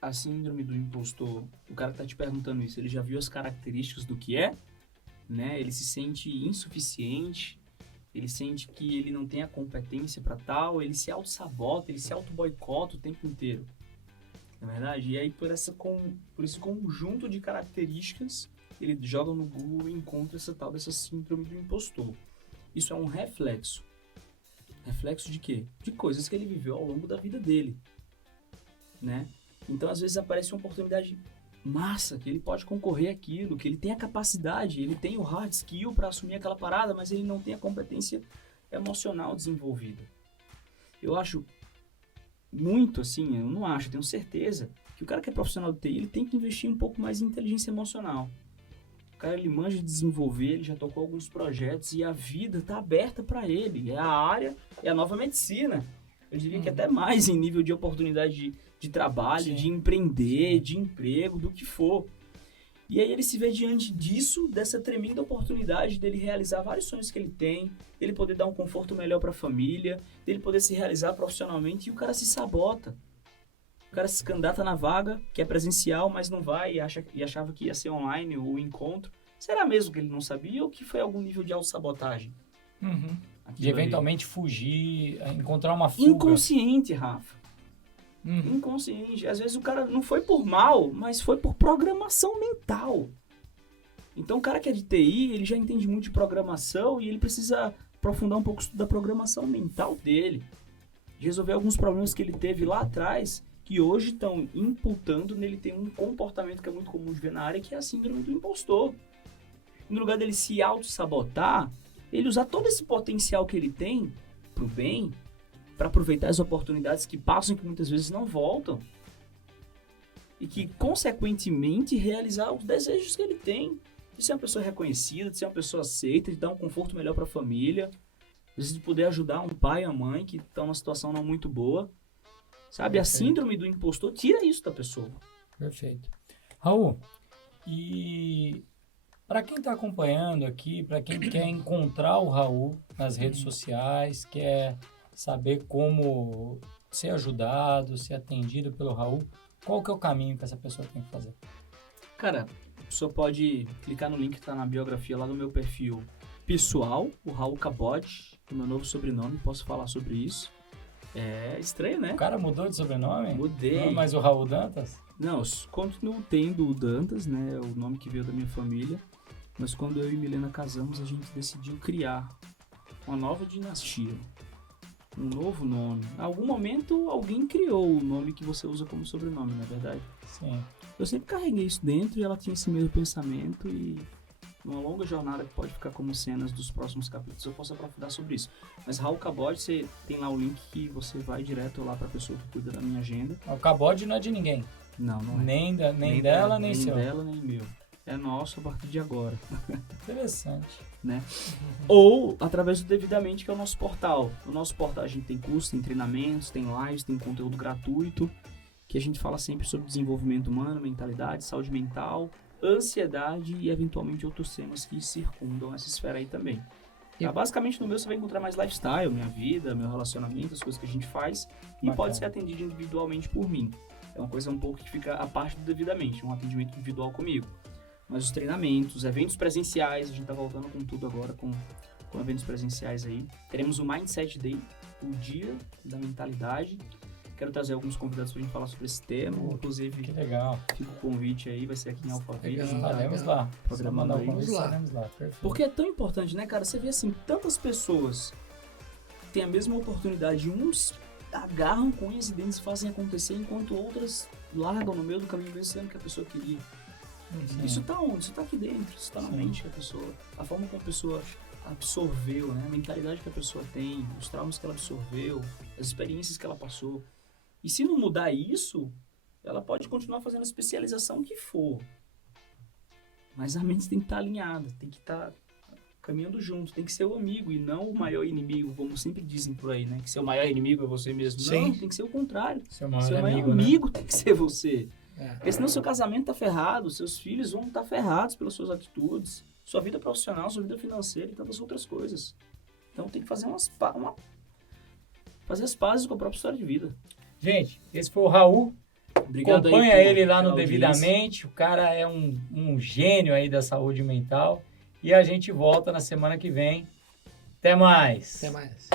a síndrome do impostor. O cara que tá te perguntando isso, ele já viu as características do que é, né? Ele se sente insuficiente, ele sente que ele não tem a competência para tal, ele se auto-sabota, ele se auto-boicota o tempo inteiro. Na verdade? E aí, por esse conjunto de características, ele joga no Google e encontra essa tal dessa síndrome do impostor. Isso é um reflexo. Reflexo de quê? De coisas que ele viveu ao longo da vida dele, né? Então, às vezes, aparece uma oportunidade massa, que ele pode concorrer àquilo, que ele tem a capacidade, ele tem o hard skill para assumir aquela parada, mas ele não tem a competência emocional desenvolvida. Eu acho muito, assim, eu não acho, eu tenho certeza que o cara que é profissional de TI, ele tem que investir um pouco mais em inteligência emocional. O cara, ele manja de desenvolver, ele já tocou alguns projetos e a vida tá aberta para ele. É a área, é a nova medicina. Eu diria que até mais em nível de oportunidade de trabalho, Sim. de empreender, de emprego, do que for. E aí ele se vê diante disso, dessa tremenda oportunidade dele realizar vários sonhos que ele tem, dele poder dar um conforto melhor para a família, dele poder se realizar profissionalmente, e o cara se sabota. O cara se candidata na vaga, que é presencial, mas não vai e achava que ia ser online o encontro. Será mesmo que ele não sabia ou que foi algum nível de autossabotagem? De eventualmente fugir, encontrar uma fuga. Inconsciente, Rafa. Inconsciente. Às vezes o cara não foi por mal, mas foi por programação mental. Então o cara que é de TI, ele já entende muito de programação e ele precisa aprofundar um pouco o estudo da programação mental dele. De resolver alguns problemas que ele teve lá atrás, que hoje estão imputando nele ter um comportamento que é muito comum de ver na área, que é a síndrome do impostor. No lugar dele se auto-sabotar, ele usar todo esse potencial que ele tem pro bem, para aproveitar as oportunidades que passam e que muitas vezes não voltam. E que, consequentemente, realizar os desejos que ele tem. De ser uma pessoa reconhecida, de ser uma pessoa aceita, de dar um conforto melhor para a família. Às vezes de poder ajudar um pai e a mãe que estão numa situação não muito boa. Sabe? A síndrome do impostor tira isso da pessoa. Perfeito. Raul, e para quem está acompanhando aqui, para quem quer encontrar o Raul nas redes sociais, quer saber como ser ajudado, ser atendido pelo Raul, qual que é o caminho que essa pessoa tem que fazer? Cara, a pessoa pode clicar no link que está na biografia lá do meu perfil pessoal, o Raul Cabot, o meu novo sobrenome, posso falar sobre isso. É estranho, né? O cara mudou de sobrenome? Mudei. Não, mas o Raul Dantas? Não, continuo tendo o Dantas, né? O nome que veio da minha família. Mas quando eu e Milena casamos, a gente decidiu criar uma nova dinastia. Um novo nome. Em algum momento, alguém criou o nome que você usa como sobrenome, não é verdade? Sim. Eu sempre carreguei isso dentro e ela tinha esse mesmo pensamento e numa longa jornada que pode ficar como cenas dos próximos capítulos eu posso aprofundar sobre isso. Mas Raul Cabode, você tem lá o link que você vai direto lá pra pessoa que cuida da minha agenda. O Cabode não é de ninguém. Não, não é. Nem dela, nem seu. Nem dela, nem meu. É nosso a partir de agora. Interessante. Né? Ou através do Devidamente, que é o nosso portal. No nosso portal a gente tem cursos, tem treinamentos, tem lives, tem conteúdo gratuito, que a gente fala sempre sobre desenvolvimento humano, mentalidade, saúde mental, ansiedade e eventualmente outros temas que circundam essa esfera aí também. Basicamente no meu você vai encontrar mais lifestyle, minha vida, meu relacionamento, as coisas que a gente faz e Bacana. pode ser atendido individualmente por mim. É uma coisa um pouco que fica a parte do Devidamente, um atendimento individual comigo. Mas os treinamentos, eventos presenciais, a gente tá voltando com tudo agora, com eventos presenciais aí. Teremos o Mindset Day, o dia da mentalidade. Quero trazer alguns convidados pra gente falar sobre esse tema. Inclusive, Que legal. fica o convite aí, vai ser aqui em Alphaville. Legal. Estaremos lá. Você Programando mandar o aí. convite, Vamos lá. estaremos lá. Perfeito. Porque é tão importante, né, cara? Você vê assim, tantas pessoas têm a mesma oportunidade. Uns agarram com unhas e dentes e fazem acontecer, enquanto outras largam no meio do caminho pensando que a pessoa queria. Sim. Isso tá onde? Isso tá aqui dentro. Isso tá na Sim. mente que a pessoa... A forma que a pessoa absorveu, né? A mentalidade que a pessoa tem, os traumas que ela absorveu, as experiências que ela passou. E se não mudar isso, ela pode continuar fazendo a especialização que for. Mas a mente tem que estar alinhada, tem que estar caminhando junto, tem que ser o amigo e não o maior inimigo, como sempre dizem por aí, né? Que seu maior inimigo é você mesmo. Sim. Não, tem que ser o contrário. Seu maior Seu maior amigo, né? amigo tem que ser você. É. Porque senão seu casamento tá ferrado, seus filhos vão estar ferrados pelas suas atitudes, sua vida profissional, sua vida financeira e tantas outras coisas. Então tem que fazer fazer as pazes com a própria história de vida. Gente, esse foi o Raul. Obrigado aí Acompanha por- ele lá no pela audiência. Devidamente. O cara é um gênio aí da saúde mental. E a gente volta na semana que vem. Até mais. Até mais.